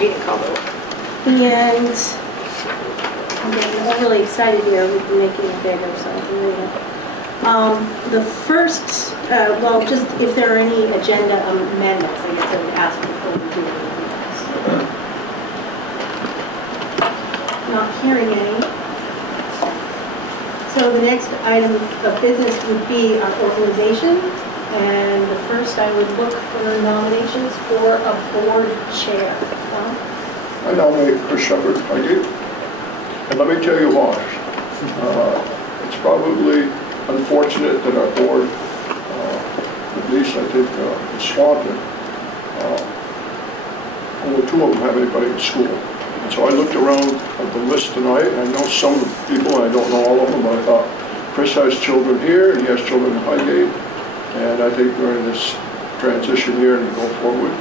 Meeting called over. And I'm getting overly excited here with making it bigger, so I can read it. The first, well, just if there are any agenda amendments, I guess I would ask before we do anything else. Not hearing any. So the next item of business would be our organization. And the first I would look for nominations for a board chair. I nominate Chris Shepard. I do. And let me tell you why. It's probably unfortunate that our board, at least I think in Swanton, only 2 of them have anybody in school. And so I looked around at the list tonight, and I know some of the people, and I don't know all of them, but I thought Chris has children here, and he has children in Highgate, and I think during this transition year and go forward,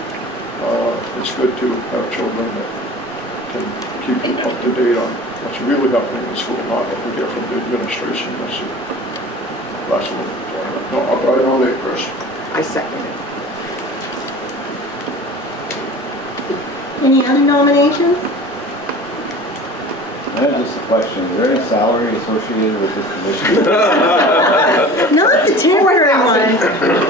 it's good to have children that can keep up to date on what's really happening in school, not what we get from the administration. That's the last one. No, I nominate Chris. I second it. Any other nominations? I have just a question. Is there any salary associated with this position? Not the temporary one.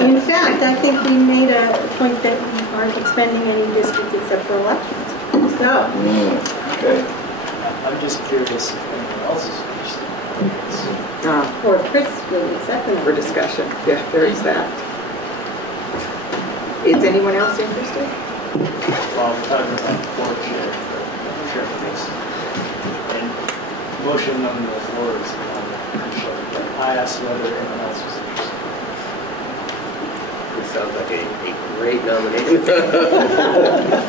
In fact, I think we made a point that we aren't expending any districts except for elections. So. Okay. I'm just curious if anyone else is interested. Or Chris will accept them. For discussion. Yeah, there is that. Is anyone else interested? Well, we're talking about board chair. Sure, please. And motion on the floor is I asked whether anyone else was interested. It sounds like a great nomination.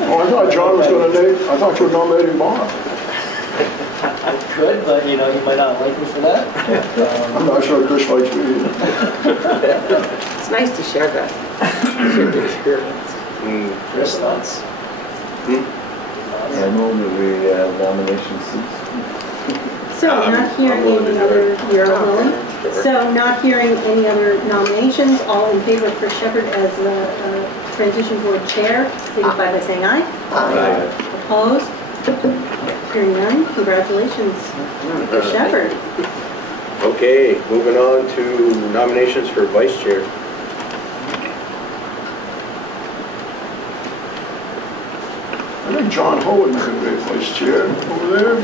Oh, I thought John was going to name, I thought you were nominating Bob. I could, but you know, he might not like me for that. I'm not sure Chris likes me either. It's nice to share the experience. Chris, thoughts? I move that we have nomination seats. So not hearing any other, you're willing? So not hearing any other nominations, all in favor of Chris Shepard as the transition board chair, signify by saying aye. Aye. Opposed? Hearing none, congratulations, Chris Shepard. Okay, moving on to nominations for vice chair. I think John Hohen is going to be vice chair over there.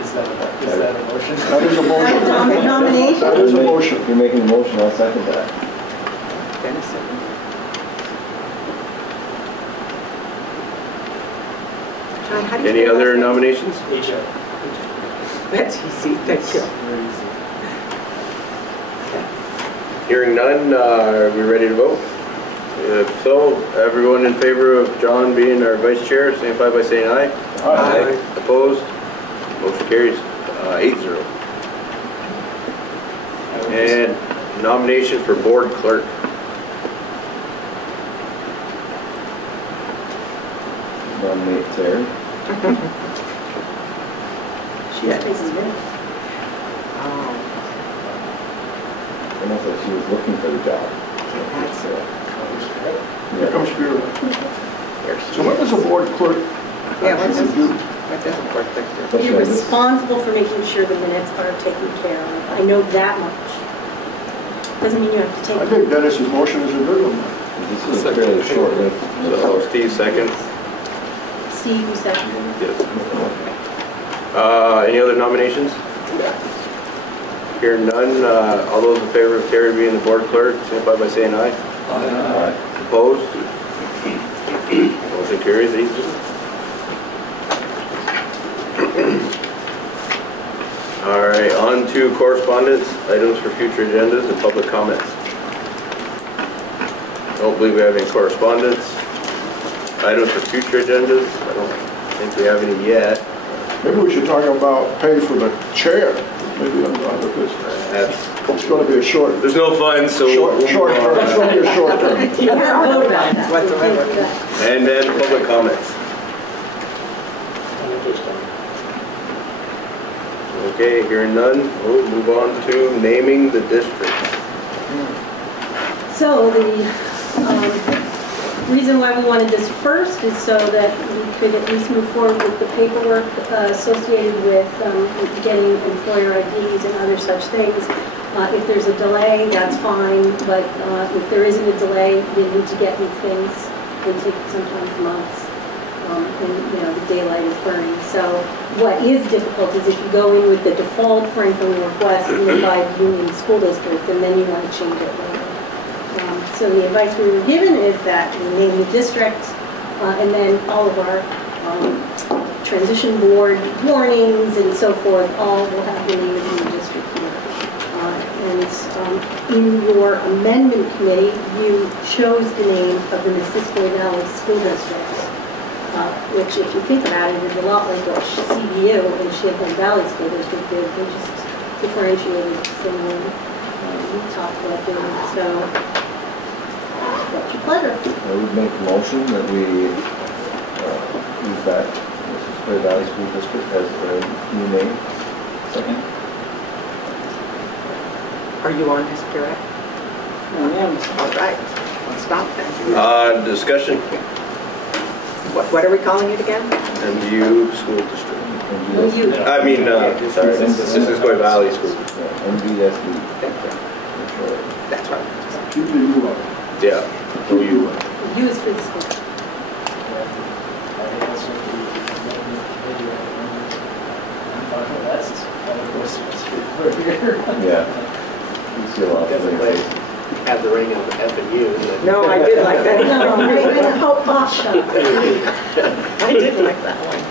Is that a motion? That is a motion. Nomination? That is a motion. You're making a motion, I'll second that. John, how do you Any spell other last name? nominations? H.O. That's easy, thank you. Very easy. Hearing none, are we ready to vote? If so, everyone in favor of John being our vice chair, signify by saying aye. Aye. Opposed? Motion carries 8-0. And nomination for board clerk. Nominate Terry. She's busy minutes. Oh, And I thought she was looking for the job. that's it. Here comes Bureau. Here she So what does a board clerk Yeah, what actually does, do? what does a board clerk do? You're responsible for making sure the minutes are taken care of. I know that much. Doesn't mean you have to take. I think Dennis's motion is a good one. This is a fairly short list. So Steve second. Steve, you seconded. Yes. Any other nominations? Hearing none, all those in favor of Terry being the board clerk, signify by saying aye. Aye. Opposed? Motion carries 8-0. All right, on to correspondence, items for future agendas and public comments. I don't believe we have any correspondence. Items for future agendas, I don't think we have any yet. Maybe we should talk about pay for the chair. Maybe on the business. It's going to be a short. There's no funds, so Short term. It's going to be a short term. You can't vote about that. Whatsoever. And then public comments. Okay, hearing none, we'll move on to naming the district. So the Reason why we wanted this first is so that we could at least move forward with the paperwork associated with getting employer IDs and other such things. If there's a delay, that's fine, but if there isn't a delay, we need to get these things. They take sometimes months, and the daylight is burning. So what is difficult is if you go in with the default Franklin request in the 5 Union School District, and then you want to change it later. So the advice we were given is that we name the district, and then all of our transition board warnings and so forth, all will have the name of the district here. And in your amendment committee, you chose the name of the Missisquoi Valley School District, which, if you think about it, is a lot like what CVU and Champlain Valley School District did. They just differentiated the same way we talked about doing. So, what's your pleasure? I would make a motion that we use that Missisquoi Valley School District as the new name. Second. Are you on this, correct? All right, let's stop then. Discussion, What are we calling it again? MVU School District. You. I mean, sorry, Missisquoi Valley School. MVSD. That's right. Keep the U up. Yeah, who you? U is for the school. I think that's what the that's one of the questions for here. Yeah. You see a lot of things. Have the ring of FNU. No, I did like that. No, I hope Pasha. I did like that one.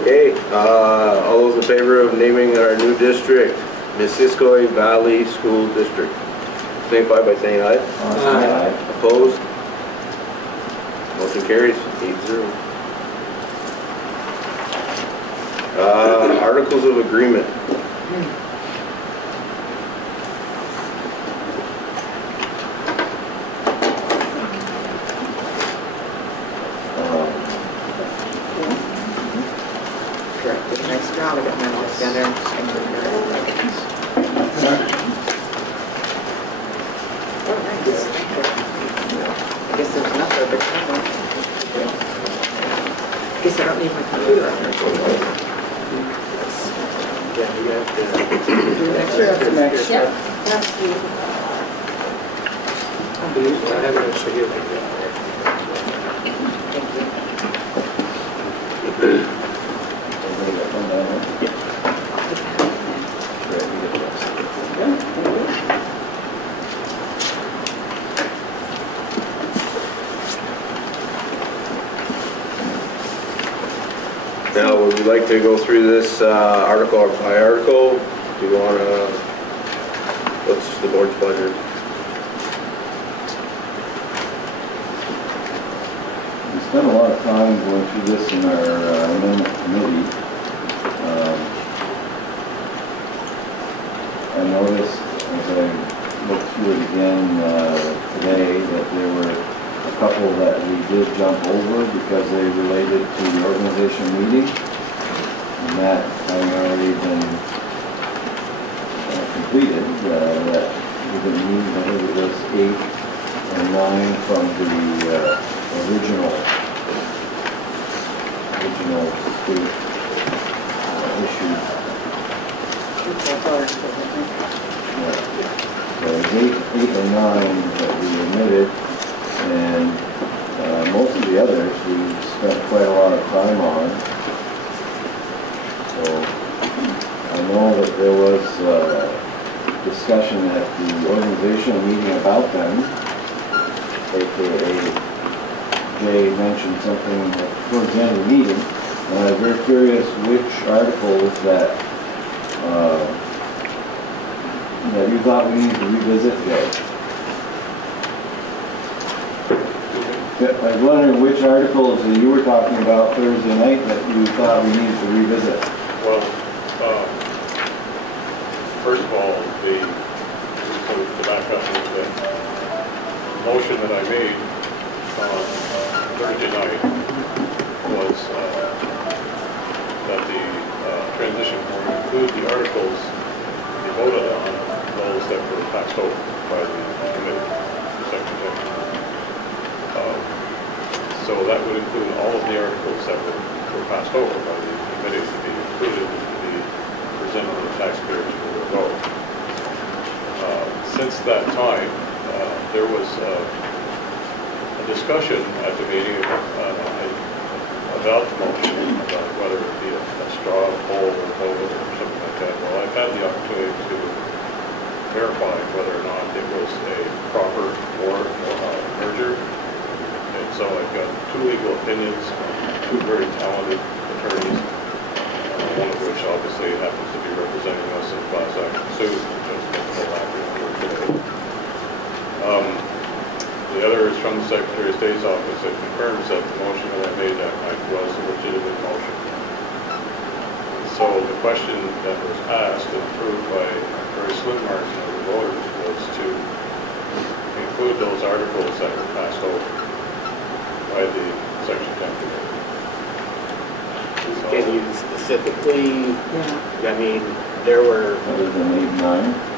Okay, all those in favor of naming our new district, Missisquoi Valley School District, signify by saying aye. Aye. Opposed? Motion carries 8-0. Articles of Agreement. Correct, did a nice job. I got my notes down there. Oh, nice. I guess there's enough of it. I guess I don't need my computer on there. Yeah, you have to. Yep, absolutely. I have an extra here. Now, would we like to go through this article by article? Do you want to, what's the board's pleasure? We spent a lot of time going through this in our amendment committee. I noticed as I looked through it again today that there were a couple that we did jump over because they related to the organization meeting, and that having already been completed, that we didn't need, I think it was 8 and 9 from the original state issue. So it was 8 and 9 that we omitted. And most of the others we spent quite a lot of time on. So I know that there was discussion at the organizational meeting about them, aka Jay mentioned something towards the end of the meeting, and I was very curious which articles that that you thought we needed to revisit today. I was wondering which articles that you were talking about Thursday night that you thought we needed to revisit. Well, first of all, to back up a little bit, the motion that I made on Thursday night was that the transition board include the articles we voted on, those that were passed over by the committee, the secretary. So that would include all of the articles that were passed over by the committee to be included and to be presented to the taxpayers for their vote. Since that time, there was a discussion at the meeting about the motion, about whether it be a straw poll or vote or something like that. Well, I've had the opportunity to verify whether or not it was a proper merger. And so I've got two legal opinions, two very talented attorneys, one of which obviously happens to be representing us in a class action suit, just today. The other is from the Secretary of State's office that confirms that the motion that I made that night was a legitimate motion. And so the question that was asked and approved by a very slim margin of the voters was to include those articles that were passed over by the Section 10 committee. Can you specifically, Yeah. I mean, there were, Other than 8 and 9.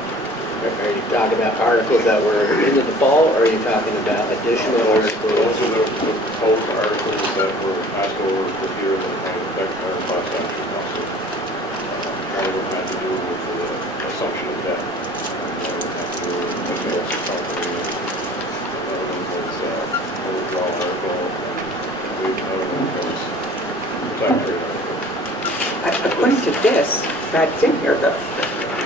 are you talking about articles that were into the fall, or are you talking about additional Those articles? are the proposed articles that were passed over for here that might affect our class action lawsuit. One of them had to do with the assumption of debt. One of them had to do with the loss of property. Another one was a withdrawal article. Another one was the tax rate article. According to this, that's in here, the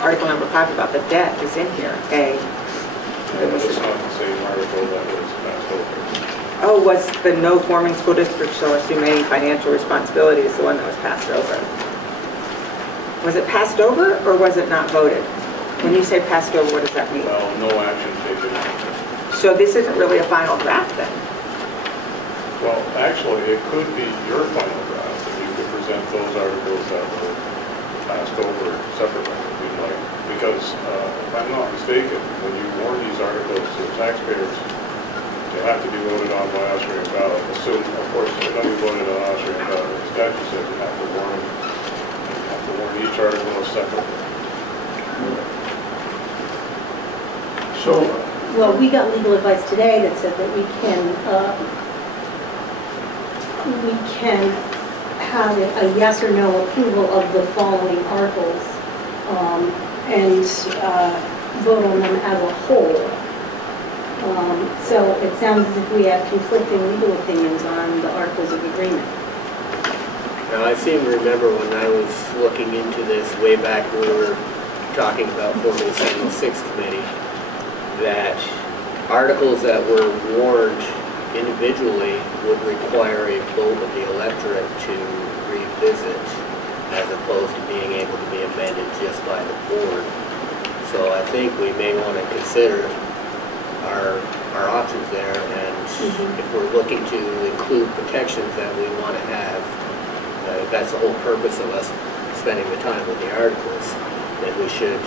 article number 5 about the debt is in here, A. And it's not the same article that was passed over. Oh, was the no forming school district shall assume any financial responsibility is the one that was passed over? Was it passed over or was it not voted? When you say passed over, what does that mean? Well, no action taken. So this isn't really a final draft then? Well, actually, it could be your final draft, if you could present those articles that were passed over separately, if you'd like. Because, if I'm not mistaken, when you warn these articles to the taxpayers, they have to be voted on by Austrian ballot. Assume, of course, they're going to be voted on Austrian ballot. The statute says you have to warn each article separately. So, Well, we got legal advice today that said that we can have a yes or no approval of the following articles and vote on them as a whole. So it sounds as if we have conflicting legal opinions on the articles of agreement. Now, I seem to remember when I was looking into this way back when we were talking about forming the 706 committee, that articles that were warned individually would require a vote of the electorate to revisit, as opposed to being able to be amended just by the board. So I think we may want to consider our options there, and if we're looking to include protections that we want to have, if that's the whole purpose of us spending the time with the articles, then we should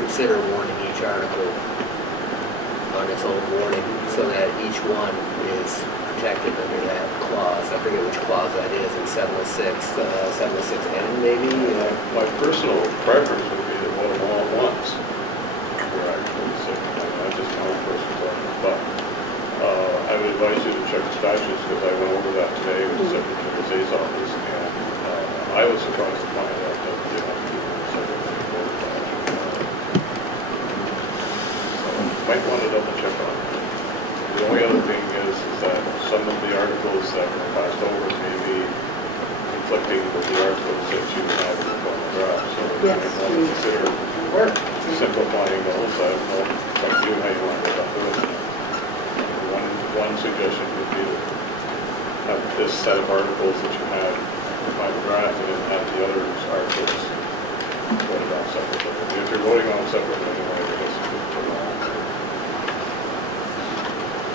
consider warning each article on its own warning, so that each one is protected under that clause. I forget which clause that is in 706, 706N maybe? My personal preference would be to vote them all at once. Correct. That's just my own personal preference. But I would advise you to check the statutes, because I went over that today with the Secretary of State's office, and I was surprised to find out that they have to do separately voted by. Might want to double check on it. The only other thing is that some of the articles that were passed over may be conflicting with the articles that you have in the formal draft. So you might want to consider simplifying those. I don't know, it's up to you how you want to go about doing it. One suggestion would be to have this set of articles that you have in the final draft, and then have the other articles voted on separately. If you're voting on them separately anyway, I guess you could put it on.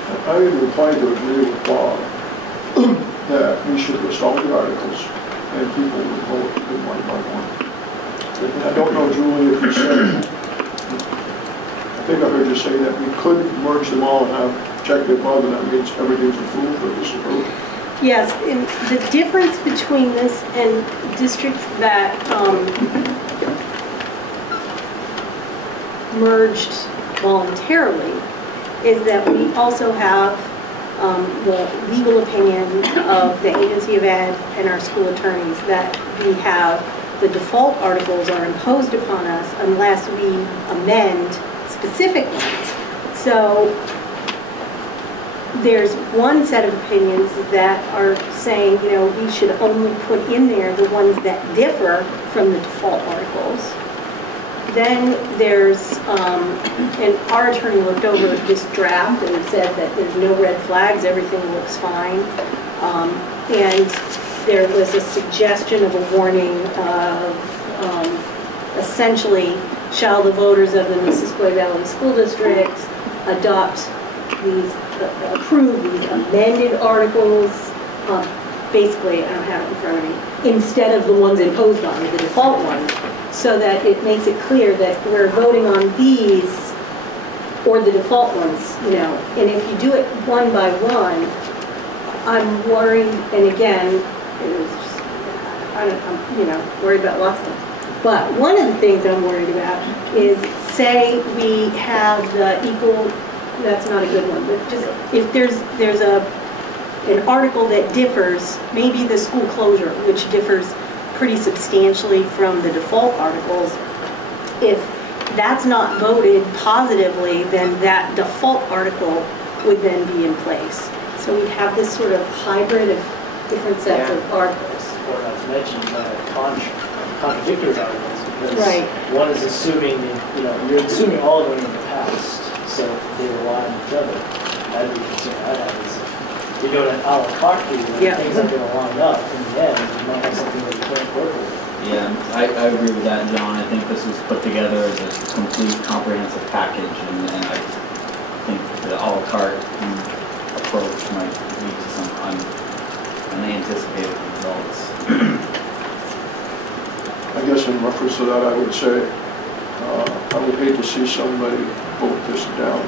I am inclined to agree with Bob that we should list all the articles and people would vote in one by one. I don't know, Julie, if you said, I think I heard you say that we could merge them all and have checked it above, and that means everything's approved or disapproved. Yes, and the difference between this and districts that merged voluntarily is that we also have the legal opinion of the Agency of Ed and our school attorneys that we have the default articles are imposed upon us unless we amend specific ones. So there's one set of opinions that are saying, you know, we should only put in there the ones that differ from the default articles. Then there's, and our attorney looked over this draft and said that there's no red flags, everything looks fine. And there was a suggestion of a warning of essentially, shall the voters of the Missisquoi Valley School District adopt these, approve these amended articles, basically, I don't have it in front of me, instead of the ones imposed on, the default ones, so that it makes it clear that we're voting on these or the default ones, you know. And if you do it one by one, I'm worried, and again, it was just, I'm, you know, worried about lots of things. But one of the things I'm worried about is, say we have the equal, that's not a good one, but just if there's an article that differs, maybe the school closure, which differs pretty substantially from the default articles, if that's not voted positively, then that default article would then be in place. So we'd have this sort of hybrid of different sets of articles. Or not to mention contradictory articles, because Right. one is assuming, you know, you're assuming all of them in the past, so they rely on each other. That'd be concern I have is if you go to an a la carte reading, things aren't going to line up. In the end, you might have something that you can't work with. Yeah, I agree with that, John. I think this was put together as a complete, comprehensive package, and I think the a la carte approach might lead to some unanticipated results. I guess in reference to that, I would say, I would hate to see somebody vote this down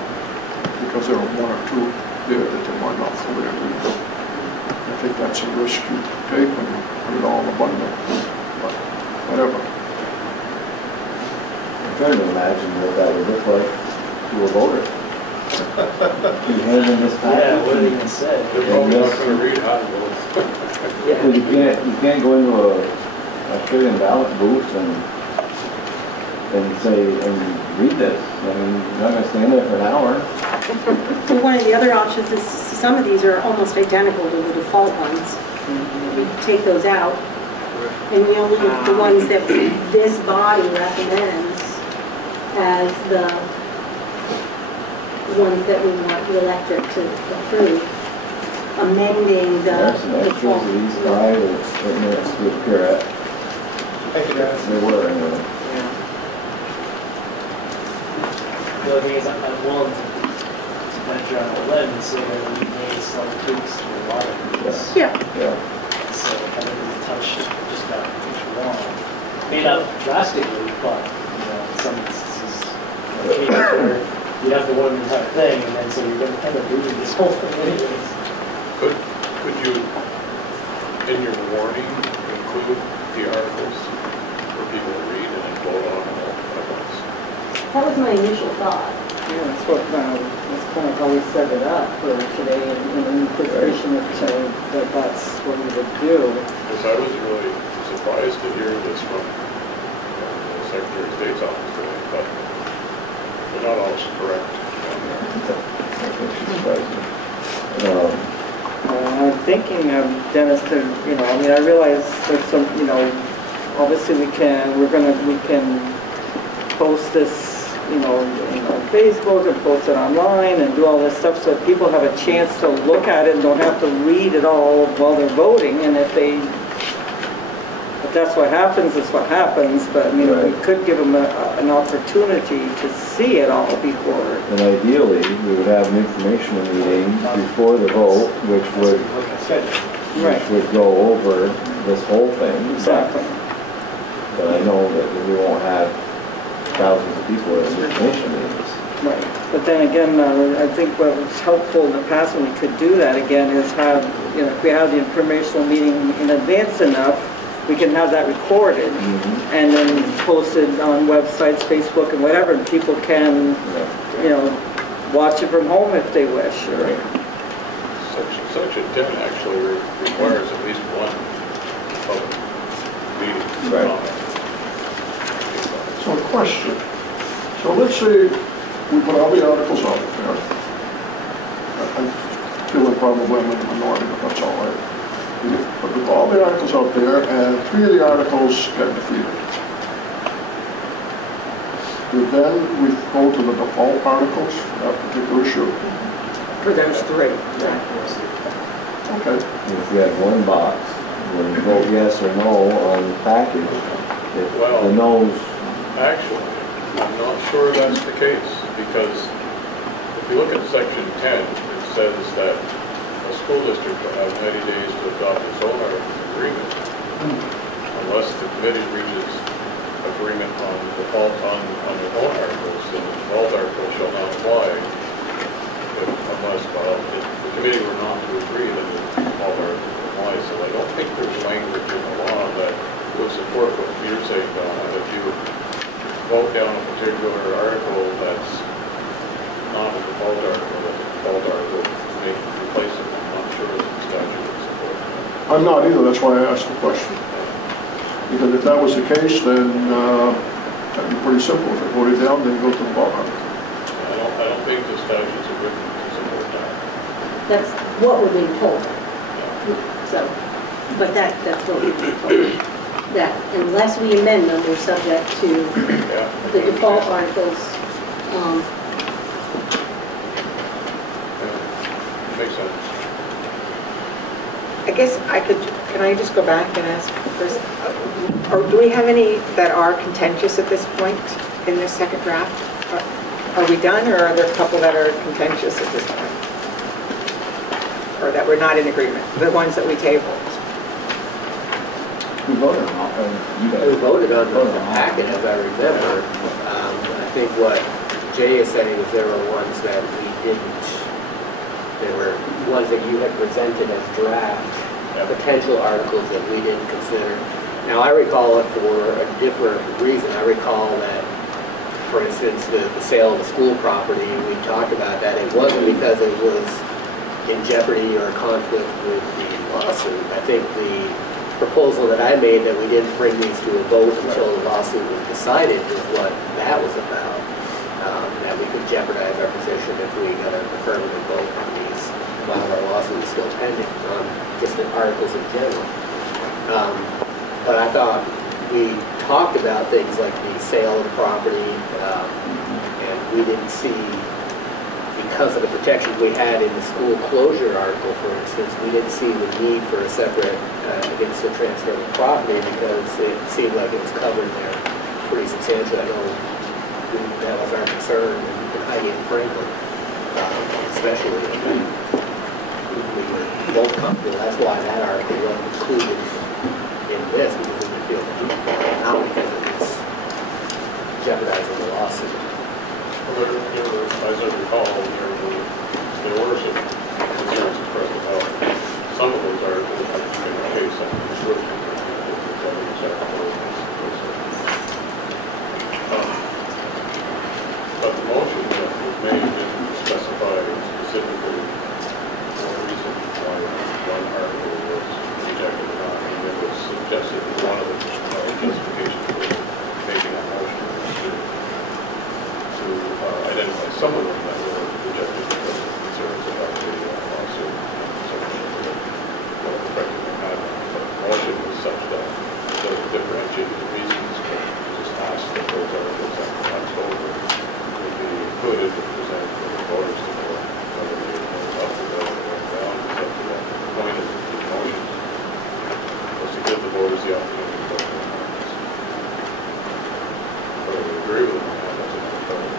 because there are one or two there that they might not fully agree with. I think that's a risk you take when you put it all in a bundle, but whatever. I'm trying to imagine what that would look like to a voter. You hand them this package. Yeah, what are they going to say? They're probably not going to read how it goes. Well, you can't go into a Australian ballot booth and say, and read this. I mean, you're not going to stand there for an hour. So one of the other options is some of these are almost identical to the default ones. We take those out, and we only look at the ones that this body recommends as the ones that we want the electorate to approve, amending the There's some extras default. of these five that minutes to appear at. Thank you, guys. They were anyway. The other thing is, I'm willing to venture on a limb and say that we made some tweaks to a lot of these. Yeah. Yeah. So I think we touched just about each one. May not drastically, but, you know, in some instances, you know, cases where you have to learn the entire thing, and then so you're going to end up losing this whole thing anyways. Could you, in your warning, include the articles for people to read and then vote on them all at once? That was my initial thought. Yeah, that's kind of how we set it up for today, in anticipation that that's what we would do. Because I was really surprised to hear this from the Secretary of State's office today, but they're not always correct. I'm thinking, Dennis, I mean, I realize there's some, obviously we can post this, in Facebook and post it online and do all this stuff so that people have a chance to look at it and don't have to read it all while they're voting. And if that's what happens, it's what happens. But I mean, we could give them an opportunity to see it all before. And ideally, we would have an informational meeting before the vote, which would go over this whole thing. Exactly. But I know that we won't have thousands of people at information meetings. Right. But then again, I think what was helpful in the past when we could do that again is have, if we have the informational meeting in advance enough, we can have that recorded and then posted on websites, Facebook and whatever, and people can, watch it from home if they wish. Or, Section 10 actually requires at least one public meeting. Right. So a question. So let's say we put all the articles out there. I feel like probably I'm in the minority, but that's all right. But with all the articles out there, and 3 of the articles get defeated. Then we go to the default articles, that particular issue. For those 3. Okay. If we had one box, when we vote yes or no on the package, if Well, the no's. Actually, I'm not sure that's the case, because if you look at Section 10, it says that a school district will have 90 days to adopt its own agreement, unless the committee reaches agreement on default on their own articles, then the default article shall not apply unless, well, if the committee were not to agree, then the default article would apply. So I don't think there's language in the law that would support what you're saying, Donna. If you vote down a particular article that's not a default article, that the default article may replace it. I'm not sure that the statute would support that. I'm not either, that's why I asked the question. Because if that was the case, then that'd be pretty simple. If they voted down, then go to the ballot. I don't think the statutes are written to support that. That's what we're being told. So, but that's what we're being told. That unless we amend them, we're subject to the default articles. Makes sense. I guess can I just go back and ask first, or do we have any that are contentious at this point in this second draft? Are we done, or are there a couple that are contentious at this point? Or that we're not in agreement, the ones that we tabled? We voted on all, you guys. We voted on the packet, as I remember. I think what Jay is saying is there were ones that we didn't, there were ones that you had presented as draft, potential articles that we didn't consider. Now, I recall it for a different reason. I recall that, for instance, the sale of the school property, we talked about that. It wasn't because it was in jeopardy or conflict with the lawsuit. I think the proposal that I made that we didn't bring these to a vote until the lawsuit was decided is what that was about. That we could jeopardize our position if we got an affirmative vote on these while our lawsuit is still pending on just the articles in general. But I thought we talked about things like the sale of the property, and we didn't see, because of the protections we had in the school closure article, for instance, we didn't see the need for a separate against the transfer of property because it seemed like it was covered there pretty substantially. I know that was our concern in Heidi and Franklin, especially when we were both comfortable. That's why that article wasn't included in this, because we didn't feel the need for it, not because it was jeopardizing the lawsuit. Well, as I recall, there were some concerns expressed about some of those articles, like in the case of the switch. But the motion that was made didn't specify specifically what reason why one article was rejected or not. I mean, it was suggested that one of the justifications for making that motion was to identify some of them that were rejected because of concerns about the lawsuit. So what effect it had. But the motion was such that it differentiated the reasons, but just asked that those articles that were passed over would be included to present for the voters to know whether they were up or down or down. It's up to them. The point of the motions was to give the voters the opportunity to vote for amendments. Whether they agree with them or not, that's another question.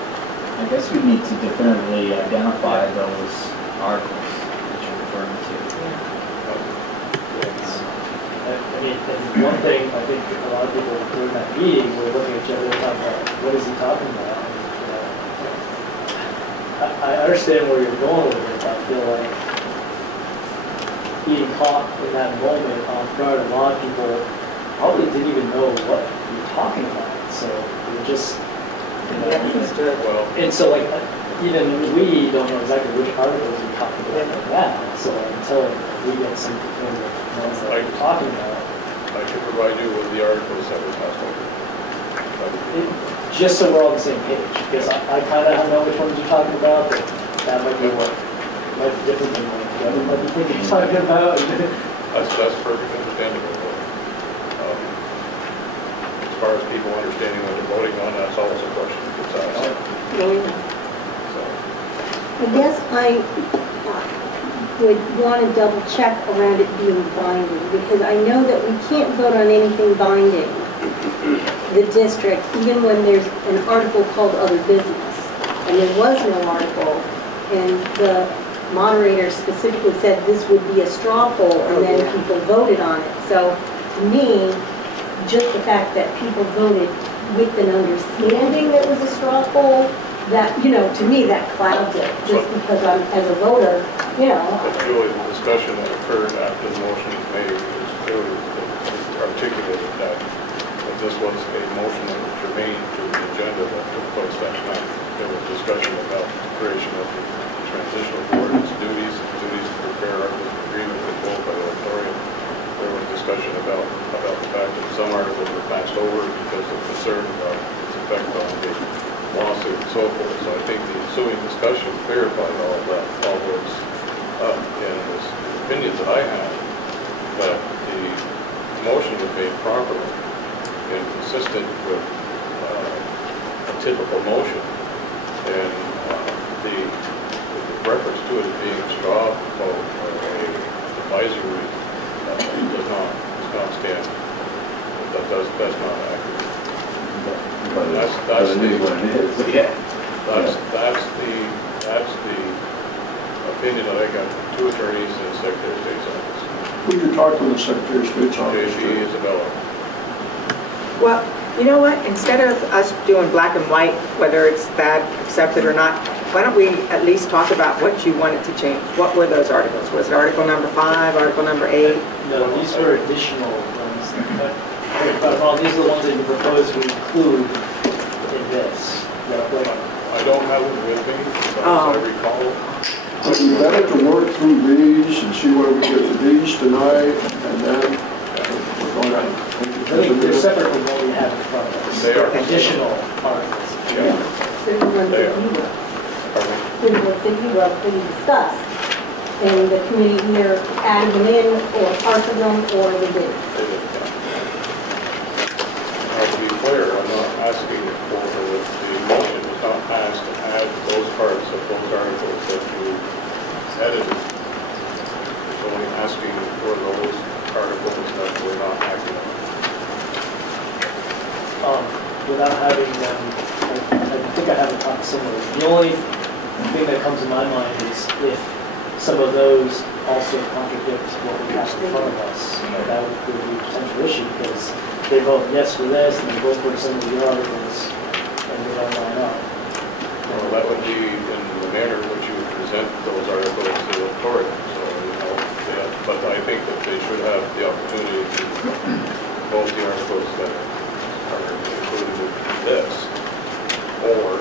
I guess we need to definitively identify those articles that you're referring to. I mean, and one thing I think a lot of people during that meeting were looking at each other and talking about, what is he talking about? And, I understand where you're going with it. I feel like being caught in that moment on front of a lot of people probably didn't even know what you're talking about. So it just Well, And so like, even we don't know exactly which articles we're talking about right now, so until we get some definitive ones that we're talking about. I can provide you with the articles that we passed over. Just so we're all on the same page, because I kind of know which ones you're talking about, but that might be what, might be different than what the other might be thinking you're talking about. That's perfectly understandable. As far as people understanding what they're voting on, that's always a question that's asked. So, I guess I would want to double check around it being binding, because I know that we can't vote on anything binding the district, even when there's an article called other business. And there was no article, and the moderator specifically said this would be a straw poll, and then people voted on it. So to me, just the fact that people voted with an understanding that it was a straw poll, that, to me, that clouds it, just because I'm, as a voter, But Julie, the discussion that occurred after the motion was made was clearly articulated that this was a motion that was germane to the agenda that took place that night. There was discussion about the creation of the transitional board, its duties to prepare articles of agreement with both by the auditorium. There was discussion about the fact that some articles were passed over because of concern about its effect on the lawsuit and so forth. So I think the ensuing discussion clarified all of that, all those opinions that I had, that the motion was made properly and consistent with a typical motion, and the reference to it being a straw vote or a advisory does not stand. That's not accurate. That's the opinion that I got from two attorneys in the Secretary of State's office. Who you talked to in the Secretary of State's office? J.P. Isabella. Well, you know what, instead of us doing black and white, whether it's bad, accepted or not, why don't we at least talk about what you wanted to change? What were those articles? Was it article number 5, article number 8? No, these were additional ones. Well, these are the ones that you propose we include in this. I don't have them with me, but as I recall. But we better to work through these and see where we get to these tonight, and then we're going on. They're separate from what we have in front of us. They are. Additional articles. Yeah. certain ones They that are. you wrote, Pardon me? certain ones that you wrote that you discussed. And the committee either added them in or parts of them, or they didn't. They did, yeah. Now, to be clear, I'm not asking for the motion was not passed to add those parts of those articles that you edited. It's only asking for those articles that were not acted on. Without having them, I think I have a copy somewhere. The only thing that comes to my mind is if some of those also contradict what we have in front of us. That would be a potential issue, because they vote yes for this, and they vote for some of the articles, and they don't line up. Well, that would be in the manner in which you would present those articles to the authority. So, yeah, but I think that they should have the opportunity to vote the articles that are included in this, or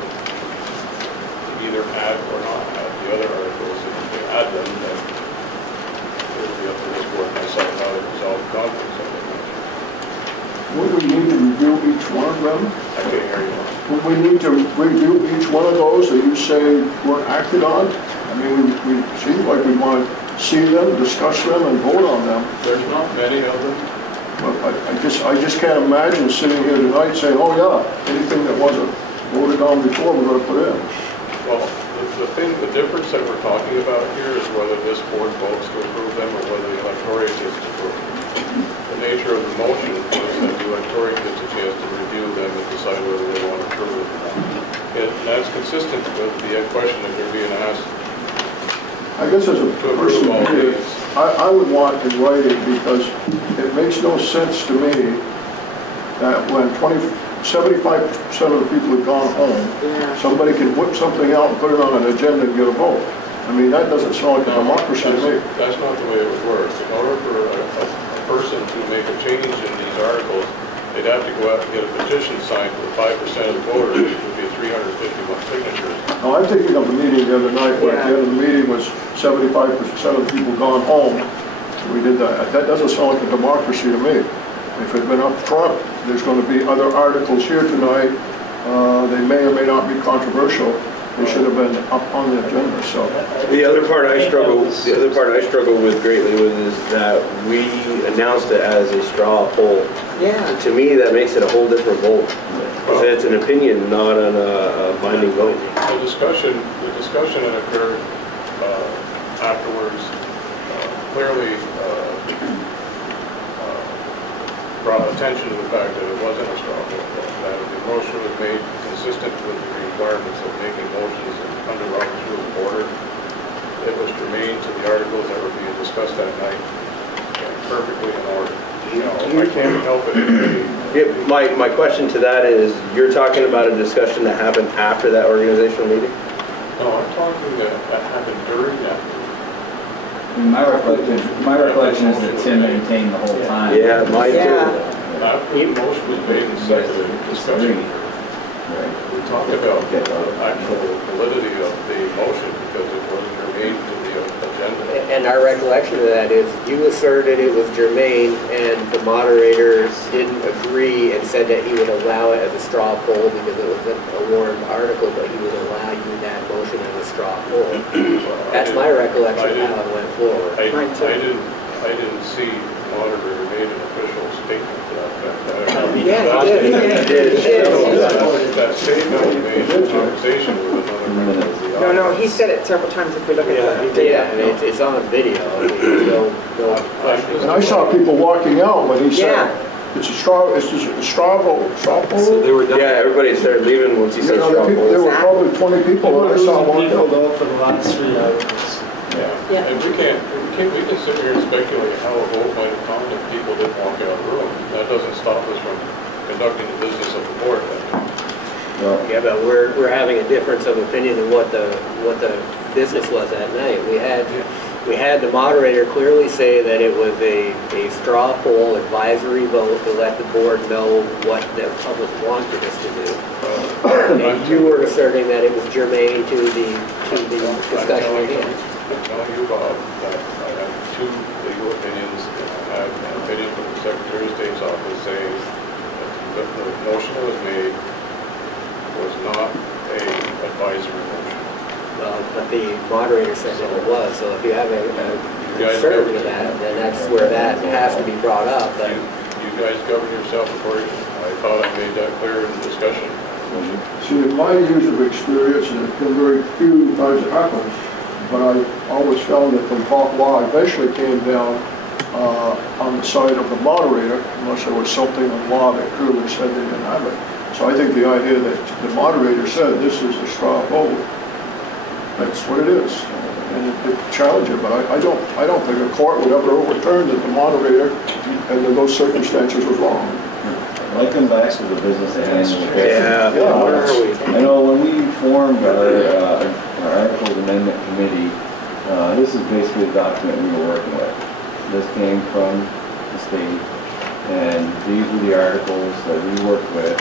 either add or not add the other articles. And if they add them, then it will be up to this board to decide how to resolve conflicts. Would we need to review each one of them? I can't hear you. Would we need to review each one of those that you say weren't acted on? I mean, we seem like we want to see them, discuss them, and vote on them. There's not many of them. But I just can't imagine sitting here tonight saying, oh yeah, anything that wasn't voted on before, we're going to put in. Well, the difference that we're talking about here is whether this board votes to approve them or whether the electorate gets to approve them. The nature of the motion is that the electorate gets a chance to review them and decide whether they want to approve it or not. And that's consistent with the question that they're being asked. I guess as a person here, I would want in writing, because it makes no sense to me that when 75% of the people have gone home, somebody can whip something out and put it on an agenda and get a vote. I mean, that doesn't sound like a democracy to me. That's not the way it would work. In order for a person to make a change in these articles, they'd have to go out and get a petition signed with 5% of the voters, which would be 351 signatures. No, I'm thinking of the meeting the other night, where at the end of the meeting was 75% of the people gone home. We did that. That doesn't sound like a democracy to me. If it had been up front, there's going to be other articles here tonight. They may or may not be controversial. They should have been up on the agenda, so. The other part I struggle with greatly with is that we announced it as a straw poll. Yeah. To me, that makes it a whole different vote. Because it's an opinion, not a binding vote. The discussion that occurred afterwards clearly brought attention to the fact that it wasn't a straw vote, that the motion was made consistent with the requirements of making motions under Robert's Rules of Order. It was germane to the articles that were being discussed that night, and perfectly in order. You know, I can't help it. Yeah, my question to that is, you're talking about a discussion that happened after that organizational meeting? No, I'm talking that happened during that. My recollection is that Tim maintained the whole time. Yeah, mine too. After the motion was made and seconded, discussion. We talked about the actual validity of the motion because it wasn't germane to the agenda. And our recollection of that is you asserted it was germane and the moderator didn't agree and said that he would allow it as a straw poll because it was a warned article, but he would allow you that motion as a straw poll. That's my recollection of how it went forward. I didn't see the moderator made an official statement to that effect. Yeah, he did. That statement was made in conversation with another member of the audience. No, he said it several times if we look at the Yeah, and it's on video. I mean, there's no question. And I saw people walking out when he said, Yeah. it's a straw vote, straw poll. So they were done. Yeah, everybody started leaving once he said straw There poll. were probably 20 people that I saw walking People out. though for the last 3 hours. Yeah, and we can sit here and speculate how a vote might have come if people didn't walk out of the room. That doesn't stop us from conducting the business of the board. Yeah, but we're having a difference of opinion in what the business was that night. We had the moderator clearly say that it was a straw poll advisory vote to let the board know what the public wanted us to do. And you were asserting that it was germane to the discussion at hand. I'm telling you, Bob, that I have 2 legal opinions, and I have an opinion from the Secretary of State's office saying that the motion that was made was not a advisory motion. Well, but the moderator said that it was, so if you have a certainty of that, then that's where that has to be brought up. But You guys govern yourself accordingly. I thought I made that clear in the discussion. See, in my years of experience, and it's been very few times it happens, but I always found that the law eventually came down on the side of the moderator, unless there was something in law that clearly said they didn't have it. So I think the idea that the moderator said this is a straw vote, that's what it is. And it challenged it, but I don't think a court would ever overturn that the moderator, under those circumstances, was wrong. I come back to the business at hand. Yeah, where are we? I know when we formed our Articles Amendment Committee, this is basically the document we were working with. This came from the state, and these were the articles that we worked with.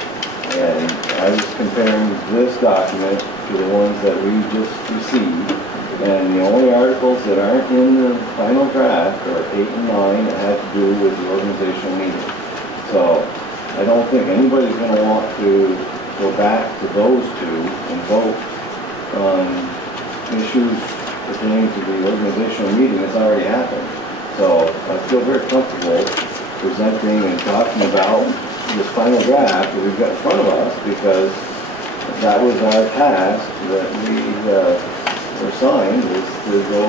And I was comparing this document to the ones that we just received. And the only articles that aren't in the final draft are 8 and 9 that have to do with the organizational meeting. So I don't think anybody's going to want to go back to those 2 and vote on issues pertaining to the organizational meeting that's already happened. So I feel very comfortable presenting and talking about this final draft that we've got in front of us because that was our task that we were assigned, is to go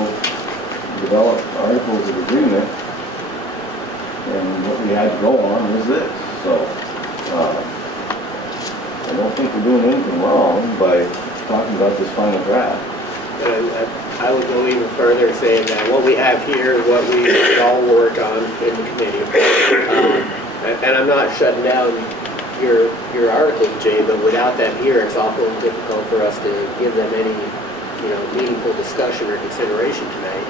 develop articles of agreement, and what we had to go on was this. So I don't think we're doing anything wrong by talking about this final draft. I would go even further saying that what we have here is what we all work on in the committee. And I'm not shutting down your articles, Jay, but without that here, it's awful difficult for us to give them any meaningful discussion or consideration tonight.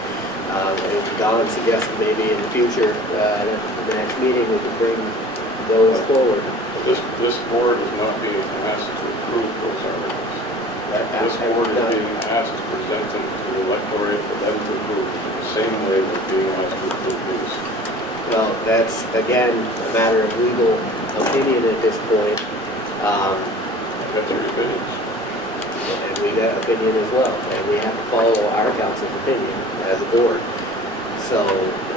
And Don suggested maybe in the future, at the next meeting, we can bring those forward. This board is not being asked to approve those articles. This board is being asked to present them to the electorate for them to approve in the same way we're being asked to approve these. Well, that's, again, a matter of legal opinion at this point. That's your opinions. And we got opinion as well, and we have to follow our council's opinion as a board. So,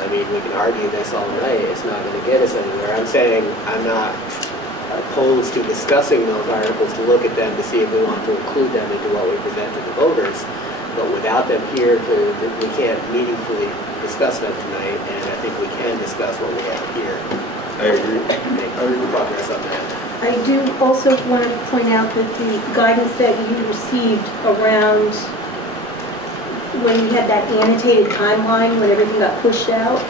I mean, we can argue this all night, it's not going to get us anywhere. I'm saying I'm not opposed to discussing those articles, to look at them to see if we want to include them into what we present to the voters, but without them here, we can't meaningfully discuss them tonight, and I think we can discuss what we have here. I agree. Make progress on that. I do also want to point out that the guidance that you received around when you had that annotated timeline, when everything got pushed out,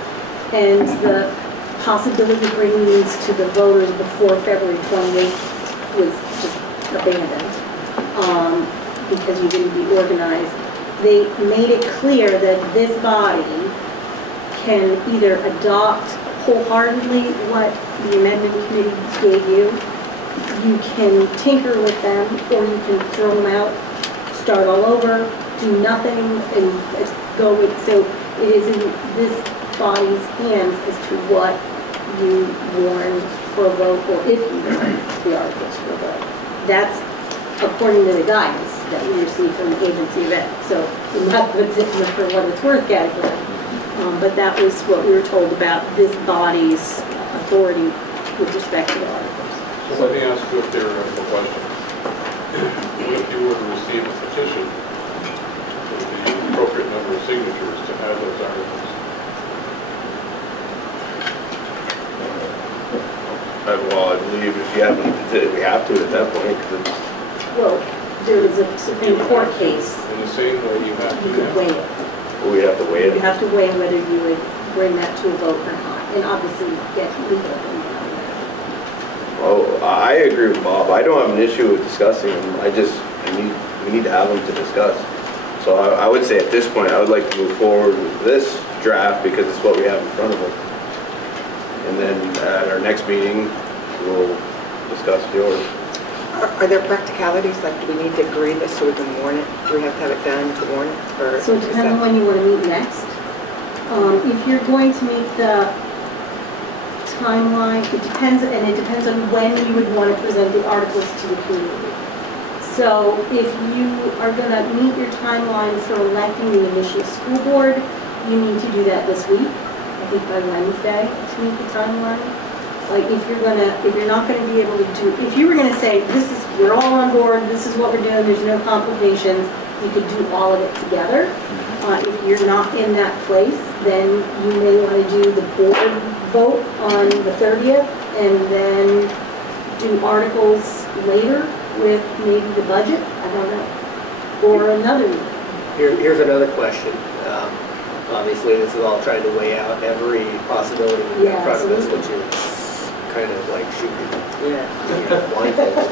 and the possibility of bringing these to the voters before February 28th was just abandoned because you didn't be organized. They made it clear that this body can either adopt wholeheartedly what the amendment committee gave you, you can tinker with them, or you can throw them out, start all over, do nothing, and go with, so it is in this body's hands as to what you warn for a vote, or if you warn the articles for a vote. That's according to the guidance that we received from the agency event. So we're not going to for what it's worth category. But that was what we were told about this body's authority with respect to the articles. So let me ask you a theoretical question. What if you were to receive a petition with the appropriate number of signatures to have those articles? Well, I believe if you haven't, we have to at that point. Well, there was a Supreme Court case. In the same way you have to You could now. weigh it. We have to wait. You have to weigh whether you would bring that to a vote or not, and obviously get legal opinion on that. Oh, I agree with Bob. I don't have an issue with discussing them. We need to have them to discuss. So I would say at this point, I would like to move forward with this draft because it's what we have in front of us. And then at our next meeting, we'll discuss yours. Are there practicalities, like do we need to agree this so we can warn it? Do we have to have it done to warn it? Or So it depends on when you want to meet next. If you're going to meet the timeline, it depends, and it depends on when you would want to present the articles to the community. So if you are going to meet your timeline for electing the initial school board, you need to do that this week. I think by Wednesday to meet the timeline. Like if you're not gonna be able to do, if you were gonna say, we're all on board, this is what we're doing, there's no complications, you could do all of it together. If you're not in that place, then you may want to do the board vote on the 30th and then do articles later with maybe the budget, I don't know, or another meeting. Here's another question. Obviously, this is all trying to weigh out every possibility in front of us, which is kind of like shooting blindfolded.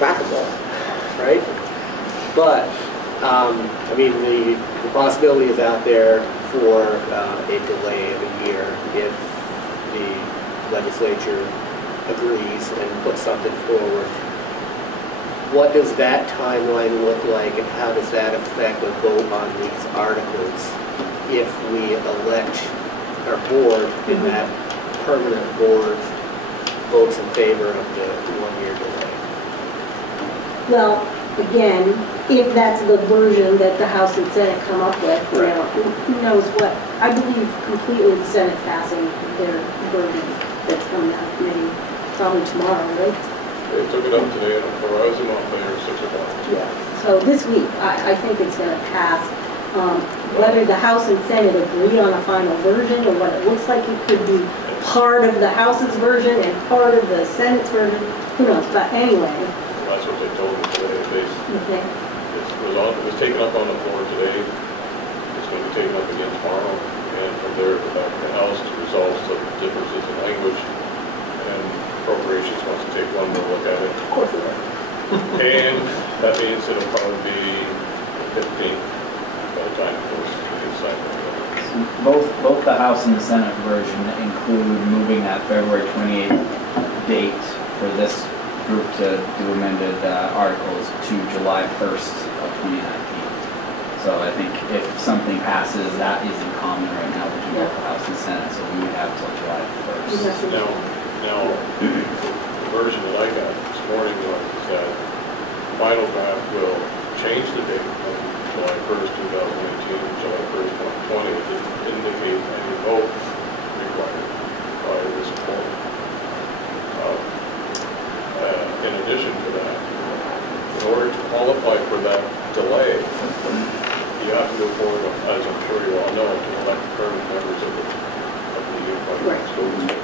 Whack-a-mole, right? But, I mean, the possibility is out there for a delay of a year if the legislature agrees and puts something forward. What does that timeline look like, and how does that affect a vote on these articles if we elect our board and that permanent board votes in favor of the one-year delay? Well, again, if that's the version that the House and Senate come up with, you know, who knows what, I believe completely the Senate's passing their version that's coming out of committee probably tomorrow, right? They took it up today at Horizon off there at 6 o'clock. Yeah. So this week, I think it's going to pass. Whether the House and Senate agree on a final version or what it looks like, it could be part of the House's version and part of the Senate's version, who knows, but anyway. Well, that's what they told me today. Okay. It was taken up on the floor today. It's going to be taken up again tomorrow. And from there, go back to the House to resolve some differences in language. And appropriations wants to take one more look at it. Of course it is. And that means it'll probably be the 15th by the time it goes to the inside. Both the House and the Senate version include moving that February 28th date for this group to do amended articles to July 1st of 2019. So I think if something passes, that is in common right now between both the House and Senate, so we would have till July 1st. Now, the version that I got this morning was that final draft will change the date from July 1st, 2019 to July 1st, 2020. It didn't indicate any vote required by this point. In addition to that, in order to qualify for that delay, you have to move forward, as I'm sure you all know, to elect current members of the unified school district.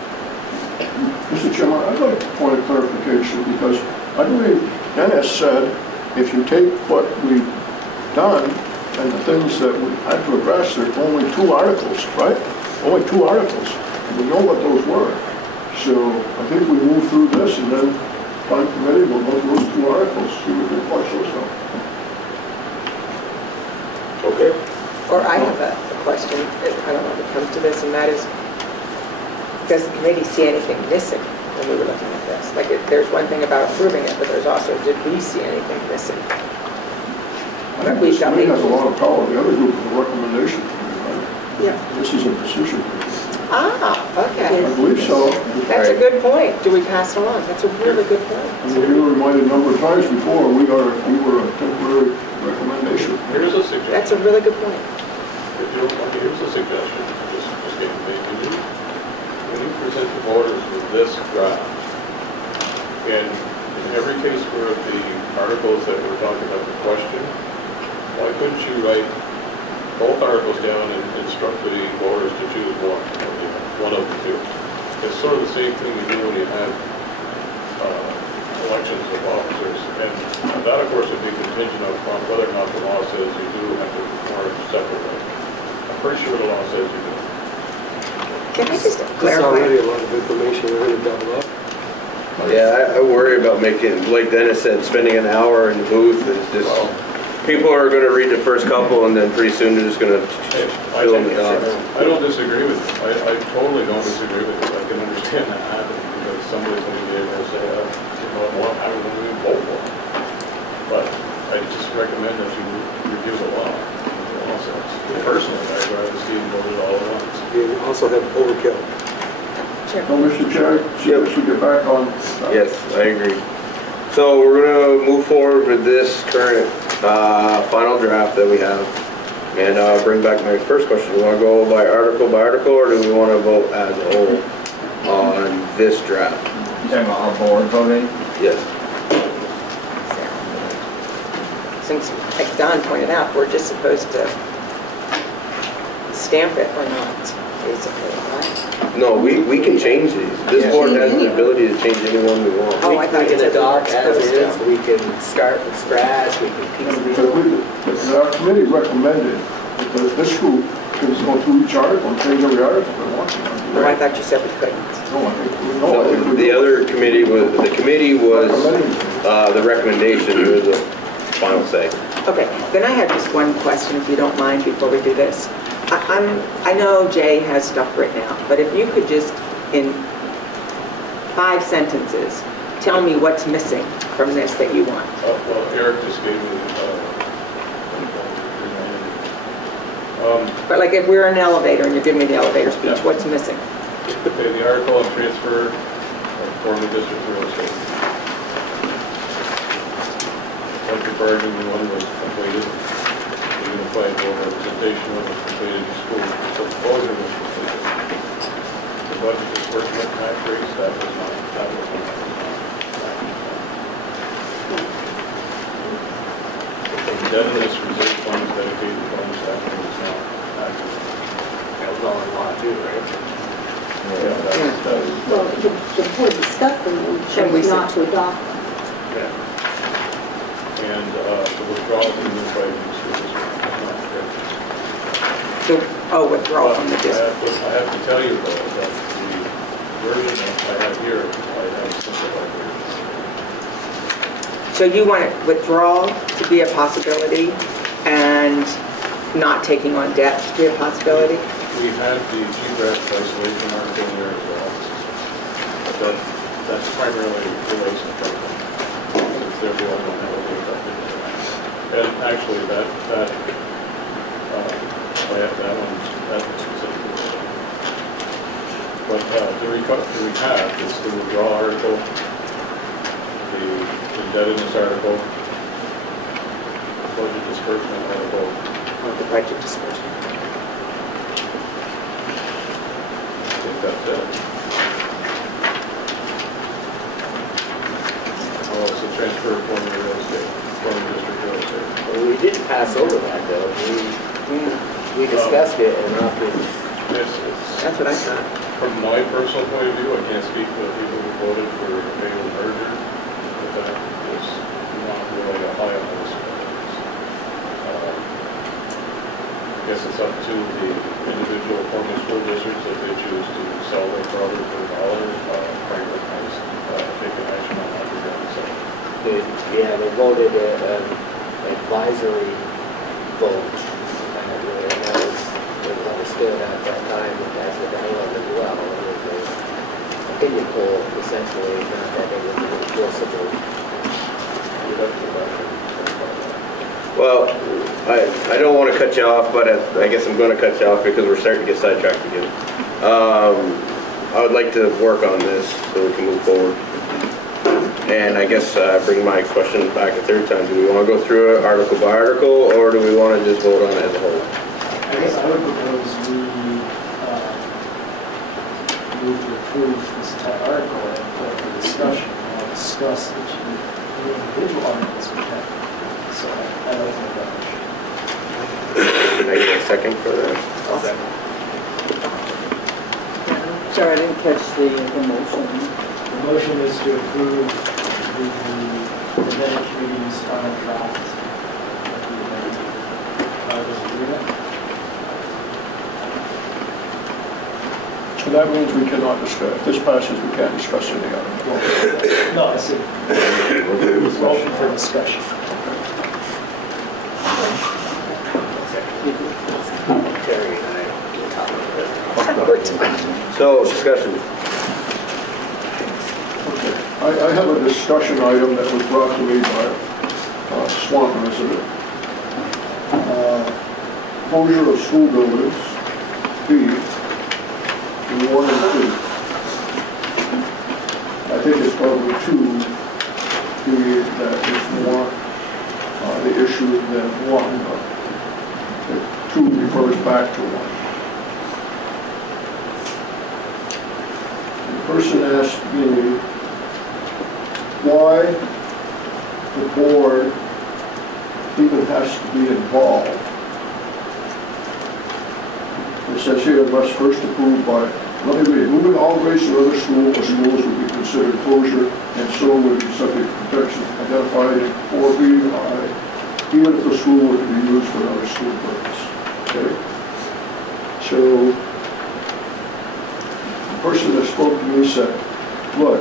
Mr. Chairman, I'd like a point of clarification because I believe Dennis said if you take what we've done and the things that we had to address, there's only 2 articles, right? Only 2 articles. And we know what those were. So I think we move through this and then Fund Committee will go through those 2 articles, see what they flush those out. Okay. Or I have a question, I don't know if it comes to this, and that is, does the committee see anything missing when we were looking at this? Like, there's one thing about approving it, but there's also, did we see anything missing? I think this committee has a lot of power. The other group is a recommendation committee, right? Yeah. This is a decision. Ah, okay. I believe so. That's a good point. Do we pass it along? That's a really good point. And we were reminded a number of times before, we were a temporary recommendation. Here's a suggestion. That's a really good point. If you don't mind, here's a suggestion, just getting made. When you present the voters with this draft, and in every case where the articles that we're talking about the question, why couldn't you write both articles down and instruct the voters to choose one of the 2? It's sort of the same thing you do when you have elections of officers, and that of course would be contingent upon whether or not the law says you do have to perform separately. I'm pretty sure the law says you do. Can I just That's clarify? already a lot of information we're going to double up. Yeah, I worry about making, like Dennis said, spending an hour in the booth is just, people are going to read the first couple and then pretty soon they're just going to fill in the dots. I don't disagree with you. I totally don't disagree with you. I can understand that happening because somebody's going to be able to say, I don't even vote for it. But I just recommend that you review the law. Personally, I'd rather see them voted all at once. You also have overkill. So, Mr. Chair, we should get back on. Yes, I agree. So we're going to move forward with this current final draft that we have. And I'll bring back my first question. Do we want to go by article, or do we want to vote as a whole on this draft? You talking about our board voting? Yes. Since, like Don pointed out, we're just supposed to stamp it or not, basically, right? No, we can change these. This board has the ability to change any one we want. Oh, I thought We you can said we adopt weren't as supposed is, to. we can start from scratch, we can piece it Because our committee recommended that this group can go through each article and change every article they want to. Oh, I thought you said we couldn't. No, I think we No, the other committee was, the recommendation, was the final say. Okay, then I have just one question, if you don't mind, before we do this. I know Jay has stuff written out, but if you could just, in 5 sentences, tell me what's missing from this that you want. Well, Eric just gave me But like if we're in an elevator and you're giving me the elevator speech, what's missing? okay, the article on transfer of former district real estate. Collective bargaining one was completed. The unified board representation was completed. The school proposal was completed. The budget disbursement tax rates, that was not. The indebtedness reserve funds dedicated to bonus staffing was not active. That was all in law too, right? Yeah, that was. Well, the board discussed them and And we chose not to adopt them. Yeah. And the withdrawal from the unified school district was not correct. Withdrawal from the district. I have to tell you though, that the version that I have here, I have simplified version. So you want withdrawal to be a possibility and not taking on debt to be a possibility? We had the geographic isolation article in there as well. But That's primarily relates to Franklin, since they're the only one that will be affected. And actually, that one's specific. But the recap is the withdrawal article, the indebtedness article, budget disbursement article. The budget disbursement. I think that's it. Oh, it's a transfer of former real estate, former district real estate. Well, we didn't pass over that though. We discussed it and opted. That's what I thought. From my personal point of view, I can't speak for the people who voted for a failed merger, but that is not really a high on the list. I guess it's up to the individual former school districts if they choose to sell their product for $1. Franklin has taken action on that regard. So They voted an advisory vote. And that was understood at that time as a dialogue as well. It was an opinion poll, essentially, not that it was enforceable. Well, I don't want to cut you off, but I guess I'm going to cut you off because we're starting to get sidetracked again. I would like to work on this so we can move forward. And I guess bring my question back a third time. Do we want to go through it article by article, or do we want to just vote on it as a whole? I guess I would propose we move to approve this entire article and put it for discussion. We'll discuss each individual articles we have. So I don't think that motion. Can I get a second for that? I'll second. Sorry, I didn't catch the motion. The motion is to approve the Vermont committee's final draft of the amended agreement. So that means we cannot discuss, if this passes, we can't discuss any other. No, I see. Motion for discussion. Terry and I will talk about it. So, discussion. Okay. I have a discussion item that was brought to me by Swanton resident. Closure of school buildings, B, in 1 and 2. I think it's probably 2, B, that is more the issue than 1, but 2 refers back to 1. The person asked me why the board even has to be involved. It says here, must first approve by, let me read, moving all grades to another school or schools would be considered closure and so would be subject to protection identified in 4B, even if the school were to be used for another school purpose. Okay? So, the person that spoke to me said, look,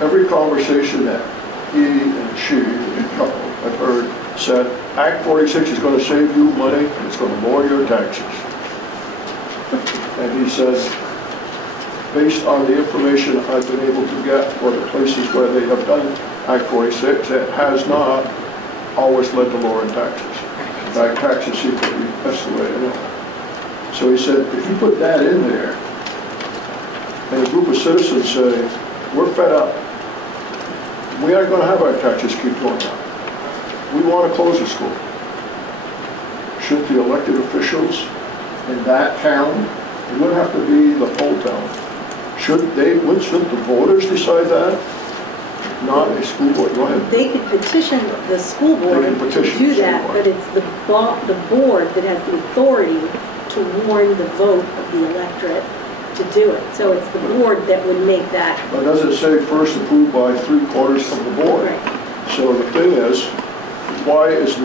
every conversation that he and she, the couple, I've heard, said, Act 46 is going to save you money and it's going to lower your taxes. And he says, based on the information I've been able to get for the places where they have done Act 46, it has not always led to lowering taxes. In fact, taxes seem to be escalating. So he said, if you put that in there, and a group of citizens say, we're fed up, we aren't going to have our taxes keep going up. We want to close the school. Should the elected officials in that town, it wouldn't have to be the whole town, shouldn't the voters decide that? Not a school board, go ahead. They could petition the school board to do that, but it's the board that has the authority to warn the vote of the electorate to do it. So it's the board that would make that. But does it say first approved by 3/4 of the board? Right. So the thing is, why is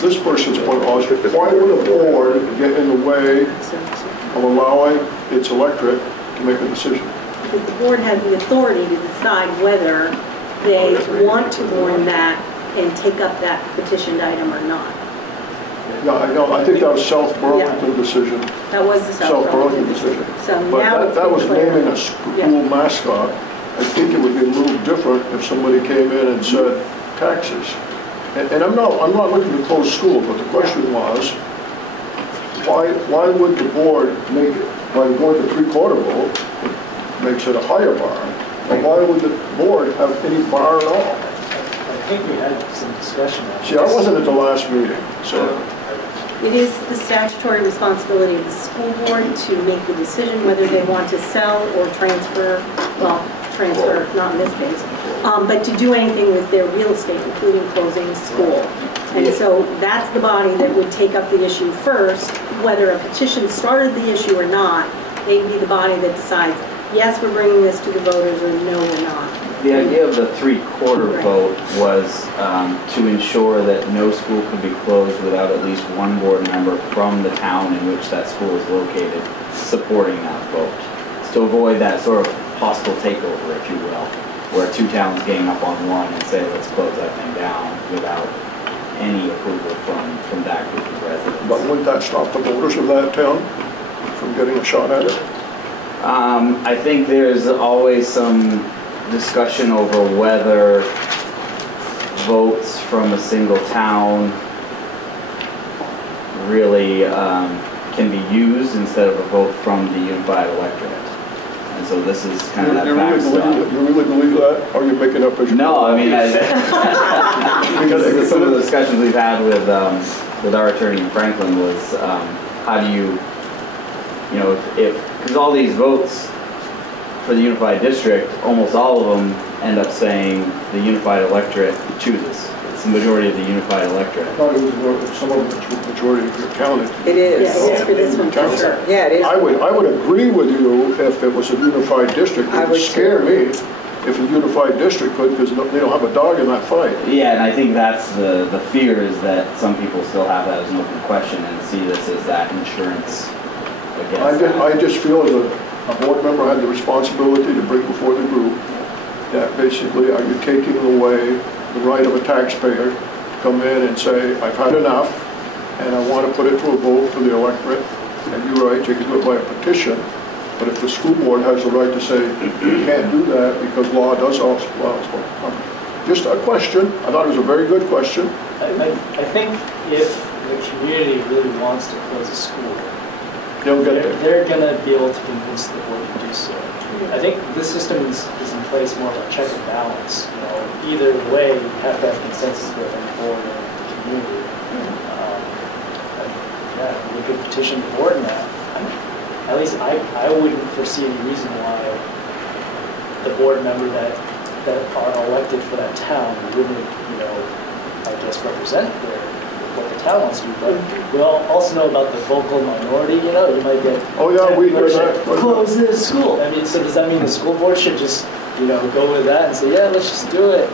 this person's point of why would a board get in the way of allowing its electorate to make a decision? Because the board has the authority to decide whether they want to warn that and take up that petitioned item or not. Yeah, I know, I think that was South Burlington decision. That was the South Burlington decision. So But now that, it's that was been cleared. naming a school mascot. I think it would be a little different if somebody came in and said taxes. And I'm not looking to close schools, but the question was, why would the board make it, why the board the three-quarter vote makes it a higher bar? Or why would the board have any bar at all? I think we had some discussion on this. See, I wasn't at the last meeting, so. It is the statutory responsibility of the school board to make the decision whether they want to sell or transfer, well, transfer, not in this case, but to do anything with their real estate, including closing the school. And so that's the body that would take up the issue first, whether a petition started the issue or not. They'd be the body that decides, yes, we're bringing this to the voters, or no, we're not. The idea of the three-quarter vote was to ensure that no school could be closed without at least one board member from the town in which that school is located supporting that vote. It's to avoid that sort of possible takeover, if you will, where two towns gang up on one and say, let's close that thing down without any approval from that group of residents. But wouldn't that stop the voters of that town from getting a shot at it? I think there's always some discussion over whether votes from a single town really can be used instead of a vote from the unified electorate. And so this is kind of that backstop. You really believe that? Or are you making up as you No, I mean, because of some of the discussions we've had with our attorney in Franklin was how do you know, because all these votes for the unified district, almost all of them end up saying the unified electorate chooses. It's the majority of the unified electorate. I thought it was some of the majority of your county. It is. Yeah, it is for this one, for sure. Yeah, it is. I would agree with you if it was a unified district. It would scare me if a unified district could, because they don't have a dog in that fight. Yeah, and I think that's the fear is that some people still have that as an open question and see this as that insurance against that. I just feel as a board member had the responsibility to bring before the group that basically, are you taking away the right of a taxpayer to come in and say, I've had enough, and I want to put it to a vote for the electorate, and you're right, you can do it by a petition, but if the school board has the right to say, you can't do that because law does also allow us. Just a question. I thought it was a very good question. I think if the community really wants to close a school, They'll get there. they're going to be able to convince the board to do so. I think this system is in place more of a check and balance. You know, either way, you have to have consensus with the board and the community. Yeah, we could petition the board in that. At least I wouldn't foresee any reason why the board member that are elected for that town wouldn't, you know, I guess represent what the town wants to do. But we all also know about the vocal minority, you know, you might get Oh yeah, we know that. close this school. I mean, so does that mean the school board should just, you know, go with that and say, yeah, let's just do it?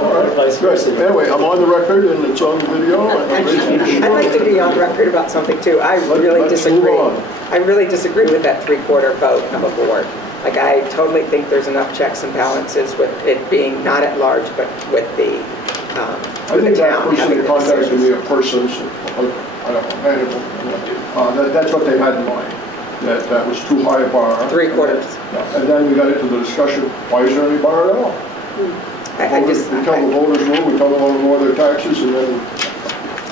Or vice versa. Good. Anyway, I'm on the record and it's on video. I'd like to be on record about something too. I really Let's disagree. move on. I really disagree with that three-quarter vote of a board. Like, I totally think there's enough checks and balances with it being not at large, but with the I think that town having person the contacted me decisions. a person, I don't know, manageable. That's what they had in mind, that was too high a bar. Three-quarters. Yeah, and then we got into the discussion, why is there any bar at all? I We tell the voters no, we tell them to lower their taxes, and then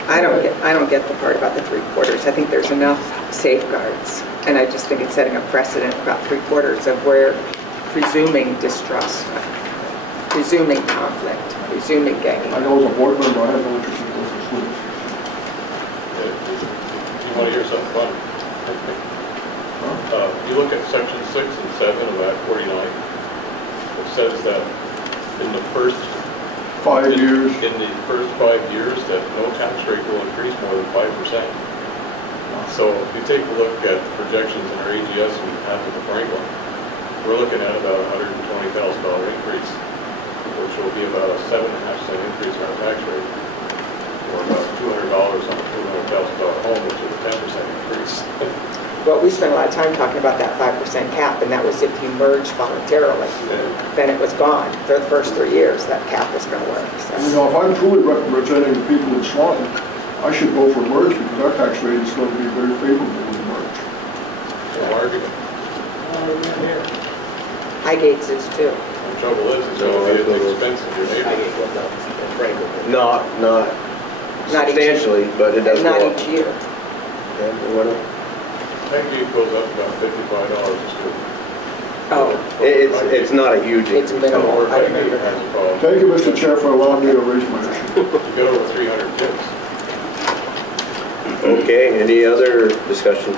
I don't get the part about the three-quarters. I think there's enough safeguards, and I just think it's setting a precedent about three-quarters of where presuming distrust, presuming conflict, presuming I gain. know as a board member, I have no interest in closing schools. You want to hear something fun? You look at section 6 and 7 of Act 49. It says that in the first 5 years. In the first 5 years, that no tax rate will increase more than 5%. So if you take a look at projections in our AGS and after the Franklin, we're looking at about a $120,000 increase, which will be about a 7.5% increase in our tax rate, or about $200 on a $200,000 home, which is a 10% increase. Well, we spent a lot of time talking about that 5% cap, and that was if you merged voluntarily. Then it was gone. For the first 3 years, that cap was going to work. So. You know, if I'm truly representing the people in Swanton, I should go for merge because our tax rate is going to be very favorable with the merge. No argument. Here. Highgates is too. The trouble is, it's going to be at the expense of your I neighbors. get what the, Franklin. Not Not each- substantially, but it does go Not up. each year. Yeah, it went up. Highgate goes up about $55 a student. Oh, It's not a huge it's increase. minimal, Or I Highgate remember. has a problem. Thank you, Mr. Chair, for allowing me to raise my issue. You got over 300 kids. Okay, any other discussion?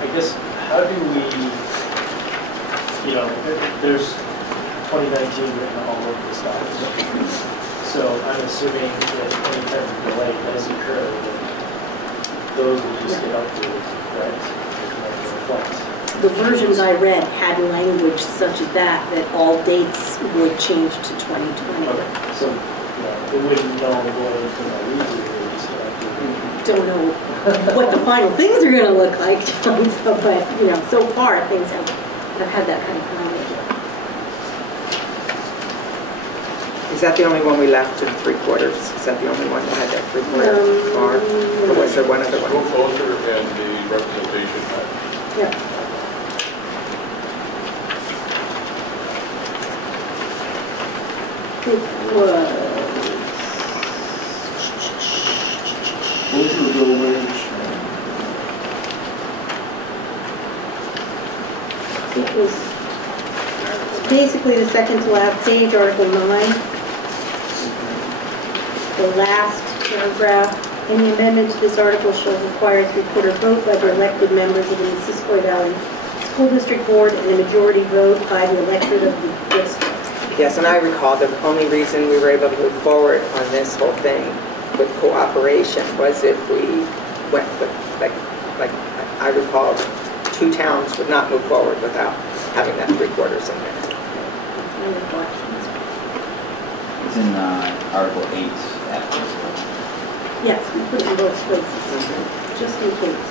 I guess, how do we, there's 2019 written all over the document. So I'm assuming that any type of delay does occur, that those will just get updated, right? Reflect. The versions I read had language such as that all dates would change to 2020. Okay, so, it wouldn't null and void anything that we do, we just have to. Don't know what the final things are gonna look like, but, so far, things have had that kind of language. Is that the only one we left in 3/4? Is that the only one that had that 3/4 bar? Or was there one other School one? closure and the representation at Yeah. It was, Closure buildings. it was basically the second to last page, Article 9. The last paragraph, any amendment to this article shall require a 3/4 vote by the elected members of the Missisquoi Valley School District Board and a majority vote by the electorate of the district. Yes, and I recall the only reason we were able to move forward on this whole thing with cooperation was if we went with, like I recall, 2 towns would not move forward without having that 3/4 in there. Any questions? It's in Article 8F. Yes, we put it in both places, just in case.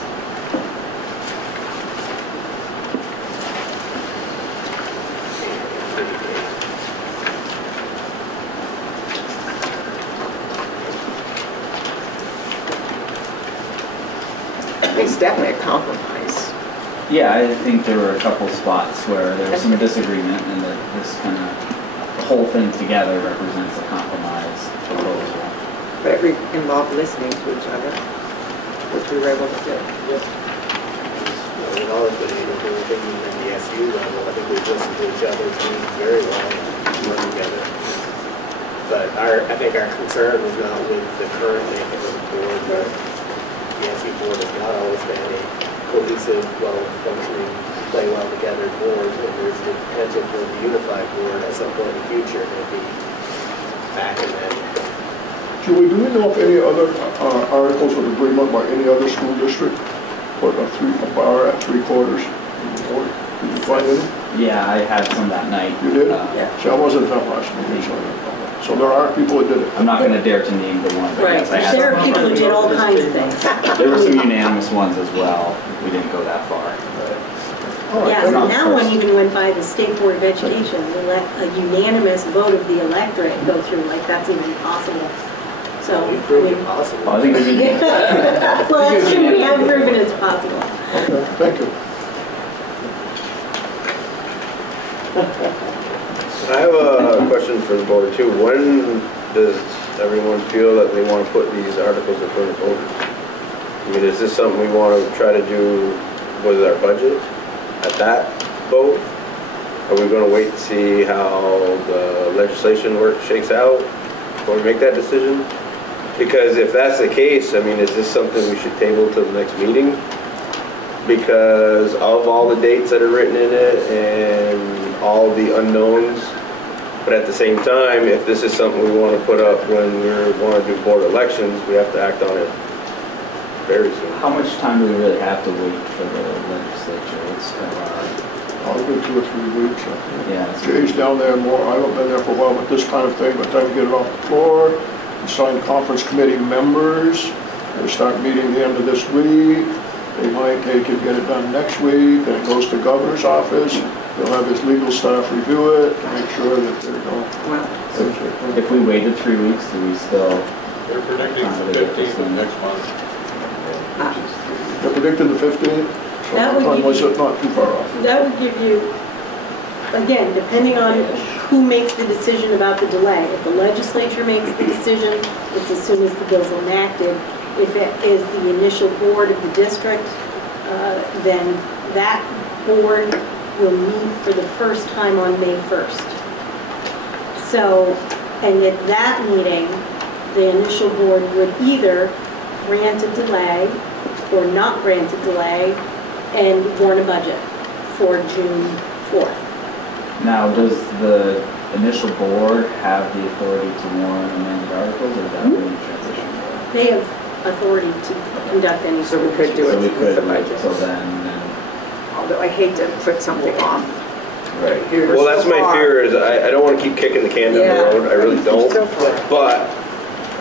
It's definitely a compromise. Yeah, I think there were a couple spots where there was some disagreement and that this kind of, the whole thing together represents a compromise proposal. But it involved listening to each other, which we were able to do. We've always been able to do everything at the SU level. I think we've listened to each other's needs very well, work together. But I think our concern was not with the current makeup of the board, but the SU board has not always been a cohesive, well-functioning, play well together board, and there's the potential for the unified board at some point in the future to be back in that. Julie, do we know if any other articles of agreement by any other school district put a bar at 3/4? Did you find any? Yeah, I had some that night. You did? Yeah. See, I wasn't at last meeting, so I don't know. So there are people that did it. I'm not going to dare to name the one, but Right, yes, I had there some. are people who did all kinds of things. There were some unanimous ones as well. We didn't go that far. All right, Yeah, thank so you. now one even went by the State Board of Education, a unanimous vote of the electorate go through, like that's even possible. So, We've proven it possible. Well, I think we need well, that's true, we have proven it's possible. Okay, thank you. I have a question for the board too. When does everyone feel that they want to put these articles in front of voters? I mean, is this something we want to try to do with our budget at that vote? Are we going to wait to see how the legislation work shakes out before we make that decision? Because if that's the case, I mean, is this something we should table to the next meeting? Because of all the dates that are written in it and all the unknowns. But at the same time, if this is something we want to put up when we want to do board elections, we have to act on it very soon. How much time do we really have to wait for the legislature? It's kind of I'll give 2 or 3 weeks. yeah. It's, Jay's down there more, I haven't been there for a while, but this kind of thing, by the time you get it off the floor, assign conference committee members, they start meeting the end of this week, they might, they could get it done next week, then it goes to governor's office, He'll have his legal staff review it, make sure that they're going. Well, If we waited 3 weeks, do we still? They're predicting the 15th of next month. They're predicting the 15th, so That would what time give was you- it? Not too far off. That would give you, again, depending on who makes the decision about the delay. If the legislature makes the decision, it's as soon as the bill's enacted. If it is the initial board of the district, then that board will meet for the first time on May 1st. So, and at that meeting, the initial board would either grant a delay or not grant a delay and warn a budget for June 4th. Now, does the initial board have the authority to warn amended articles, or is that really transition? They have authority to conduct any. So we could do So it we with could the wait budget. till then, and Although I hate to put something off. right. We're Well, so that's my far. fear is I don't want to keep kicking the can down Yeah. the road. I really don't. So far. But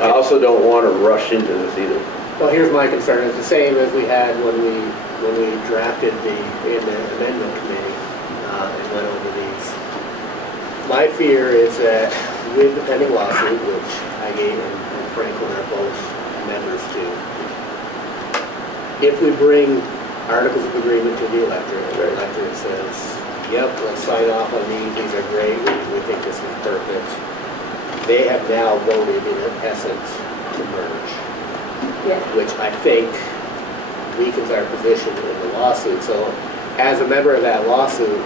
I also don't want to rush into this either. Well, here's my concern, it's the same as we had when we drafted in the amendment committee, and went over these. My fear is that with the pending lawsuit, which I gave and Franklin are both members to, if we bring articles of agreement to the electorate, and the electorate says, yep, let's sign off on these are great, we think this is perfect, they have now voted in essence to merge. Yeah. Which I think weakens our position in the lawsuit. So as a member of that lawsuit,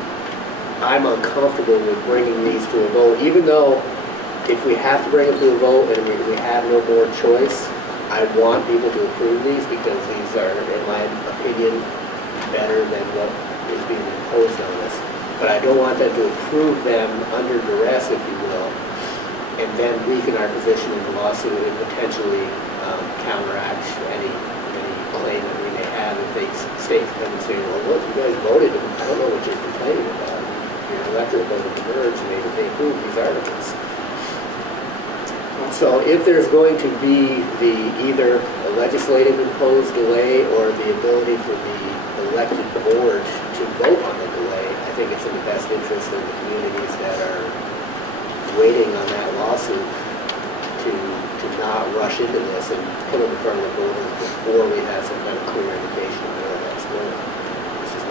I'm uncomfortable with bringing these to a vote, even though if we have to bring it to a vote and we have no board choice, I want people to approve these because these are, in my opinion, better than what is being imposed on us. But I don't want them to approve them under duress, if you will, and then weaken our position in the lawsuit and potentially counteract any claim that we may have if they state come and say, well, look, you guys voted, and I don't know what you're complaining about. Your electorate voted to merge and they approved these articles. So if there's going to be either a legislative imposed delay or the ability for the elected board to vote on the delay, I think it's in the best interest of the communities that are waiting on that lawsuit to not rush into this and put it in front of the voters before we have some kind of clear indication of where that's going. This is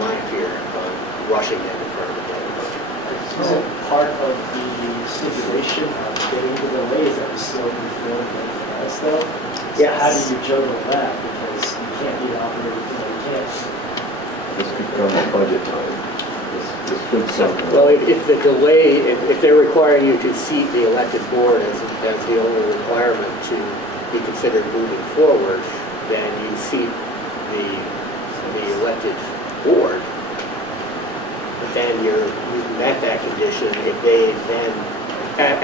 my fear on rushing them in front of the voters. Is it part of the stipulation of getting the delays that we still move forward with anything else though? So Yes. how do you juggle that? Because you can't be operating, you can't. This could come at budget time. This could something. Well, if the delay, if they're requiring you to seat the elected board as the only requirement to be considered moving forward, then you seat the elected board. But then you've met that condition if they then,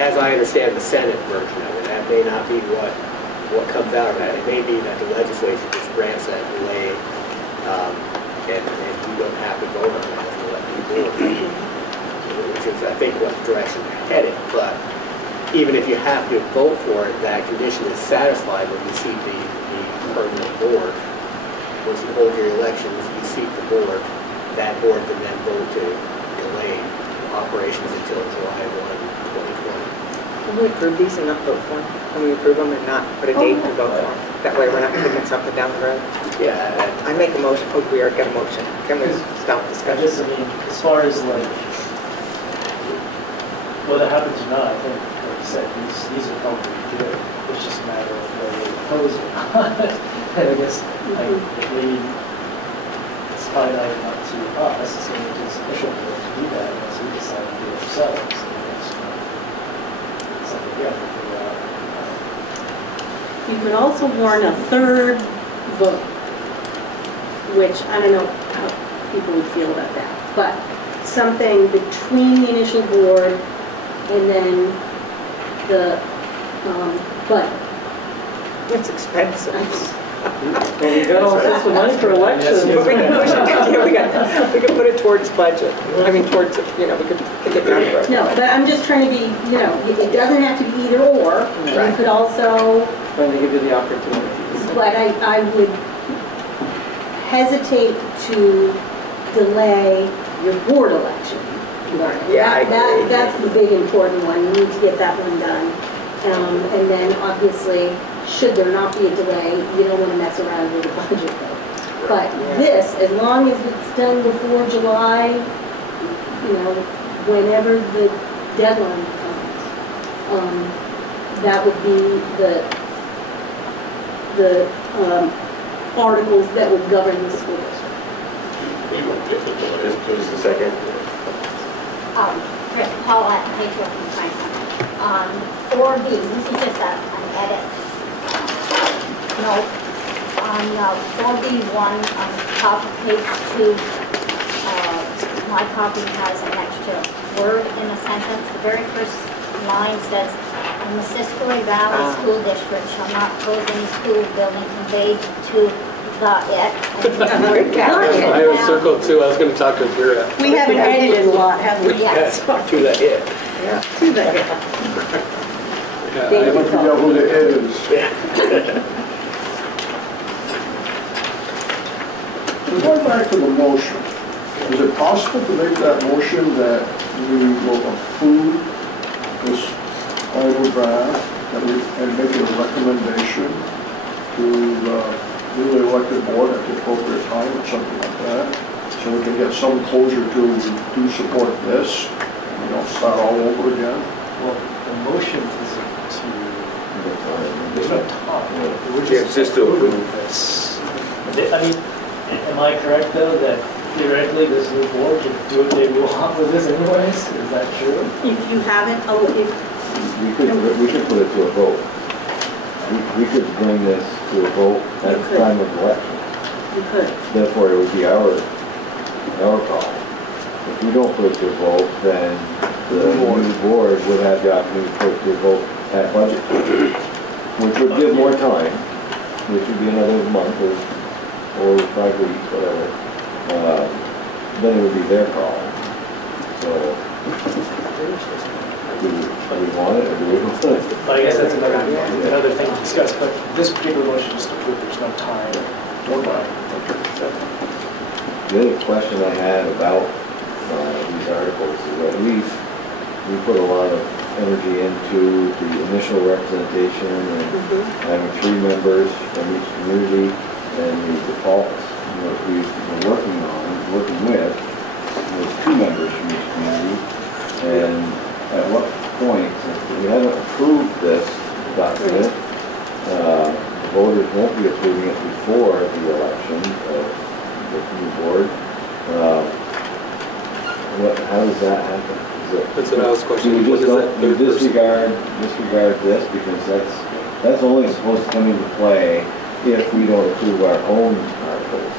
as I understand the Senate version of it, that may not be what comes out of that. It may be that the legislature just grants that delay, and you don't have to vote on that as an elected board, which is, I think, what direction they're headed. But even if you have to vote for it, that condition is satisfied when you seat the permanent board. Once you hold your elections, you seat the board, that board can then vote to delay operations until July 1, 2020. Can we approve these and not vote for them? Can we approve them and not put a date to vote for them? That way we're not kicking something down the road. Yeah, I make a motion, oh, we already got a motion. Can we stop I discussion? just, I mean, as far as like, whether it happens or not, I think, like you said, these are probably good. It's just a matter of whether they oppose it or not. And I guess, like, if it's probably not even up to us, it's going to just official to do that unless we decide to do it ourselves. So it's something we have to figure out. You could also warn a third vote, which I don't know how people would feel about that, but something between the initial board and then the budget. It's expensive. Well, we got all sorts of money for elections. We can push it, we can put it towards budget. I mean, towards, we could kick it down the road. No, but I'm just trying to be, it doesn't have to be either or. Right. You could also, Trying to give you the opportunity. but I would hesitate to delay your board election. Yeah, I agree. That's the big important one. You need to get that one done. And then obviously, should there not be a delay, you don't want to mess around with the budget vote. But this, as long as it's done before July, you know, whenever the deadline comes, that would be the articles that would govern the school district. Just a second. Chris, Paula, Rachel from Swanton. 4B, this is just an edit. No, on 4B1 on top of page 2, my copy has an extra word in a sentence. The very first line says, the Missisquoi Valley School District shall not close any school building conveyed to the it. I have a circle too. I was going to talk to Vera. We haven't edited a lot, have we? Yes. To the it. Yeah. To the it. Yeah, I don't forget who the it is. Going back to the motion, is it possible to make that motion that we will approve this final draft and make a recommendation to the newly elected board at the appropriate time or something like that, so we can get some closure to, we do support this, and we don't start all over again? Well, the motion isn't to, there's no talk. We're It's just to approve. This. I mean, am I correct though that theoretically this new board can do what they want with this anyways? Is that true? If you haven't, We could put it to a vote. We could bring this to a vote at the time of election. you could. Therefore, it would be our call. If we don't put it to a vote, then the new board would have the opportunity to put it to a vote at budget time, which would give more time, which would be another month or 5 weeks, whatever. Then it would be their call. So, do we want it or do we want it? But I guess that's another thing to discuss, but this particular motion is to prove there's no time. The other question I had about these articles is that we put a lot of energy into the initial representation and having 3 members from each community and the defaults. What we've been working with was 2 members from each community. And at what point, since we haven't approved this document, voters won't be approving it before the election of the new board. How does that happen? That's what I was questioning. Do we What is that third person? disregard this because that's only supposed to come into play if we don't approve our own articles.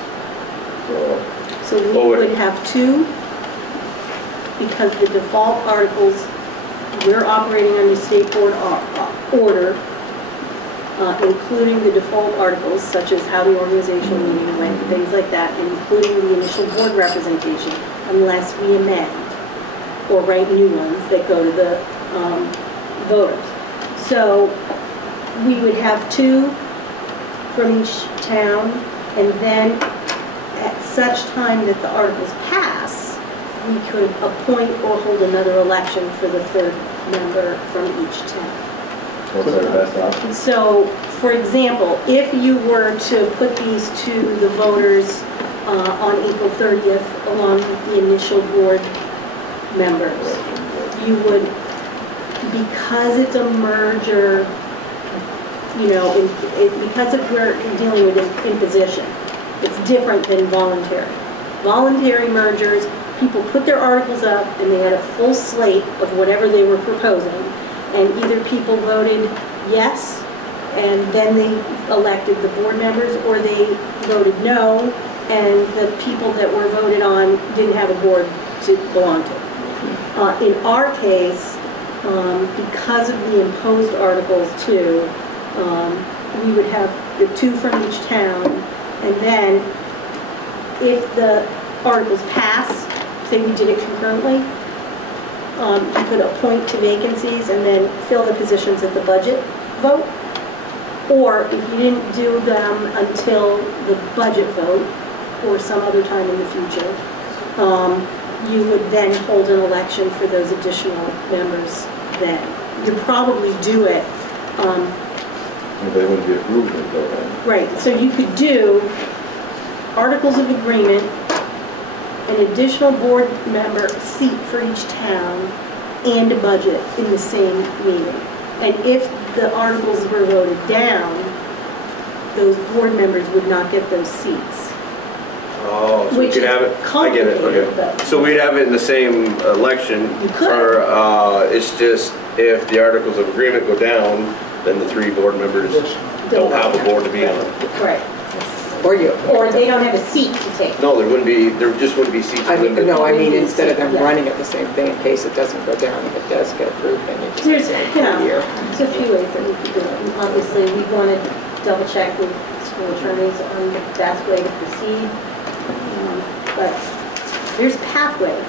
So we would have 2, because the default articles, we're operating under state board order, including the default articles such as how the organizational meeting went, things like that, including the initial board representation, unless we amend or write new ones that go to the voters. So we would have 2 from each town, and then at such time that the articles pass, we could appoint or hold another election for the 3rd member from each town. What's our best option? So, for example, if you were to put these to the voters on April 30th, along with the initial board members, you would, because it's a merger, you know, because we're dealing with imposition, it's different than voluntary. Voluntary mergers, people put their articles up and they had a full slate of whatever they were proposing, and either people voted yes and then they elected the board members, or they voted no and the people that were voted on didn't have a board to belong to. In our case, because of the imposed articles too, we would have the 2 from each town, and then if the articles pass, say we did it concurrently, you could appoint to vacancies and then fill the positions at the budget vote. Or if you didn't do them until the budget vote or some other time in the future, you would then hold an election for those additional members then. You'd probably do it, They wouldn't be approved until then. right, so you could do articles of agreement, an additional board member seat for each town, and a budget in the same meeting. And if the articles were voted down, those board members would not get those seats. Oh, so we Which could is have it, I get it, complicated, okay. but- So we'd have it in the same election? You could. Or, it's just, if the articles of agreement go down, then the 3 board members don't have a board to be on. Right. Or they don't have a seat to take. No, there just wouldn't be seats. I mean, limited. no, I mean, instead of them Yeah. running at the same thing in case it doesn't go down, if it does get approved, then you just There's, say you for a know, year. there's a few ways that we could do it. And obviously, we want to double check with school attorneys on the best way to proceed. But there's pathways.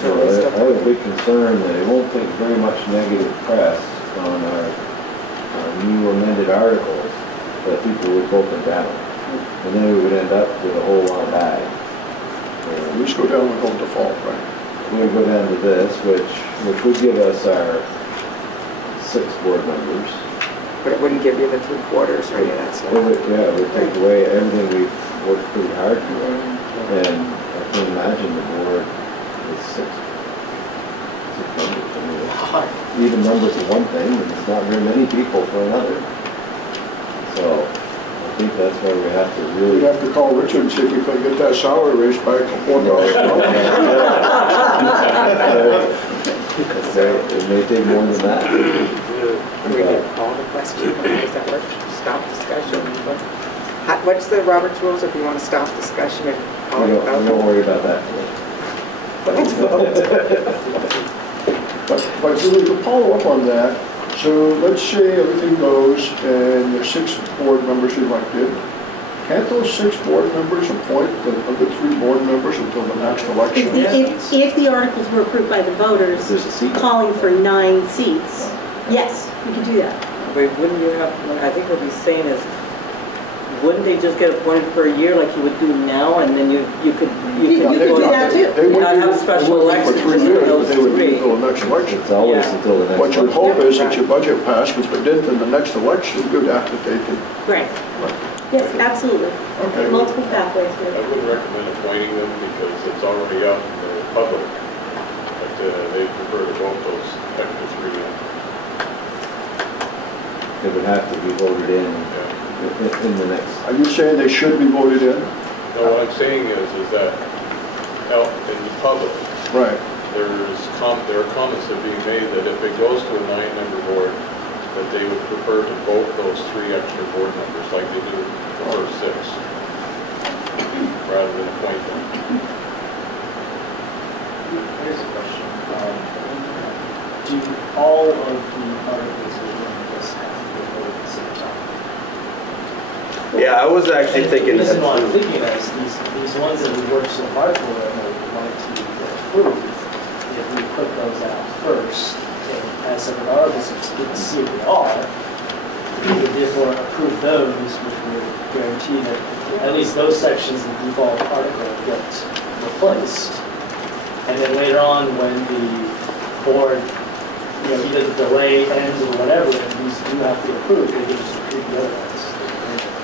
So I have a big concern that it won't take very much negative press on our new amended articles that people would vote them down. And then we would end up with a whole lot of bad. At least go down with no default, right? We would go down to this, which would give us our 6 board members. But it wouldn't give you the 3/4 or any of that It stuff. would, yeah, it would take away everything we've worked pretty hard for. And I can imagine the board with 6 members. I mean, even numbers are one thing, and it's not very many people for another. So I think that's why we have to We'd really. have to call Richard and see if we can get that salary raised by $4. It may take more than that. Are we going to call the question, or does that work? Stop discussion? What's the Robert's rules if you want to stop discussion and call it about? Don't worry about that today. Let's vote. But Julie, to follow up on that, so let's say everything goes and there's 6 board members elected. Can't those 6 board members appoint the other 3 board members until the next election? If the articles were approved by the voters, There's a seat. calling for 9 seats, yes, you could do that. But wouldn't you have, I think what he's saying is, wouldn't they just get appointed for a year like you would do now, and then you could You could do that too. They Not wouldn't have be- special they wouldn't be elections for 3 for years, those but they would be 3. until the next election. It's always Yeah. until the next. What your election. hope is that your budget passed, because if it didn't, then the next election, you'd have to take it. Right. Yes, absolutely. Okay. Multiple pathways. I wouldn't recommend appointing them because it's already out in the public, but they prefer to vote those extra 3 in. It would have to be voted in Yeah. in the next. Are you saying they should be voted in? No, what I'm saying is that out in the public, Right. there are comments that are being made that if it goes to a 9-member board, that they would prefer to vote those 3 extra board members like they do the first 6, rather than appoint them. Here's a question. Do all of the articles within this have to be voted at the same time? Yeah, I was actually And thinking the reason why I'm that. thinking is these ones that we worked so hard for and that we wanted to get approved, if we put those out first, and as separate articles, so we can see if they are, we would therefore approve those, which would guarantee that at least those sections of the default article get replaced. And then later on, when the board, either the delay ends or whatever, and these do have to be approved, they can just approve the other ones.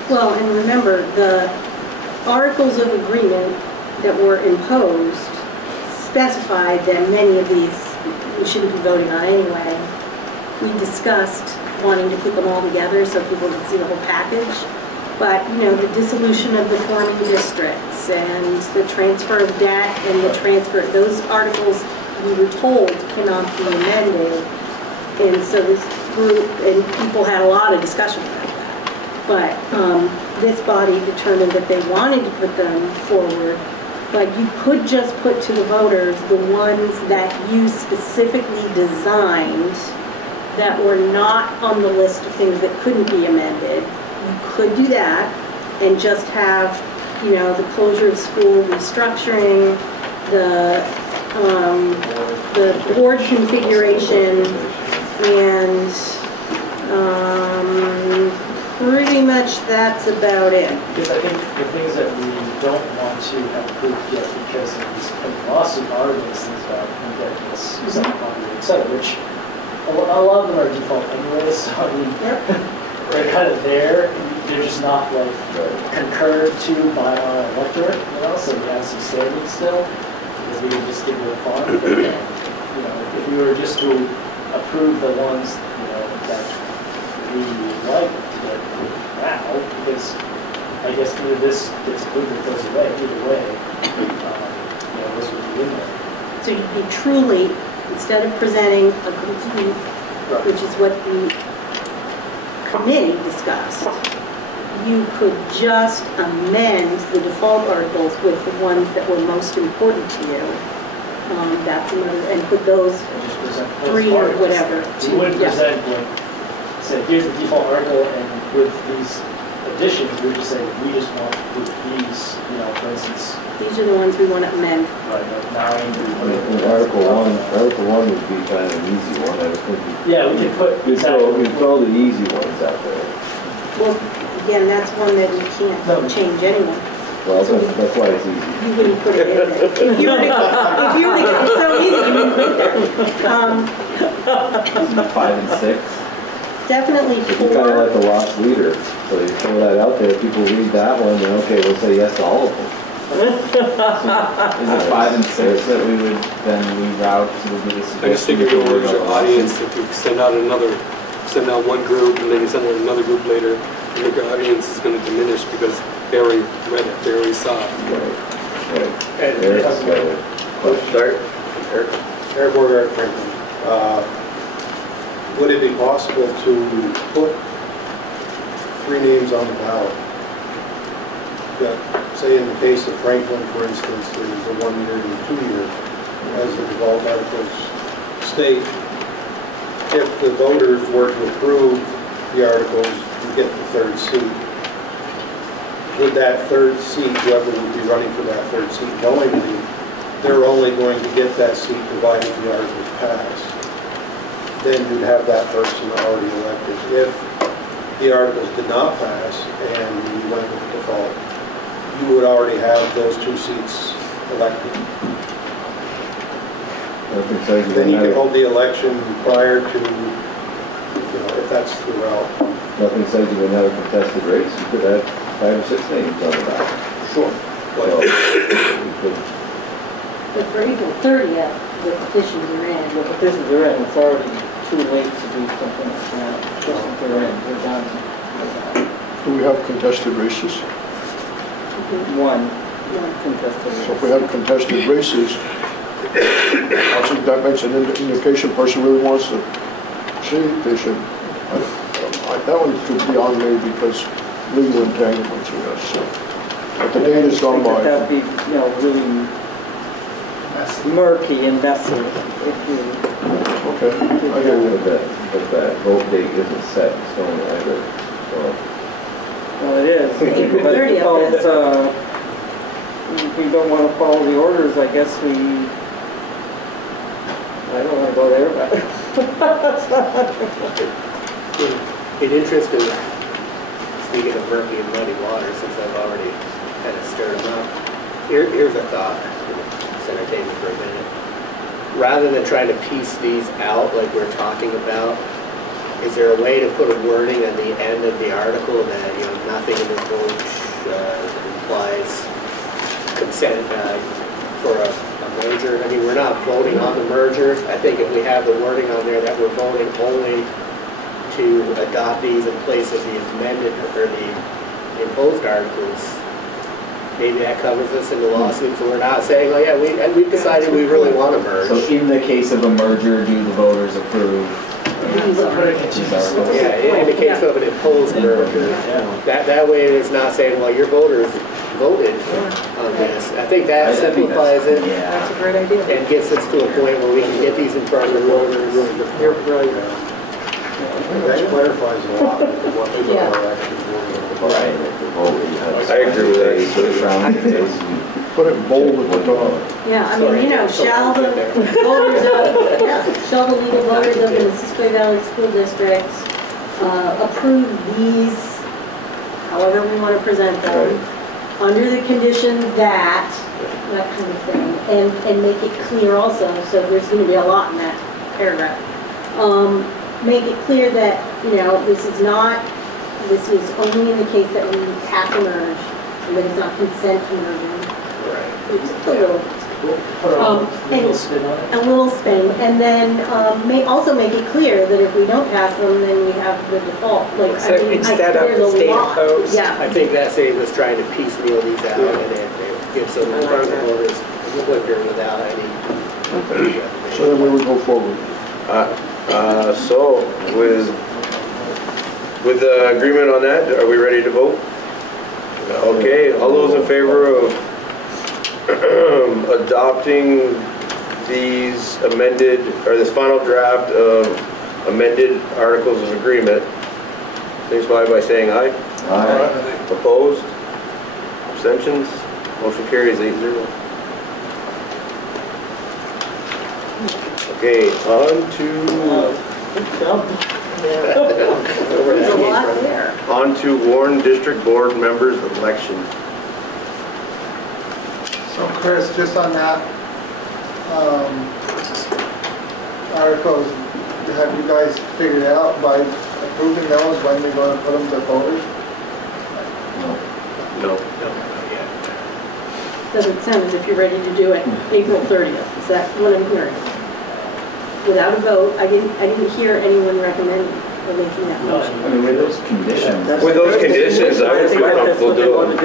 Well, and remember, the articles of agreement that were imposed specified that many of these we shouldn't be voting on anyway. We discussed wanting to put them all together so people could see the whole package. But, the dissolution of the forming districts and the transfer of debt and the transfer, those articles we were told cannot be amended. And so this group, and people had a lot of discussion about that. But this body determined that they wanted to put them forward. But you could just put to the voters the ones that you specifically designed that were not on the list of things that couldn't be amended. You could do that and just have, the closure of school restructuring, the board configuration, and pretty much that's about it. Because I think the things that we don't want to have approved yet because of this lawsuit are those things about indebtedness, property, et cetera, which a lot of them are default anyways, so I mean, they're kind of there, they're just not like concurred to by our electorate, you know, so we have some standing still, because we can just give it a fund. You know, if we were just to approve the ones, you know, that we would like to get now, because I guess either this gets approved or goes away, either way, you know, this would be in there. So you'd be truly, instead of presenting a complete, which is what the committee discussed, you could just amend the default articles with the ones that were most important to you. That's another, and put those Just present those 3 or articles. whatever. We wouldn't present like, say, here's the default article, and with these additions, we just say, we just want these, you know, for instance, These are the ones we want to amend. like 9. And Article 1 would be kind of an easy one, I was thinking. Yeah, we could put, We'd throw the easy ones out there. Well, again, that's one that we can't change anyway. Well, that's why it's easy. You wouldn't put it in there. If you were to get it so easy, you wouldn't put it there. 5 and 6. Definitely If you kind of 4. like the lost leader, so you throw that out there, people read that one, then okay, we'll say yes to all of them. Is it 5 and 6 that we would then reroute to the biggest? I just think you're going to lose your audience if you send out one group and then you send out another group later, and your audience is going to diminish because they already read it, they already saw it. Right. and Eric's got a question. Start. Eric. Eric Borger, Franklin. Would it be possible to put 3 names on the ballot? That, say in the case of Franklin, for instance, there's a 1-year and a 2-year, as the default articles state. If the voters were to approve the articles, you get the 3rd seat. Would that 3rd seat, whoever would be running for that 3rd seat, knowingly, they're only going to get that seat provided the articles pass, then you'd have that person already elected. If the articles did not pass and you went with default, you would already have those 2 seats elected. Nothing says you Then you wouldn't can have, hold the election prior to, you know, if that's the route. nothing says you wouldn't have a contested race, you could have 5 or 6 names on the ballot. Sure. So, you could, But for April 30th, the petitions are in. The petitions are in, it's already too late to do something like that. Petitions are in, they're done. Do we have contested races? One contested race. So if we have contested races, I think that makes an indication person really wants to see, they should, that one could be on me because legal entanglements, I guess, so. But the date is gone by. That'd be, you know, really murky and messy if you. Okay, I hear you. but that vote date isn't set in stone either, so. Well, it is. April But 30th is. if we don't want to follow the orders, I guess I don't want to go there, but. In interest of speaking of murky and muddy water, since I've already kind of stirred them up, here's a thought. Just entertain me for a minute. Rather than trying to piece these out like we're talking about, is there a way to put a wording at the end of the article that, you know, nothing in this vote implies consent for a merger? I mean, we're not voting on the merger. I think if we have the wording on there that we're voting only to adopt these in place of the amended or the imposed articles, maybe that covers us in the lawsuit, so we're not saying, oh yeah, we've decided we really want to merge. So in the case of a merger, do the voters approve? Yeah, in the case of an imposed merger, that way it's not saying, well, your voters voted on this. I think that simplifies it. That's a great idea. And gets us to a point where we can get these in front of the voters. You're brilliant. That clarifies a lot of what people Yeah. are actually doing. Right. I agree with that. Put it bold at the top. Yeah, I mean, you know, shall the voters shall the legal voters of the Missisquoi Valley School District approve these however we want to present them, under the conditions that kind of thing, and make it clear also, so there's going to be a lot in that paragraph. Make it clear that, this is only in the case that we have to merge, and that it's not consent to merging. Right. It's just a little, Put a little spin on it. a little spin, and then also make it clear that if we don't pass them, then we have the default. Like, So instead of there's a state lot. opposed. Yeah. I think that saves us trying to piecemeal these out and it gives them I like front of the that. voters quicker without any. So then we would go forward. So with the agreement on that, are we ready to vote? Okay, all those in favor of adopting these amended, or this final draft of amended articles of agreement, signify by saying aye. Aye. Opposed? Abstentions? Motion carries 8-0. Okay, There's a lot there. on to Warren District Board members election. So Chris, just on that, articles, have you guys figured out by approving those when you're going to put them to voters? No. Doesn't sound as if you're ready to do it April 30th. Is that what I'm hearing? Without a vote, I didn't hear anyone recommending or making that motion. I mean, with those conditions. With those conditions, I would feel comfortable doing it.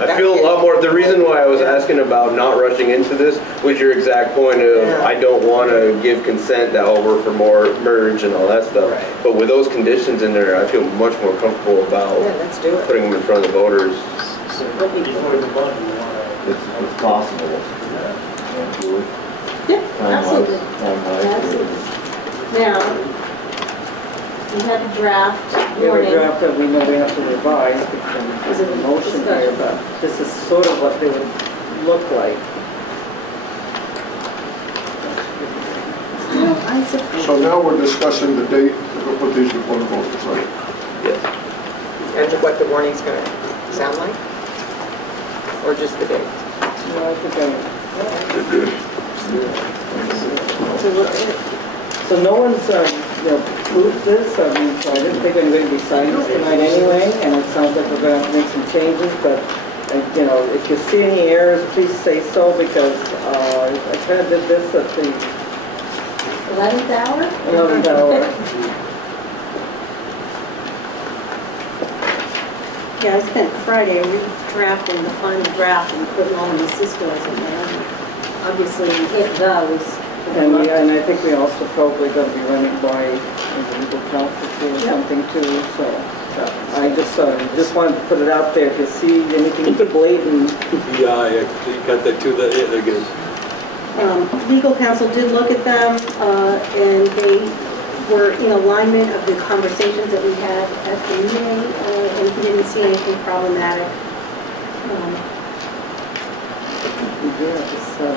I feel a lot more, the reason why I was asking about not rushing into this was your exact point of, I don't want to give consent that over for more merge and all that stuff. But with those conditions in there, I feel much more comfortable about Let's do it. putting them in front of the voters. So before we move on, we want to. It's possible. Yeah. Do it. Yeah, absolutely. Time-wise. Absolutely. Now, we have a draft We have a warning. draft that we know we have to revise, because there's a motion here, but this is sort of what they would look like. Well, I suppose. So now we're discussing the date that we'll put these before the voters, right? And what the warning's going to sound like? Or just the date? Well, I think so no one's, approved this. I mean, so I didn't think anybody would be signing this tonight anyway, and it sounds like we're going to have to make some changes, but, if you see any errors, please say so, because I kind of did this at the 11th hour? 11th hour. Yeah, I spent Friday redrafting the final draft and putting all the systems in there. Obviously, it does. And I think we also probably going to be running by the legal counsel too or something too, so I just wanted to put it out there. If you see anything blatant. Yeah, I got that too, again. Legal counsel did look at them, and they were in alignment of the conversations that we had at the meeting, and he didn't see anything problematic. We do have to say,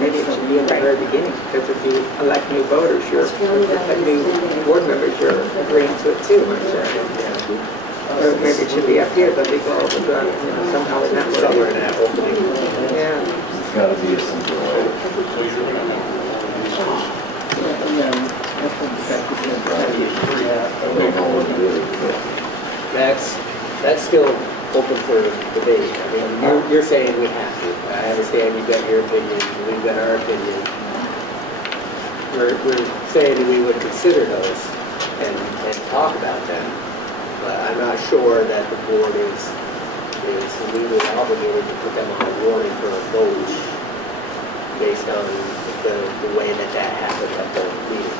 Maybe it should be in the very beginning, because if you elect new voters, you're, new board members, you're agreeing to it too, I'm sure. Or maybe it should be up here, but legal, somehow in that Somewhere way. in that opening. Yeah. It's got to be a simple way. I don't know what it is, but That's still open for debate. I mean, you're saying we have to. I understand you've got your opinion, we've got our opinion. We're saying we would consider those and talk about them, but I'm not sure that the board is legally obligated to put them on a warning for a vote based on the way that happened at the meeting.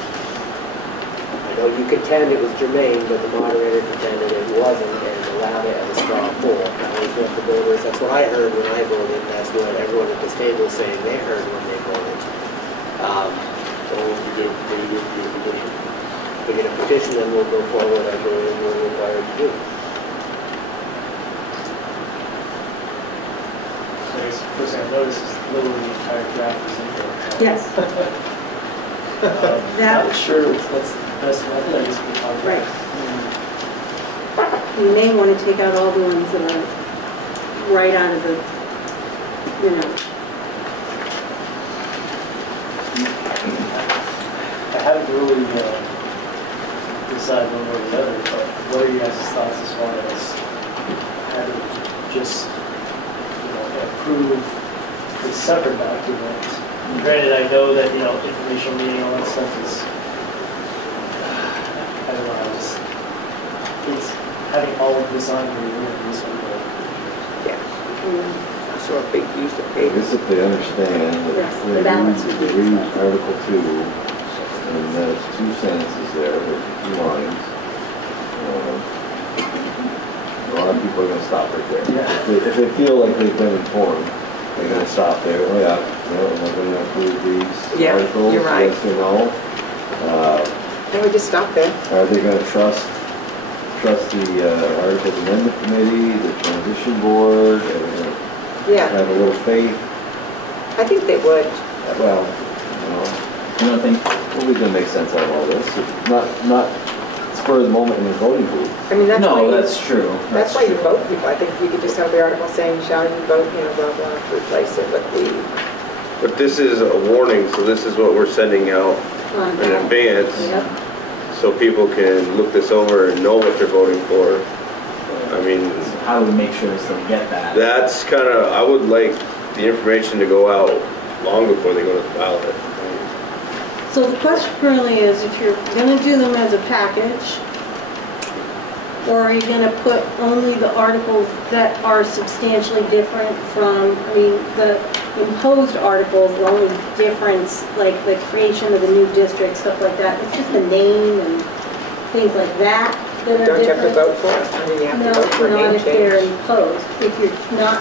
I know you contend it was germane, but the moderator contended it wasn't and allowed it as a straw poll. That was what the voters, that's what I heard when I voted, that's what everyone at this table is saying they heard when they voted. So we get a petition. If we get a petition, then we'll go forward, I believe we're required to do. So I guess the first thing I noticed is literally the entire draft is in here. Yes. Not sure that's the best method, I guess we can talk about. Right. you may want to take out all the ones that are right out of the, I haven't really decided one way or the other, but what are you guys' thoughts as far as having just, approve a separate document? Granted, I know that, informational meeting, all that stuff is, I don't know, it's having all of this on here, this one. Yeah. So a big use of I paper. guess if they understand that they read Article 2, and there's 2 sentences there, there's 2 lines, a lot of people are going to stop right there. Yeah. If they feel like they've been informed, they're going to stop there. Oh yeah, am I going to approve these articles? You're right. Yes or no? Can we just stop there? Are they going to trust the Articles Amendment Committee, the Transition Board? Are they going to have a little faith? I think they would. Well, You don't think? well, we can make sense out of all this. It's not spur of the moment in the voting booth. I mean, that's why No, you, that's true. that's why you vote people. I think you could just have the article saying, shall you vote, blah, blah, to replace it with the... But this is a warning, so this is what we're sending out in advance. Yep. So people can look this over and know what they're voting for. I mean, How do we make sure they still get that? that's kind of, I would like the information to go out long before they go to the ballot. So the question really is, if you're going to do them as a package, or are you going to put only the articles that are substantially different from, the imposed articles, the only difference, like the creation of the new district, stuff like that, it's just the name and things like that that are Don't you have to different? vote for it? I mean, you have to No, vote for a not name if they're change. imposed. If you're not,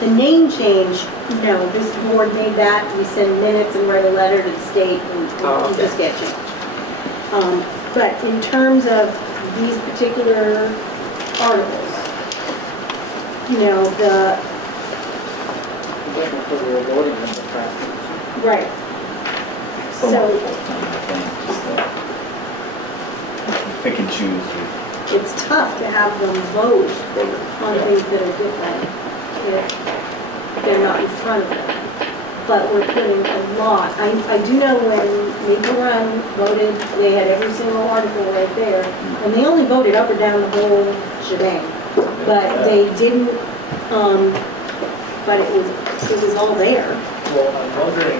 the name change, no, this board made that, we send minutes and write a letter to the state and you just get changed. But in terms of these particular articles, Because we were voting in the past. right. So, Pick and choose. it's tough to have them vote on things that are different if they're not in front of them. But we're putting a lot. I do know when Maple Run voted, they had every single article right there, and they only voted up or down the whole shebang. But they didn't, but it was all there. Well, I'm wondering,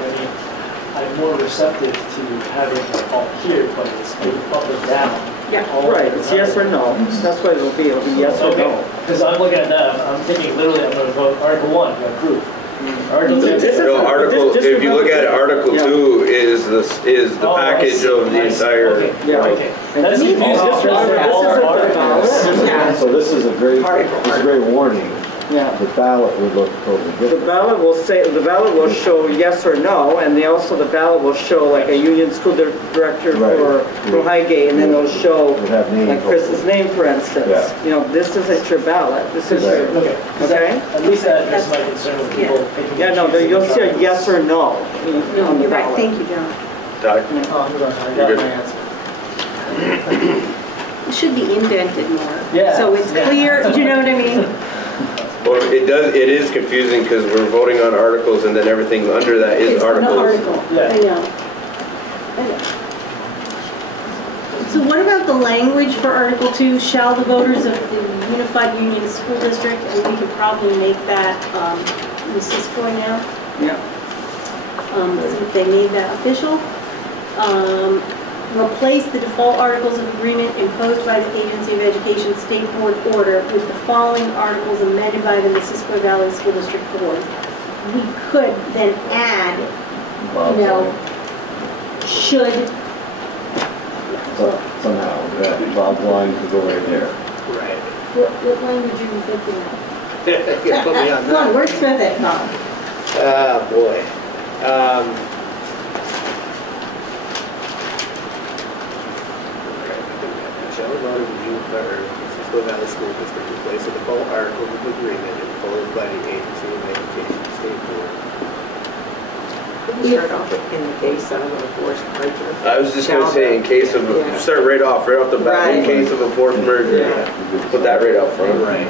I'm more receptive to having it all here, but it's up or down. Yeah. Right, it's yes or no. That's what it'll be yes or no. Because I'm looking at that, I'm thinking literally I'm going to vote Article 1 to approve. Article 2. If you look at Article 2 is the package of the entire. Okay. That's So this is a great warning. Yeah. The ballot would look totally different. The ballot will show yes or no, and the ballot will show like a union school director for Highgate, and then it'll show like Chris's name, for instance. Yeah. This isn't your ballot. This is your, okay. At least that's my concern with people. Yeah, no, you'll see a yes or no on the Right, ballot. thank you, John. Doc? Oh, I'm done. I got my answer. It should be indented more. Yeah. So it's clear, do you know what I mean? Well, it is confusing because we're voting on articles and then everything under that is It's articles. an article, Yeah. I know. So what about the language for Article 2? Shall the voters of the Unified Union School District, and we could probably make that Missisquoi now, Yeah. since they made that official. Replace the default articles of agreement imposed by the Agency of Education State Board order with the following articles amended by the Missisquoi Valley School District Board. We could then add, should. Somehow, Bob's line could go right there. Right. What language are you thinking of? You put me on Come on, that. wordsmith it, Bob. Ah, boy. Shall the vote of the Missisquoi Valley School District replace the default articles of agreement imposed by the Agency of Education State Board? Start off with in the case of a forced merger. I was just gonna say, in case of, start right off the bat, in Right. case of a forced merger. Yeah. Put that right up front. Right.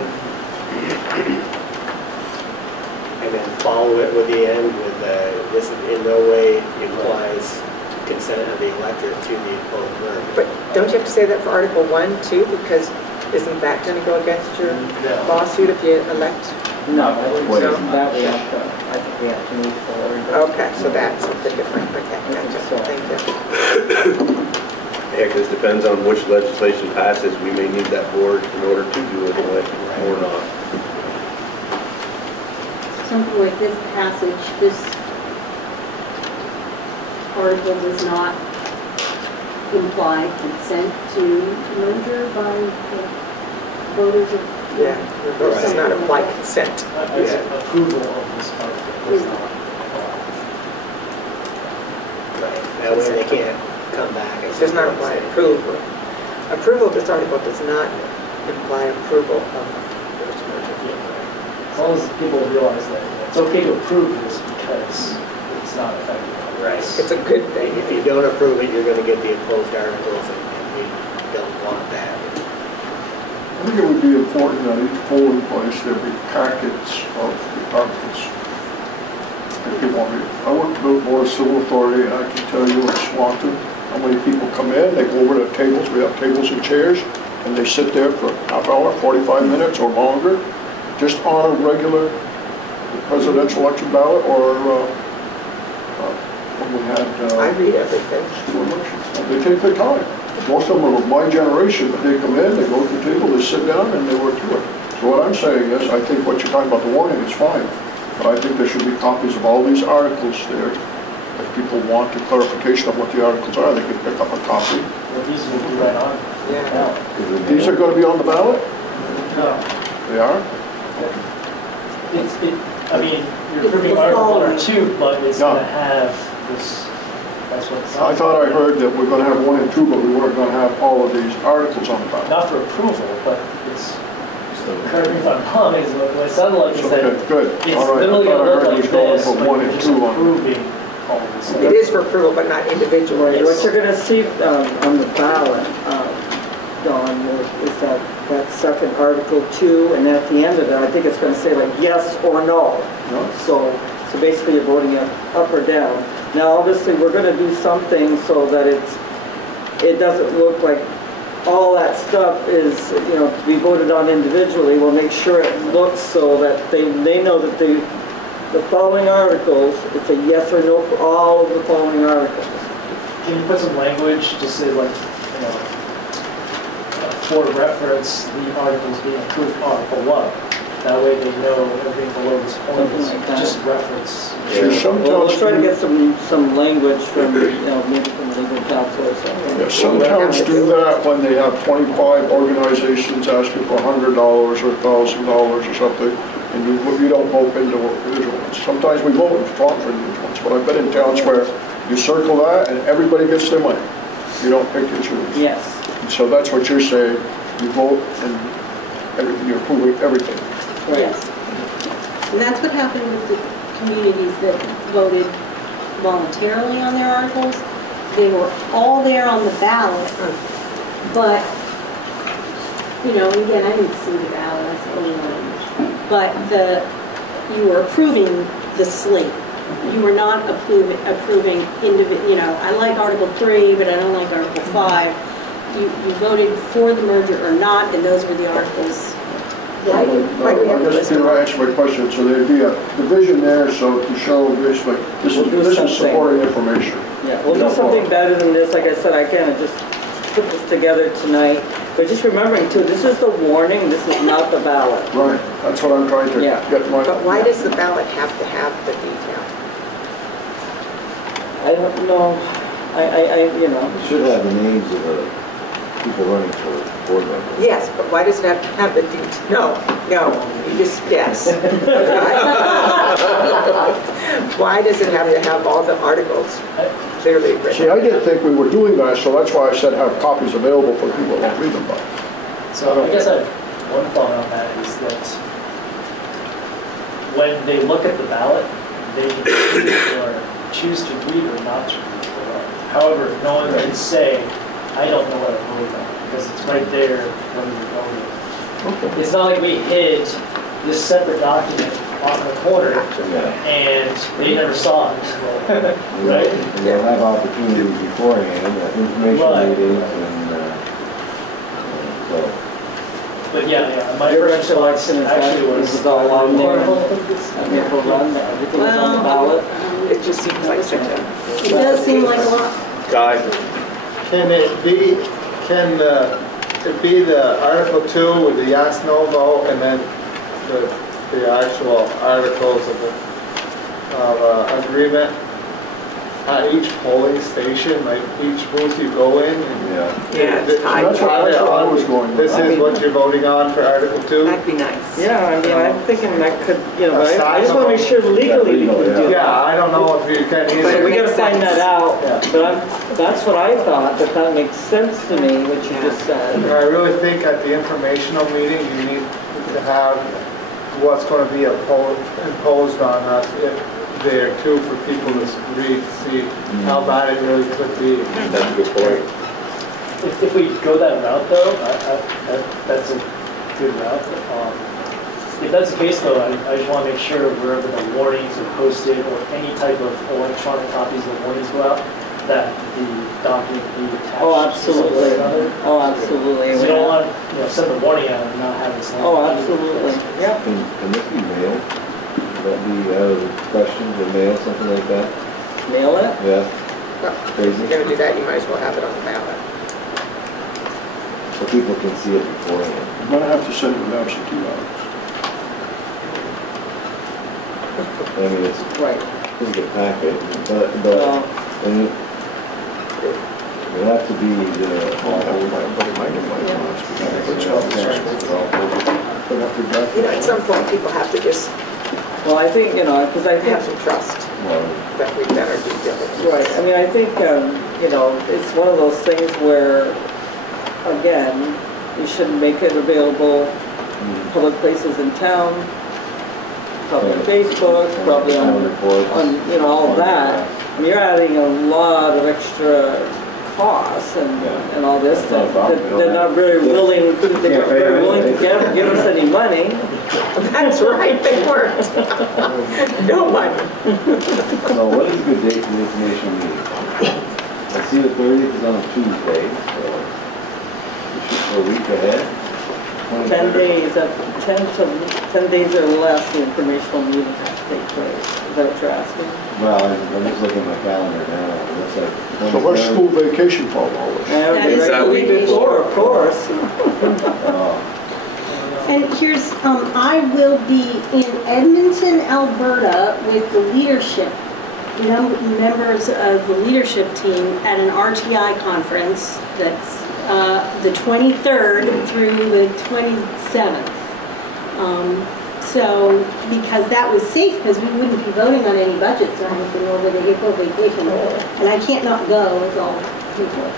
And then follow it with the end with, this in no way implies consent of the electorate to the opposed merger. But don't you have to say that for Article 1 too? Because isn't that going to go against your lawsuit if you elect? No, Wait. No? that we have to, I think we have to move forward. Okay, so that's something different. Okay, gotcha. Thank you. Yeah, because it depends on which legislation passes, we may need that board in order to do it or not. Something like this passage, this article does not imply consent to merger by the voters of. Yeah, your vote does not apply consent. Approval of this article does not apply. Right, that way they can't come back. It does not apply approval. Approval of this article does not imply approval of forced merger. As long as people realize that it's okay to approve this because it's not effective. Right. It's a good thing. If you don't approve it, you're gonna get the opposed articles, and we don't want that. I think it would be important that each polling place there be packets of the articles. If you want me, I work for the Board of Civil Authority, and I can tell you in Swanton, how many people come in, they go over to tables, we have tables and chairs, and they sit there for half hour, 45 minutes or longer, just on a regular presidential election ballot, or when we had... I read everything. They take their time. Most of them are of my generation, but they come in, they go to the table, they sit down, and they work through it. So what I'm saying is, I think what you're talking about, the warning, is fine. But I think there should be copies of all these articles there. If people want the clarification of what the articles are, they can pick up a copy. Well, these will be right on. Yeah. These are going to be on the ballot? No. They are? I mean, you're approving Article 1 or 2, but it's going to have this, that's what it sounds I thought I heard that we're going to have 1 and 2, but we weren't going to have all of these articles on the ballot. not for approval, but it's, correct me if I'm wrong, is what it sounded like is that Okay, good. it's All right. I literally thought I going to heard look you like was going this, for but 1 you're and just 2 on. approving all of this. It is for approval, but not individual. Right, what you're gonna see on the ballot, Dawn, is that second Article 2, and then at the end of it, I think it's gonna say like yes or no. So basically you're voting it up or down. Now, obviously, we're gonna do something so that it doesn't look like all that stuff is, to be voted on individually. We'll make sure it looks so that they know that the following articles, it's a yes or no for all of the following articles. Can you put some language, just say like, for reference, the articles being approved Article 1. That way they know everything below this point is Something like that. just reference. Well, we'll try to get some language from, maybe from legal counsel or something. Yeah, some towns do that when they have 25 organizations asking for $100 or $1,000 or something, and you don't vote into individual ones. Sometimes we vote for individual ones, but I've been in towns where you circle that and everybody gets their money. You don't pick and choose. Yes. So that's what you're saying. You vote and you're approving everything. Yes. And that's what happened with the communities that voted voluntarily on their articles. They were all there on the ballot, but, again, I didn't see the ballot, I saw the language. But you were approving the slate. You were not approving I like Article 3, but I don't like Article 5. You voted for the merger or not, and those were the articles. Why do we have I guess to answer my question, so there'd be a division there, so to show basically, this is supporting information. Yeah, we'll do something better than this. Like I said, I can't just put this together tonight. But just remembering too, this is the warning, this is not the ballot. Right, that's what I'm trying to get my... But why does the ballot have to have the detail? I don't know. It should have the names of the people running for board members. Yes, but why does it have to have the detail? No, you just, yes. Why does it have to have all the articles clearly written? See, I didn't think we were doing that, so that's why I said have copies available for people who don't read them. So I guess I have one thought on that is that when they look at the ballot, they or choose to read or not to read. However, no one can say, I don't know what I'm voting on, because it's right there when you're voting. It's not like we hid this separate document on the corner and they never saw it. Right? And they'll have opportunities beforehand, information meetings, and so. But yeah, my Your first response recollection is that actually it was was all on there, and it will run, everything was on the ballot. It just seems like such a... It does seem like a lot. Guy? Can it be the Article 2 with the yes, no vote, and then the actual articles of agreement at each polling station, like each booth you go in? Yeah, it's high. That's what I was going with. This is what you're voting on for Article 2? That'd be nice. Yeah, I mean, I'm thinking that could, but I just want to make sure legally we can do that. Yeah, I don't know if you can So either. we gotta find that out, but that's what I thought, that makes sense to me, what you just said. I really think at the informational meeting, you need to have what's going to be imposed on us there too, for people to read, to see how bad it really could be. That's a good point. If we go that route though, that's a good route. If that's the case though, I just want to make sure wherever the warnings are posted or any type of electronic copies of the warnings go out, that the document be attached. Oh, absolutely. To another. Oh, absolutely. So you don't want send the warning out and not have this. Oh, absolutely. Yep. Can this be mailed? Would that be out of the question to mail something like that? Mail it? Yeah. If Crazy. you're going to do that, you might as well have it on the ballot. So people can see it beforehand. You're gonna have to send it with absentee ballots. I mean, it's Right. a good packet, but and it has to be the At some point, people have to just Well, I think, because I think have some trust that we've done our due diligence. right. I mean, I think, it's one of those things where, again, you should make it available public places in town, probably on Facebook, probably on all of that. I mean, you're adding a lot of extra costs and all this that they're not very willing to, give us any money. That's right, they weren't. No money. So what is a good date for the information meeting? I see the 30th is on a Tuesday, so we shoot for a week ahead. 10 days, 10 days or less, the informational meeting has to take place. Is that what you're asking? Well, I'm just looking at my calendar now. It looks like So where's school vacation fall always? That is that the week week Before, of course. And here's, I will be in Edmonton, Alberta with the leadership, members of the leadership team at an RTI conference that's the 23rd through the 27th. So, because that was safe, because we wouldn't be voting on any budgets or anything over the April vacation. And I can't not go with all people.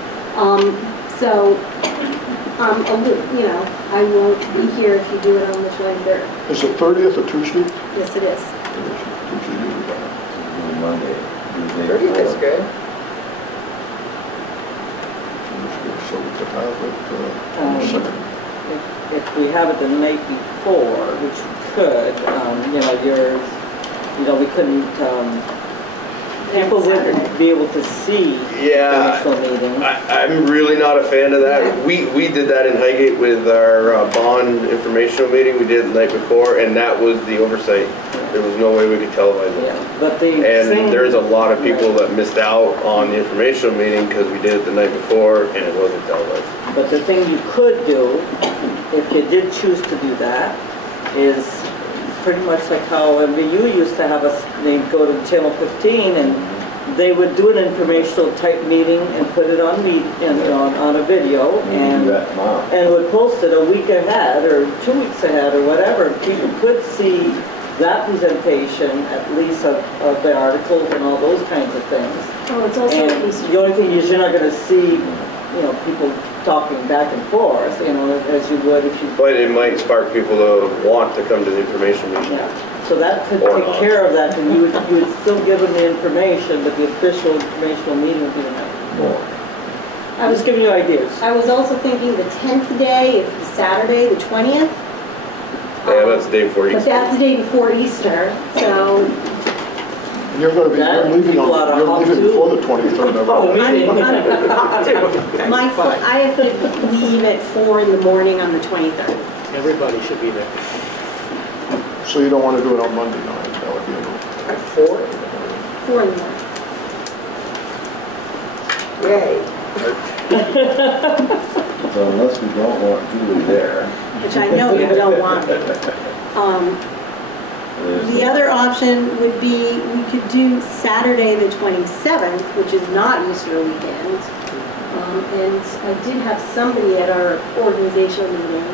I won't be here if you do it on the 23rd. Is the 30th a Tuesday? Yes, it is. Monday. 30th is good. So we could have it second. If we have it the night before, which we could, we couldn't, people wouldn't be able to see the initial meeting. I'm really not a fan of that. We did that in Highgate with our bond informational meeting. We did it the night before, and that was the oversight. There was no way we could televise it. Yeah, but There's a lot of people that missed out on the informational meeting because we did it the night before and it wasn't televised. But the thing you could do, if you did choose to do that, is pretty much like how MVU used to have us, they'd go to Channel 15 and they would do an informational type meeting and put it on on a video and would post it a week ahead or 2 weeks ahead or whatever. People could see that presentation at least of the articles and all those kinds of things. Oh, it's also and the only thing is you're not going to see, people talking back and forth, as you would if you... But it might spark people to want to come to the information meeting. Yeah. So that could Or take not. care of that, and you would still give them the information, but the official informational meeting would be the night before. I'm just giving you ideas. I was also thinking the 10th day is the Saturday, the 20th. Yeah, that's the day before But Easter. that's the day before Easter, so And you're gonna be, you're leaving People out of you're hot leaving too. before the 23rd of Oh, April. I have to leave at 4 in the morning on the 23rd. Everybody should be there. So you don't wanna do it on Monday night, that would be a At 4? 4 in the morning. Yay. So unless we don't want Julie there. Which I know you don't want. The other option would be, we could do Saturday the 27th, which is not Easter weekend. And I did have somebody at our organizational meeting,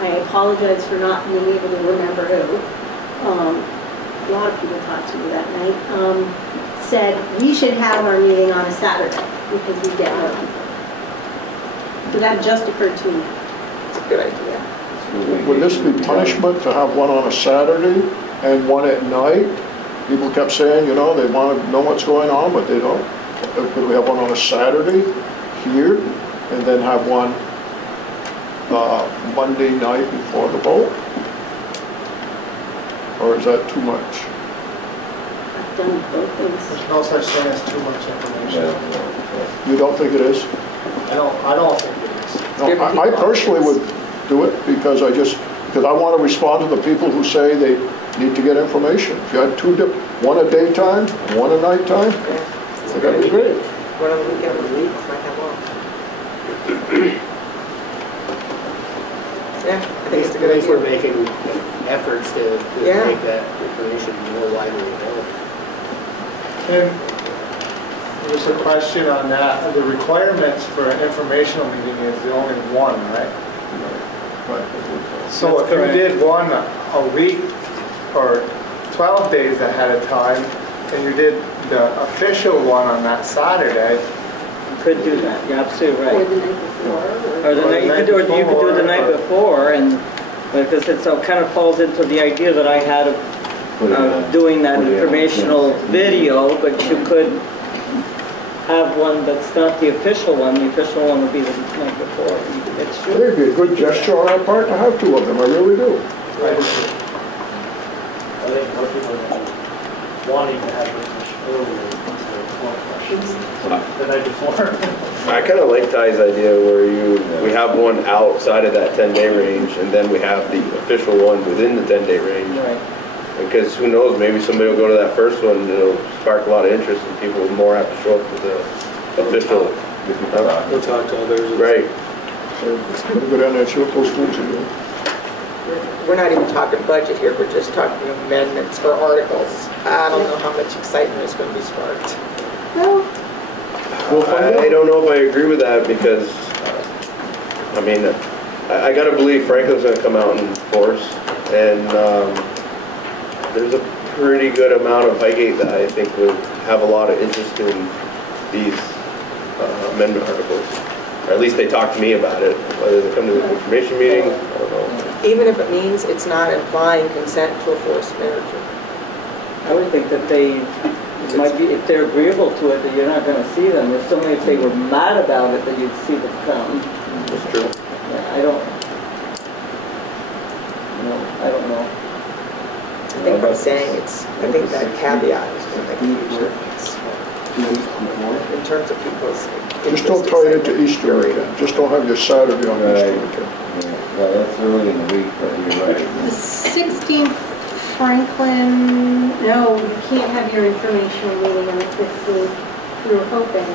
I apologize for not being able to remember who. A lot of people talked to me that night. Said we should have our meeting on a Saturday because we get more people. So that just occurred to me. It's a good idea. Would this be punishment to have one on a Saturday and one at night? People kept saying, you know, they want to know what's going on, but they don't. Could we have one on a Saturday here and then have one Monday night before the vote? Or is that too much? I've done both things. There's no such thing as too much information. You don't think it is? I don't think it is. No, I personally would do it because I want to respond to the people who say they need to get information. If you had one at daytime, one at nighttime, that'd be great. One on the weekend, we might have off. Yeah, I think it's a At good least we're idea. making efforts to Yeah. make that information more widely available. Tim, there's a question on that. The requirements for an informational meeting is the only one, right? So if you did one a week or 12 days ahead of time, and you did the official one on that Saturday, You could do that, you're absolutely Or right. the night before. Or the night, you could do it the night before, and, because it kind of falls into the idea that I had of doing that informational video, but you could have one that's not the official one. The official one would be the night before. It's true. It'd be a good gesture on our part to have two of them, I really do. I think more people are going to be wanting to have it much earlier instead of more questions the night before. I kind of like Ty's idea where we have one outside of that 10-day range, and then we have the official one within the 10-day range. Right. Because who knows, maybe somebody will go to that first one, and it'll spark a lot of interest, and people will more have to show up to the official. We'll talk to others. Right. Better go down there and see what those schools are doing. We're not even talking budget here, we're just talking amendments or articles. I don't know how much excitement is going to be sparked. Well, I don't know if I agree with that because, I mean, I got to believe Franklin's going to come out in force, and there's a pretty good amount of Highgate that I think would have a lot of interest in these amendment articles. Or at least they talk to me about it. Whether they come to the information meeting, I don't know. Even if it means it's not implying consent to a forced marriage. I would think that they might be, if they're agreeable to it, that you're not going to see them. There's so many, if they were mad about it, that you'd see them come. That's true. Yeah, I don't know. I think by saying I think that caveat is going to make a huge difference. In terms of people's Just don't tie it into Easter weekend. Just don't have your Saturday on Easter weekend. Well, that's early in the week, but you're right. the 16th, Franklin, no, you can't have your informational meeting on the 16th. We were hoping,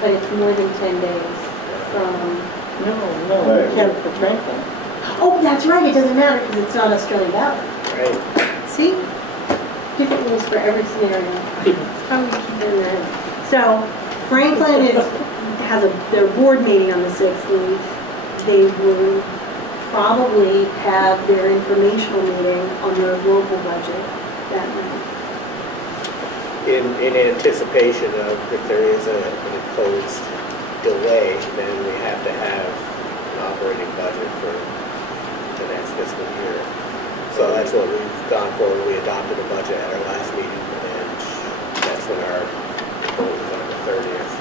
but it's more than 10 days from... No, Right. you can't for Franklin. Oh, that's right, it doesn't matter because it's not Australian ballot. Right. See? Different rules for every scenario. Probably keep it in there. So Franklin has their board meeting on the 16th. They will probably have their informational meeting on their local budget that night. In anticipation of if there is an imposed delay, then we have to have an operating budget for the next fiscal year. So that's what we've gone for when we adopted a budget at our last meeting, and that's when our vote was on the 30th.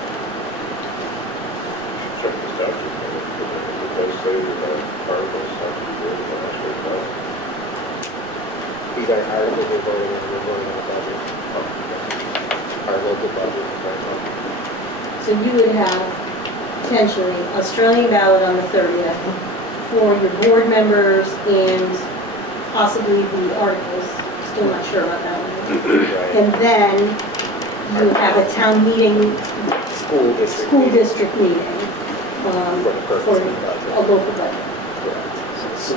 Check the statute. It does say that articles have to be voted on a state level. These are articles we're voting on, we're voting on a budget. Our local budget. So you would have potentially Australian ballot on the 30th for your board members and possibly the articles. Still not sure about that one. Right. And then you would have a town meeting, School district meeting for the purpose for of the budget. a local budget. So,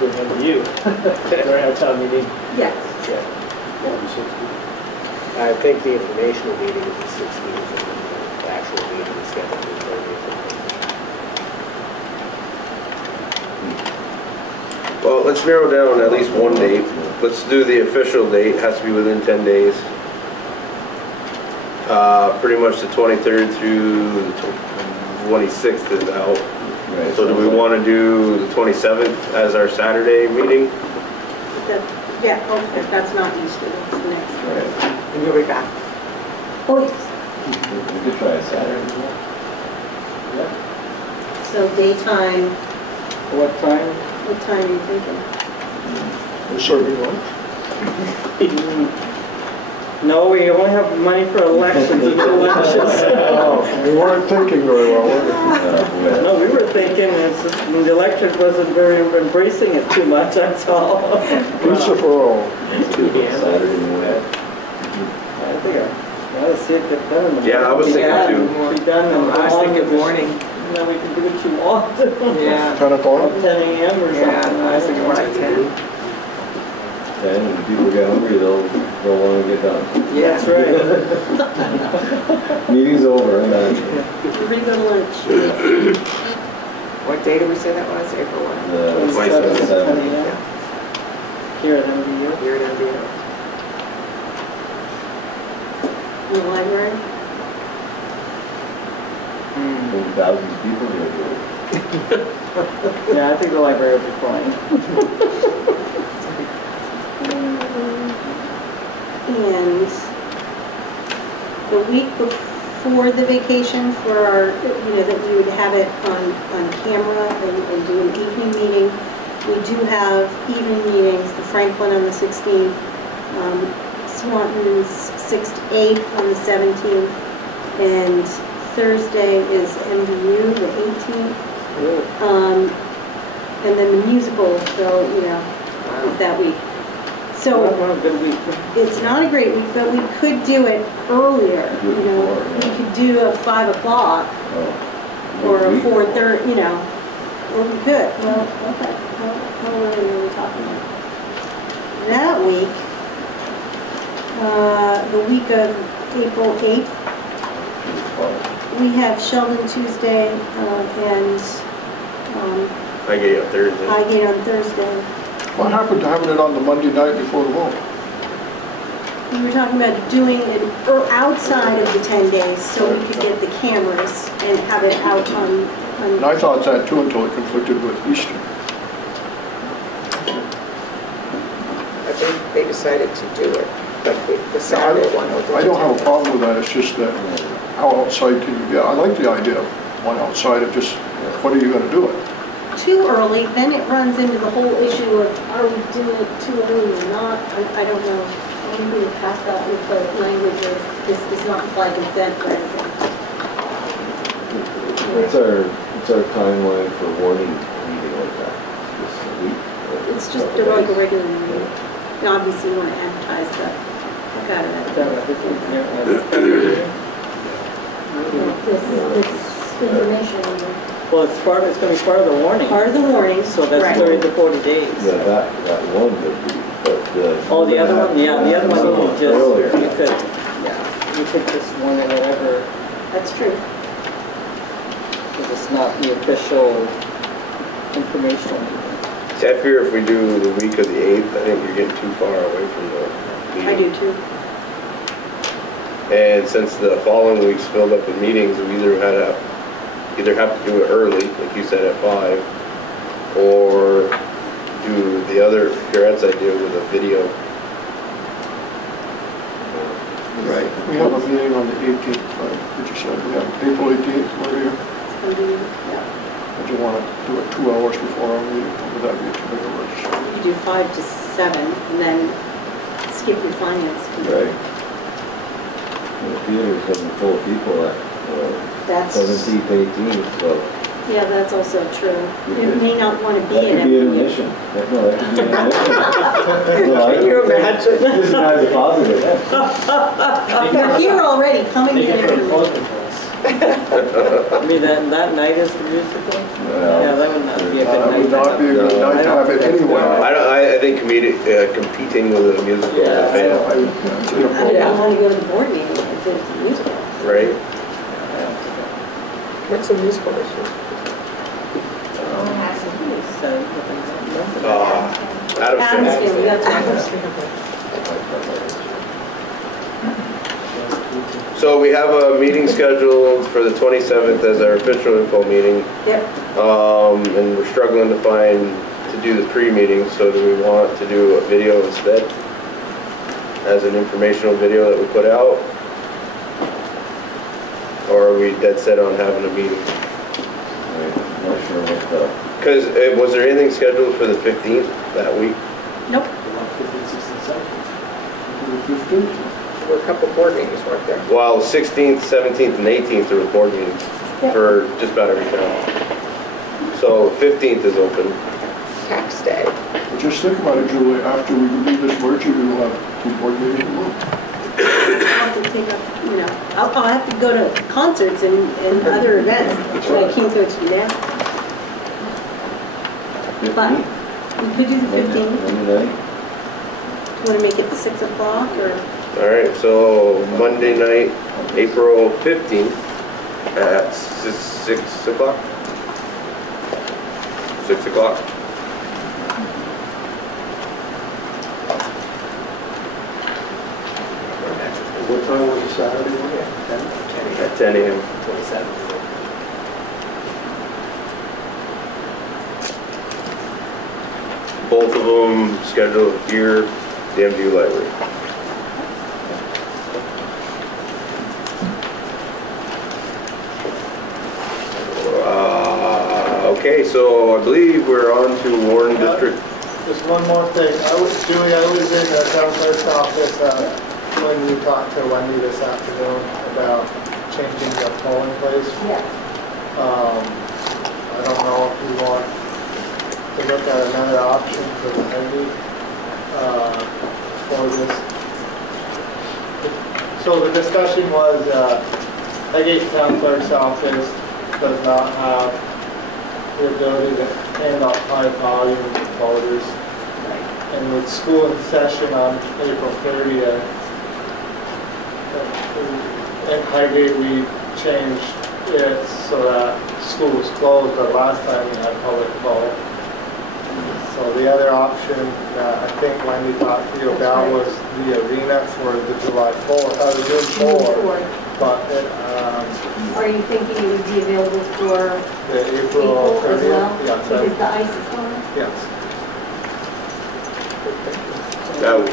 remember you, during our town meeting. Yes. Yeah. I think the informational meeting is the 16th, and the actual meeting is scheduled for the 30th. Well, let's narrow down at least one date. Let's do the official date, it has to be within 10 days. Pretty much the 23rd through the 26th is out. Right. So do we want to do the 27th as our Saturday meeting? Yeah, okay, that's not Easter, that's the next. Right. And you'll be back. Oh, yes. We could try a Saturday. So daytime, What time? what time are you thinking? We're serving lunch. No, we only have money for elections and no lunches. Oh, we weren't thinking very well, were we? No, we were thinking, it's just, the electric wasn't very embracing it too much, that's all. Pizza for all. Saturday morning. I think I gotta see it get done in the morning. Yeah, I was thinking too. Be done in the I was thinking morning. Then we can do what you want. Yeah. 10 o'clock? 10 a.m. or something. Yeah, I was thinking more like 10. And when people get hungry, they'll want to get done. Yeah, that's right. Meeting's over, and then We're going to go to lunch. What day did we say that was? April 1? the 27th, 10 27th. a.m. Here at MBU. Here at MBU. In the library. Thousands of people here. Yeah, I think the library will be fine. And the week before the vacation for our, that we would have it on camera and do an evening meeting. We do have evening meetings, the Franklin on the 16th, Swanton's 6 to 8 on the 17th, and Thursday is MDU, the 18th. And then the musical, so, is that week. So it's not a great week, but we could do it earlier. We could do a 5 o'clock or a 4:30. Or we could. Well, okay. How early are we talking about? That week, the week of April 8th, we have Sheldon Tuesday and I get you on Thursday. Highgate on Thursday. What happened to having it on the Monday night before the vote? We were talking about doing it outside of the 10 days so we could get the cameras and have it out on And I thought that too until it conflicted with Easter. I think they decided to do it, but the Saturday one. I don't have a problem with that, it's just that how outside can you get? I like the idea of one outside of just, what are you going to do it? too early, then it runs into the whole issue of are we doing it too early or not? I don't know. Maybe we pass that with the language of this does not imply consent or anything. What's our timeline for warning a meeting like that? Just a week? It's just like a regular meeting. You obviously want to advertise the heck out of it. This information. Well, it's going to be part of the warning. Part of the warning. So that's right. 30 to 40 days. Yeah, that one would be, but oh, the other one? Yeah, the other one you could just, earlier. you could just warn it whatever. That's true. Because it's not the official informational meeting. See, I fear if we do the week of the 8th, I think you're getting too far away from the meeting. I do too. And since the following week's filled up with meetings, we either have to do it early, like you said, at 5, or do the other parents' idea with a video. Right, we have a meeting on the 18th, right, which you said, we have April 18th, we're here. Would you want to do it 2 hours before our meeting, or would that be too big a rush? You do 5 to 7, and then skip your finance committee. Right. And the theater's having full of people at That's, 17th, 18th, so. yeah, that's also true. You may not want to be That in could be an every meeting. admission. No, that could be an admission. No, Can you imagine? This is not as positive. You're here already, coming They in get every their meeting. closing for us. I mean, that night is the musical? Well, Yeah, that would not be a good That night. would not be a good night to have it anyway. I think competing with a musical is a fail, I don't want to go to the board meeting if it's musical. right? What's a musical issue? Adam's Adam's family. family, that's right. So we have a meeting scheduled for the 27th as our official info meeting. Yep. And we're struggling to do the pre-meeting, so do we want to do a video instead? As an informational video that we put out? Or are we dead set on having a meeting? I'm not sure what the, Because was there anything scheduled for the 15th that week? Nope. 15, 16, 17. There were a couple board meetings, weren't there? Well, 16th, 17th, and 18th there were board meetings for just about every town. So 15th is open. Tax day. But just think about it, Julie, after we do this merger, we will have 2 board meetings a month. I'll have to take up, I'll have to go to concerts and other events that I can't go to now. But 15th? we could do the 15th. Monday night? Want to make it 6 o'clock or? All right, so Monday night, April 15th at 6 o'clock? 6 o'clock. What time was it Saturday? At 10 a.m. 27. Both of them scheduled here, the MDU Library. Okay, so I believe we're on to Warren District. Just one more thing. Julie, I was in the town clerk's office when we talked to Wendy this afternoon about changing the polling place. Yes. I don't know if we want to look at another option for the Wendy for this. So the discussion was, Highgate Town Clerk's office does not have the ability to hand out high volume of voters. And with school in session on April 30th, in Highgate we changed it so that school was closed, but last time we had public vote. So the other option that I think Wendy talked to you about was the arena for the July 4th, June 4th. But Are you thinking it would be available for the April as 30th? well? Yeah, Because the ice is on? yes.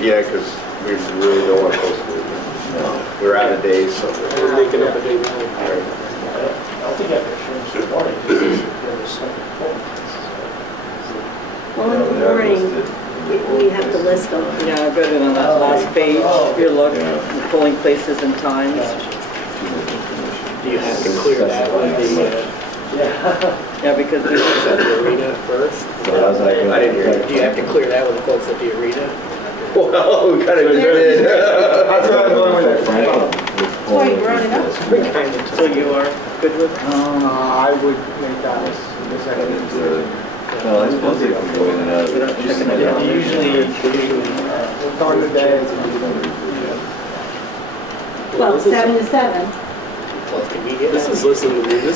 Yeah, because we really don't want to post it. No. We're out of days, so. We're making up a day now. I don't think I ever changed the morning, because there was something full. Well, in the morning, we have to list them. Yeah, I've got it on that last page. If you look, the polling places and times. Do you have to clear that with the, Yeah, because there's at the arena first? So how's that going? I didn't hear you. Do you have to clear that with the folks at the arena? Well, we kind of did. That's where I'm going with it. Why you brought it up? So you are good with it? I would make that as the second. Well, I suppose they can go in and out. Without checking it out. Usually, It's on the day. Well, 7 to 7. Well, convenient. This is listening to me. This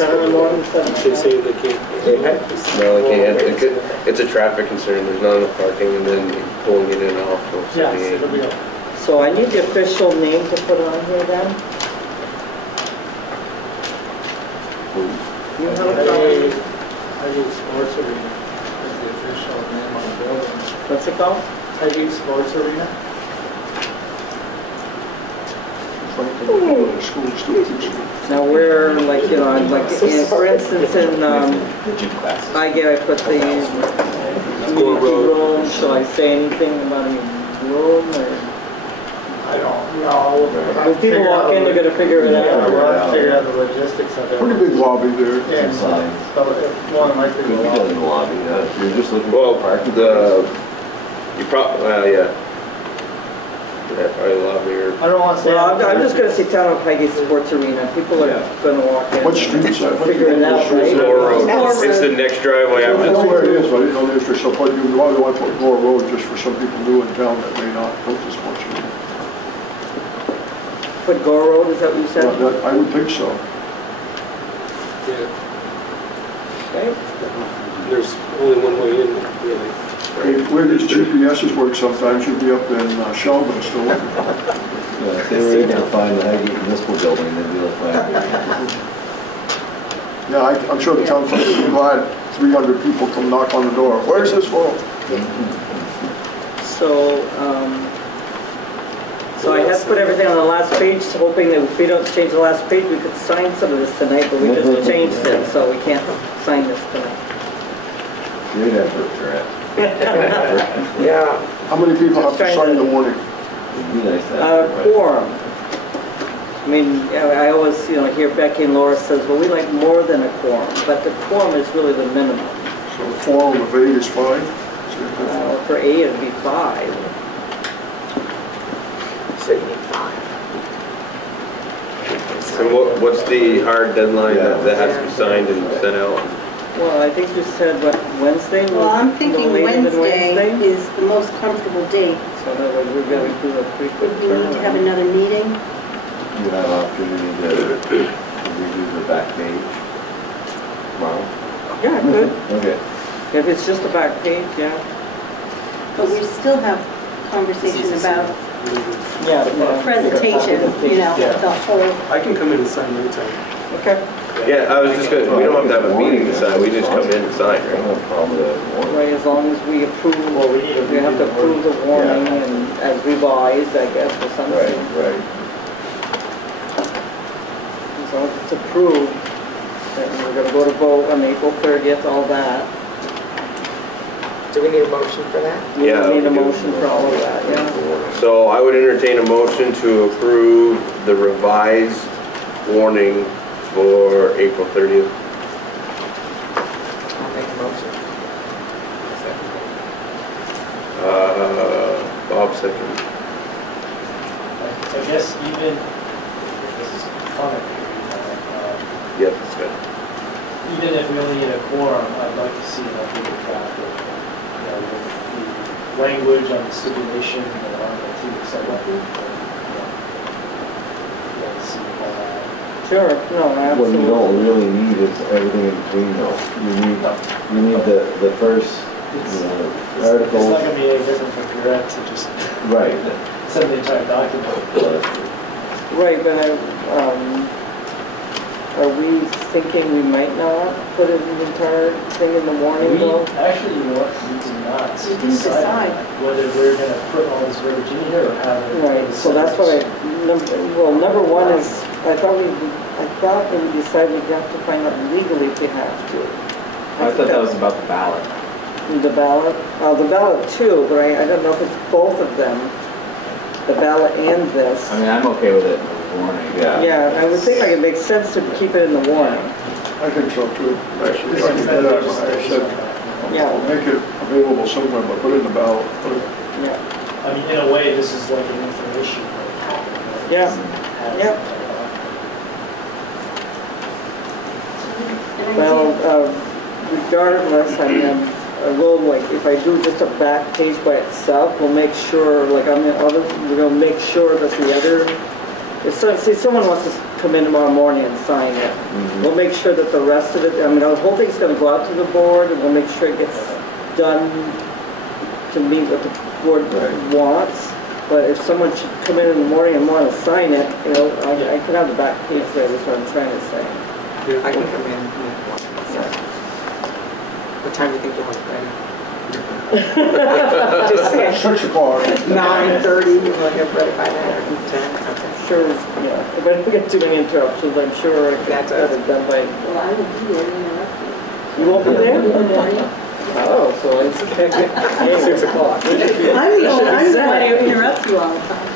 should say they can't. No, they can't. It's a traffic concern. There's not enough parking, and then pulling it in and off. of Yes, 78. it'll be on. So I need the official name to put on here then. You have a copy? I use sports arena as the official name on the building. What's it called? Peggy Sports Arena. School students. Now where, like, you know, like, for instance, in, The gym classes. I put the community room, shall I say anything about any room, or? I don't know. When people walk in, they're gonna figure it Yeah, out. we'll have to figure out the logistics of it. Pretty big lobby there. Yeah, Some signs. so one might be Could be done in the lobby, if you're just looking Well, for parking. you probably, well, yeah. Yeah, probably a lot bigger. I don't want to say. Well, I'm just gonna say Town of Peggy Sports Arena, people are gonna walk in. What street is that? Figure it out, right? Gore Road. Gore It's the next driveway I after. know where it is, but I didn't know the district, so you probably want to put Gore Road just for some people new in town that may not go to sports. Put Gore Road, is that what you said? I would think so. Yeah, Okay. there's only one way in, really. Where these GPSs work sometimes, you'd be up in Sheldon still looking. Yeah, if they were able to find the Highgate Municipal Building, they'd be able to find it. Yeah, I'm sure the town clerk would be glad 300 people come knock on the door. Where's this for? So I had put everything on the last page, hoping that if we don't change the last page, we could sign some of this tonight, but we just changed it, so we can't sign this tonight. Great effort, Trent. Yeah. How many people have to sign the warning? It'd be nice to have. Quorum. I mean, I always, you know, hear Becky and Laura says, well, we like more than a quorum, but the quorum is really the minimum. So a quorum of 8 is fine? For 8, it'd be 5. And what's the hard deadline that has to be signed and sent out? Well, I think you said, what, Wednesday? Well, I'm No thinking later than Wednesday is the most comfortable date. So that way we're going to do a pretty quick Would we need to have turnaround. another meeting? You have opportunity to review the back page tomorrow? Yeah, good. Okay. If it's just a back page, yeah. But we still have conversation about Yeah. presentation, you know, the whole. I can come in and sign anytime. Okay. Yeah, I was just gonna, we don't have to have a meeting to sign, we just come in and sign, I don't right? have a problem with that warning. Right, as long as we approve, we have to approve the warning and as revised, I guess, or something. Right. As long as it's approved, then we're gonna go to vote on April 30th, all that. Do we need a motion for that? Yeah, We need a we do. motion for all of that, yeah. So I would entertain a motion to approve the revised warning for April 30th. I'll make a motion. Bob second. I guess even, this is comment, Yep, that's good. even if we only need a quorum, I'd like to see an updated draft of, you know, with the language on the stipulation and on the two, et cetera. See all that. Sure, no, What absolutely. you don't really need is everything in between though. You need the first article. It's not gonna be any different from your end to just Right. send the entire document. Right, but are we thinking we might not put an entire thing in the warning We, though? actually, you know what, we did not We didn't decide. on that, whether we're gonna put all this verbiage in here or have it. Right, so that's what number one is, I thought that we decided we'd have to find out legally if you have to. I thought that was about the ballot. The ballot too, but I don't know if it's both of them, the ballot and this. I mean, I'm okay with it in the warning. Yeah, I would think like it makes sense to keep it in the warning. I think so too. Actually, if I could do that, I said, Yeah. I'll make it available somewhere, but put it in the ballot. Yeah, I mean, in a way, this is like an information. Yeah. Yeah. Well, regardless, I mean, a little like, if I do just a back page by itself, we'll make sure, like, we're gonna make sure that the other, say someone wants to come in tomorrow morning and sign it, we'll make sure that the rest of it, I mean, the whole thing's gonna go out to the board, and we'll make sure it gets done to meet what the board wants. But if someone should come in the morning and want to sign it, you know, I could have the back page there, that's what I'm trying to say. I can come in. What time do you think you want it ready? Just say 6 o'clock. 9:30, we'll have read it by 9:10. Okay. Sure, yeah, if I don't get too many interruptions, I'm sure I can That's get it done by, Well, I will be there to interrupt you. you won't be there? I'm Oh, so it's, hey, 6 o'clock. the one who interrupts you all the time.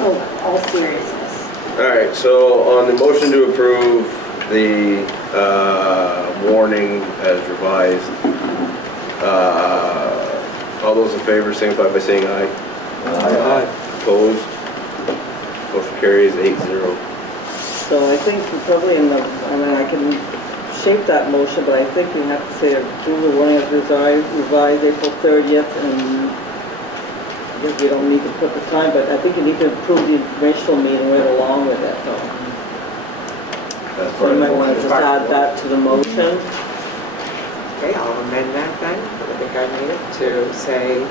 Oh, all seriousness. All right, so on the motion to approve the warning as revised, all those in favor signify by saying aye. Aye. Opposed? Motion carries 8-0. so I think we probably in the, I mean, I can shape that motion, but I think we have to say approve the warning as revised April 30th, and I think we don't need to put the time, but I think you need to approve the informational meeting right along with it, though. That's So part you of might the want to motion. just add that to the motion. Okay, I'll amend that then. I think I made it to say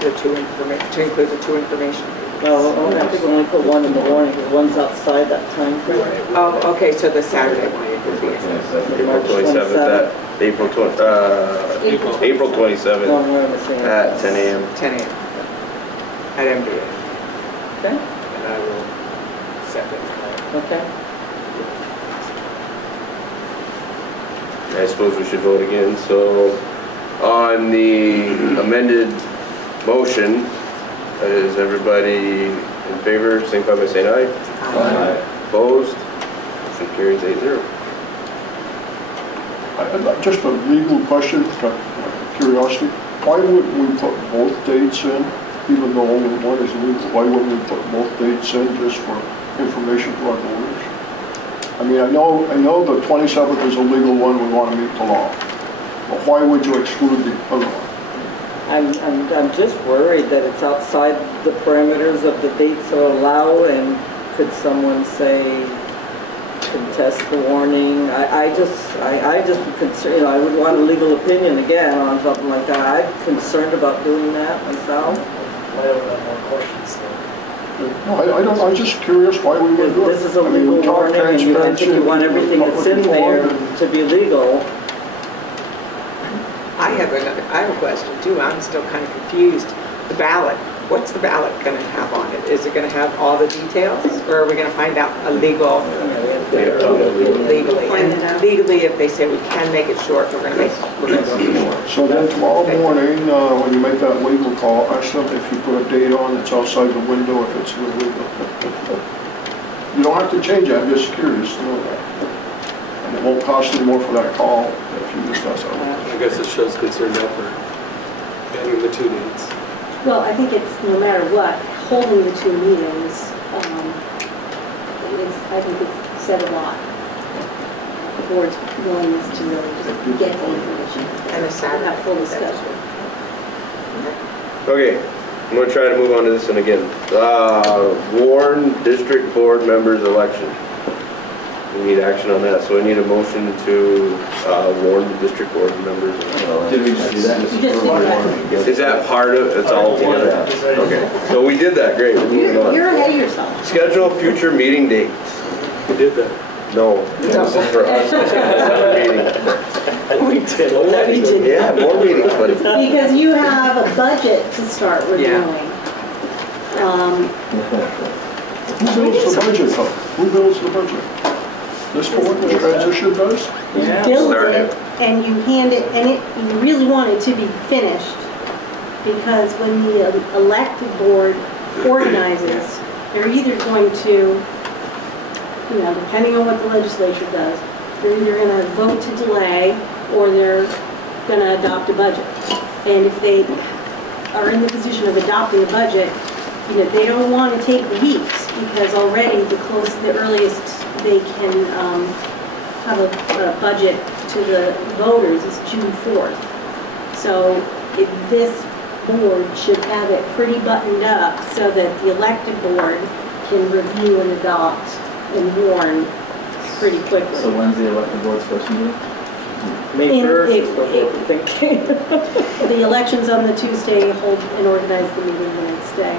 to include the 2 information meetings. Well, I think we only put one in the morning, because one's outside that time frame. Oh, okay, so the Saturday one would be. April March 27th, 27th. April No, 27th no, I'm saying. at 10 a.m. 10 a.m. at MBA. Okay, And I will second that. okay. I suppose we should vote again. So on the amended motion, is everybody in favor? Signify by saying aye. Aye. Opposed? Motion carries 8-0. Just a legal question, curiosity. Why wouldn't we put both dates in, even though only one is legal? Why wouldn't we put both dates in just for information to our voters? I mean, I know the 27th is a legal one, we want to meet the law. But why would you exclude the other one? I'm just worried that it's outside the parameters of the dates that are allowed, and could someone say, contest the warning? I just be concerned, you know, I would want a legal opinion again on something like that. I'm concerned about doing that myself. Might have more questions though. No, I don't, I'm just curious why we would do it. This is a I mean, we legal talk warning, and I think you want transparency, everything that's in there public to be legal. I have a question too. I'm still kind of confused. The ballot, what's the ballot going to have on it? Is it going to have all the details, or are we going to find out a legal, legally? And legally, if they say we can make it short, we're going to go short. So then tomorrow morning, when you make that legal call, ask them if you put a date on that's outside the window, if it's illegal. You don't have to change it, I'm just curious to know that. And it won't cost any more for that call if you discuss it. I guess it shows concerned effort, adding the 2 dates. Well, I think it's, no matter what, holding the 2 meetings, I think it's said a lot. The board's willingness to really just get the information. And a Saturday. Have full discussion. Okay, I'm going to try to move on to this one again. Warren District Board Members Election. We need action on that, so I need a motion to warn the district board members. Did we just do that? You just did that. Is that part of, it's all together? Okay, so we did that, great, we're moving on. You're ahead of yourself. Schedule future meeting dates. We did that. No, this is for us, to schedule another meeting. We did. Yeah, more meetings, but Because you have a budget to start reviewing. Who builds the budget though? Who builds the budget? This board, the transition does? Yeah. Build Start it, and you hand it, and you really want it to be finished, because when the elected board organizes, they're either going to, you know, depending on what the legislature does, they're either going to vote to delay, or they're going to adopt a budget. And if they are in the position of adopting a budget, you know, they don't want to take weeks, because already the earliest they can have a budget to the voters is June 4th. So this board should have it pretty buttoned up so that the elected board can review and adopt and warn pretty quickly. So when's the elected board's first meeting? May 1st is what we're thinking. The election's on the Tuesday, hold and organize the meeting the next day.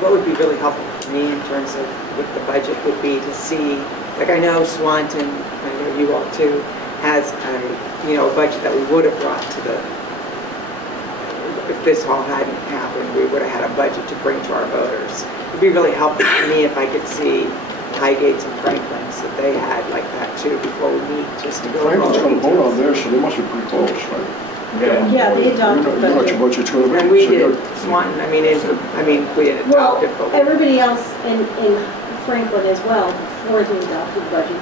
What would be really helpful for me in terms of what the budget would be to see, like I know Swanton, I know you all too, has a, you know, a budget that we would have brought to the, if this all hadn't happened, we would have had a budget to bring to our voters. It'd be really helpful for me if I could see Highgates and Franklin's that they had like that too before we meet, just to go over all Franklin's the gonna vote on details. theirs, so they must be pretty close, right? Yeah, they adopted You know what your budget. budget's gonna be. And we so did, you're- Swanton, I mean, we had Well, adopted, but we everybody else in Franklin as well, before the adopted budget,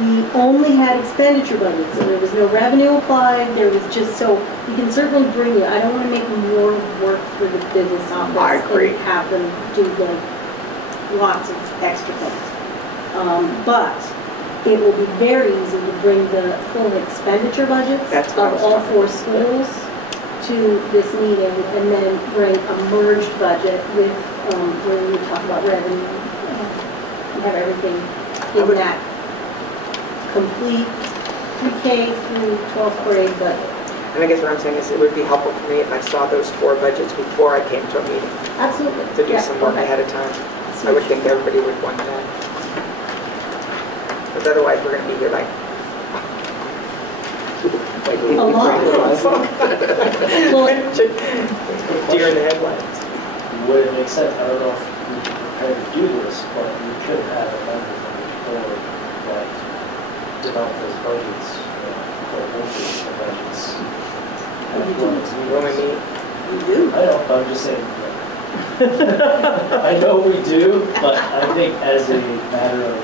we only had expenditure budgets, so there was no revenue applied, there was just, so we can certainly bring you, I don't want to make more work for the business office. I agree. And have them do like lots of extra things. But it will be very easy to bring the full expenditure budgets That's what I of was all talking 4 schools to this meeting, and then bring a merged budget with, where we talk about revenue, and have everything in that complete pre-K through 12th grade budget. and I guess what I'm saying is it would be helpful for me if I saw those 4 budgets before I came to a meeting, Absolutely. to do Yeah, some work okay. ahead of time. I would think everybody would want that. Because otherwise, we're gonna be here like A lot. Well, deer in the headlights. Would it make sense, I don't know if we can prepare to do this, but we could have a member from each board that develop those budgets, or negotiate the budgets. When we meet, we do. I don't, I'm just saying. I know we do, but I think as a matter of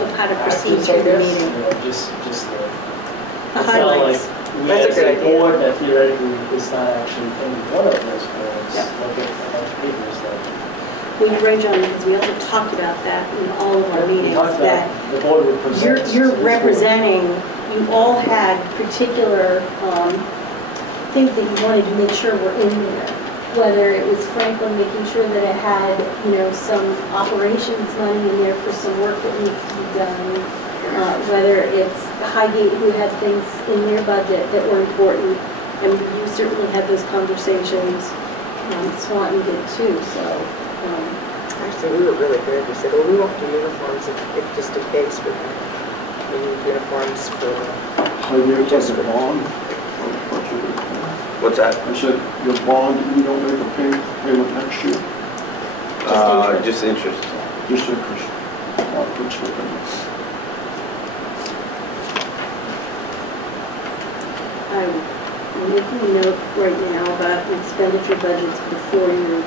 Of how to proceed practice, through I the guess, meeting. you know, just the. The It's not highlights. like we That's a as good a idea. board that theoretically is not actually in one of those boards, Yeah. look at a bunch of papers that. We arrange on, because we also talked about that in all of our we meetings, talked that about the board would present. to you're this board. representing, you all had particular things that you wanted to make sure were in there. Whether it was Franklin making sure that it had, you know, some operations money in there for some work that needs to be done. Whether it's Highgate who had things in their budget that were important, and you certainly had those conversations. Swanton did too, so. actually, we were really good. We said, well, we won't do uniforms if just in case, but we need uniforms for, How do you take a bond? What's that? I said, your bond, you don't make a payment next year, Just interest. just interest, not principal payments. I'm making a note right now about expenditure budgets before you,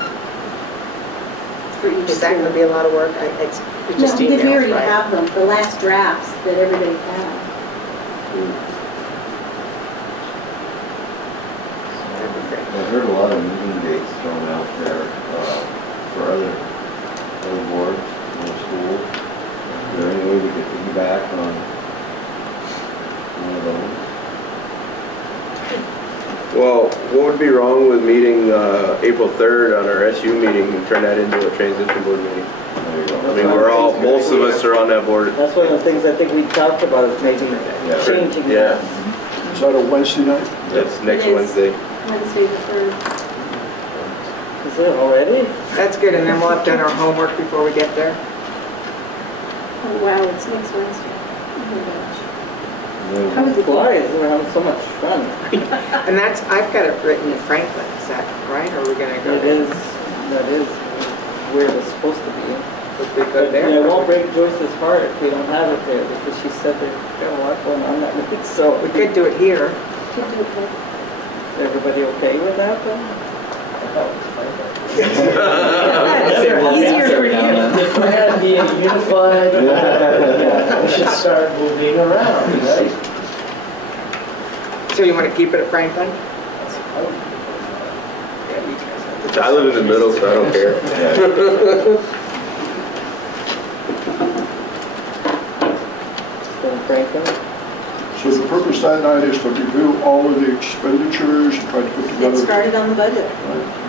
for each is that gonna school. be a lot of work? It's No, just because we emails, already right? have them, the last drafts that everybody had. That'd be great. I heard a lot of meeting dates thrown out there for other boards, other schools. Is there any way we could piggyback on one of those? Well, what would be wrong with meeting April 3rd on our SU meeting and turn that into a transition board meeting? There you go. I mean, most of us are on that board. That's one of the things I think we talked about, is maybe changing Yeah, that. Is that a Wednesday night? that's next It is. Wednesday. Wednesday the 3rd. Is it already? That's good, and then we'll have done our homework before we get there. Oh, wow, it's next Wednesday. Oh my gosh. How is it Flies, we're having so much fun. And that's, I've got it written in Franklin, is that right? Or are we gonna go It there? is, that is where it's supposed to be. Would we go But there? yeah, it won't break Joyce's heart if we don't have it there, because she said they've got a lot going on that week, so. We could do it here. Could do it then. Is everybody okay with that then? Easier for you. If we're gonna be unified, we should start moving around, right? So you wanna keep it at Franklin? I live in the middle, so I don't care. From Franklin? Mm-hmm. So the purpose that night is to review all of the expenditures and try to put Get together. started on the budget. Right.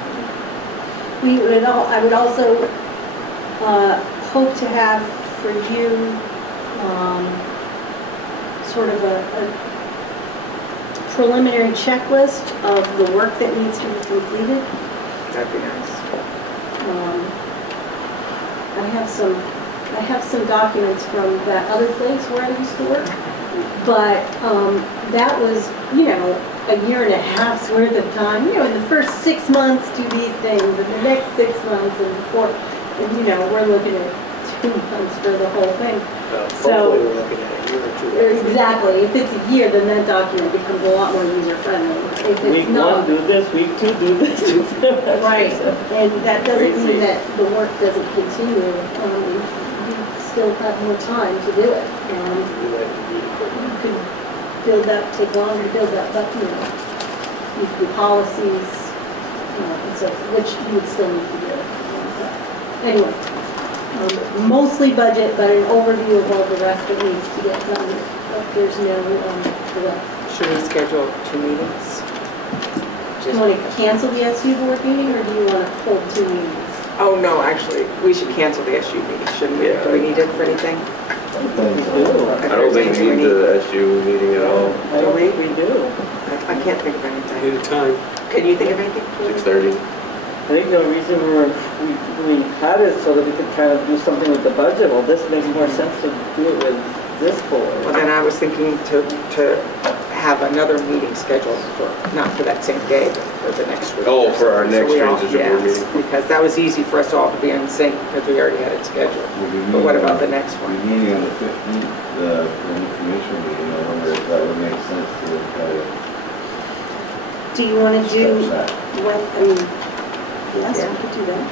I would also hope to have for you sort of a preliminary checklist of the work that needs to be completed. That'd be nice. I have some documents from that other place where I used to work But that was, you know, a year and a half's worth of time. You know, in the first 6 months, do these things, and the next 6 months, and before, and you know, we're looking at 2 months for the whole thing. So, hopefully we're looking at a year or two. exactly. If it's a year, then that document becomes a lot more user-friendly. If it's Week not, 1, do this, week 2, do this. right, and that doesn't mean that the work doesn't continue. You still have more time to do it. You could build up, take longer to build up, but you know, you could do policies, and so, which you would still need to do. Anyway, mostly budget, but an overview of all the rest that needs to get done. But there's no, Should we schedule 2 meetings? do you want to cancel the SU board meeting, or do you want to hold 2 meetings? Oh, no, actually, we should cancel the SU meeting, shouldn't we? Do we need it for anything? I don't think we need the SU meeting at all. I don't think we do. I can't think of anything. Anytime. Can you think of anything? 6:30. I think the reason we had it so that we could kind of do something with the budget. Well, this makes more sense to do it with this board. Well, then I was thinking to have another meeting scheduled for, not for that same day, but for the next week. Oh, for our So next we all- transition board yes, meeting. because that was easy for us all to be in sync, because we already had it scheduled. But what about the next one? We're meeting on the 15th, the information meeting. I wonder if that would make sense to kind of Do you want to do, stretch that. what, I mean, yes, we could do that.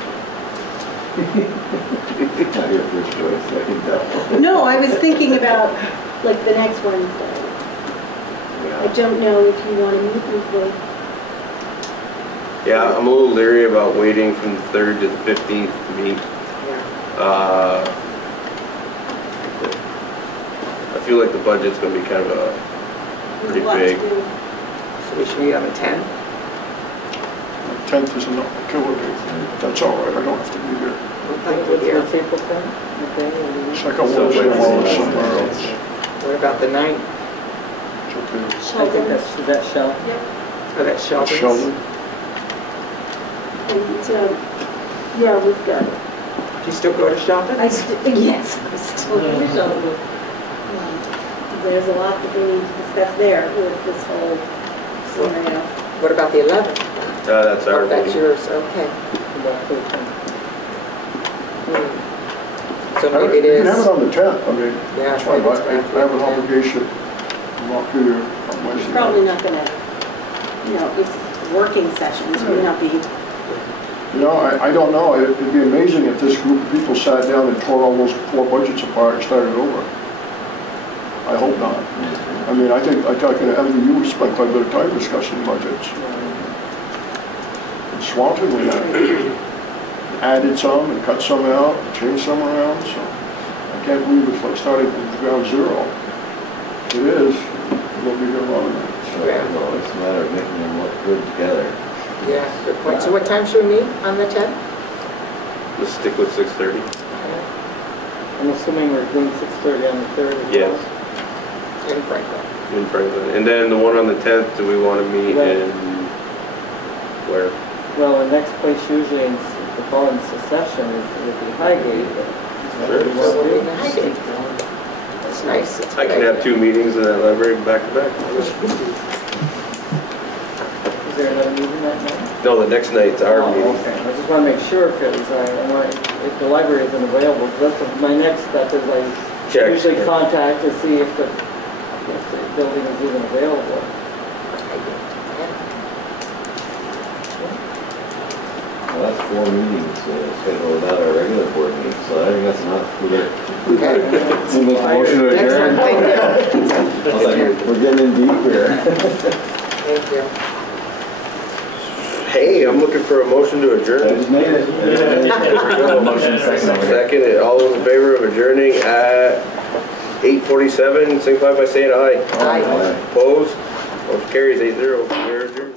Not your first choice, I can tell. No, I was thinking about, like, the next Wednesday. I Yeah. don't know if you want to meet weekly. Yeah, I'm a little leery about waiting from the 3rd to the 15th to meet. Yeah. I feel like the budget's gonna be kind of a pretty Lots to big. do. So we should meet on the 10th? 10th is a killer day. That's all right, I don't have to be here. What's April 10th? Okay. It's like a workshop somewhere else. What about the 9th? It's okay. I think is that Shell? Oh, that's Sheldon's? Sheldon. And, yeah, we've got it. Do you still go to Sheldon's? Yes, I still do Sheldon. There's a lot that we need to discuss there with this whole scenario. What about the 11th? That's our Oh, that's meeting. yours, okay. So You maybe it can have is, it on the 10th, I mean, yeah. that's fine, maybe but it's I back have an there. obligation to walk through there on Wednesday. Probably not gonna, you know, it's working sessions, may not be, You know, I don't know, it'd be amazing if this group of people sat down and tore all those 4 budgets apart and started over. I hope not. I mean, I think in FNWUUSD we spent quite a bit of time discussing budgets. In Swanton, we added some and cut some out, and changed some around, so I can't believe it's like starting from ground zero. It is, we'll be here a lot of nights. So, no, it's a matter of making them look good together. Yeah, good point. So what time should we meet on the 10th? Let's stick with 6:30. I'm assuming we're doing 6:30 on the 3rd. as Yes. well? In Franklin. In Franklin. And then the one on the 10th, do we want to meet in where? Well, the next place usually in the following succession is would be Highgate. Sure. So we'll be in Highgate. That's nice. It's a I good can have idea. 2 meetings in that library back to back. Is there another meeting that night? No, the next night's our Oh, meeting. okay. I just want to make sure because if the library isn't available, that's my next step is I Check. usually contact to see if the building is even available. Well, that's 4 meetings scheduled without our regular board meeting, so I think that's enough. We'll make a motion to Excellent, adjourn. thank you. I was like, we're getting in deep here. Thank you. Hey, I'm looking for a motion to I adjourn. just made it. Motion second over here. Second, all those in favor of adjourning at 8:47, signify by saying aye. Aye. Aye. Opposed? Motion carries 8-0. We're adjourned.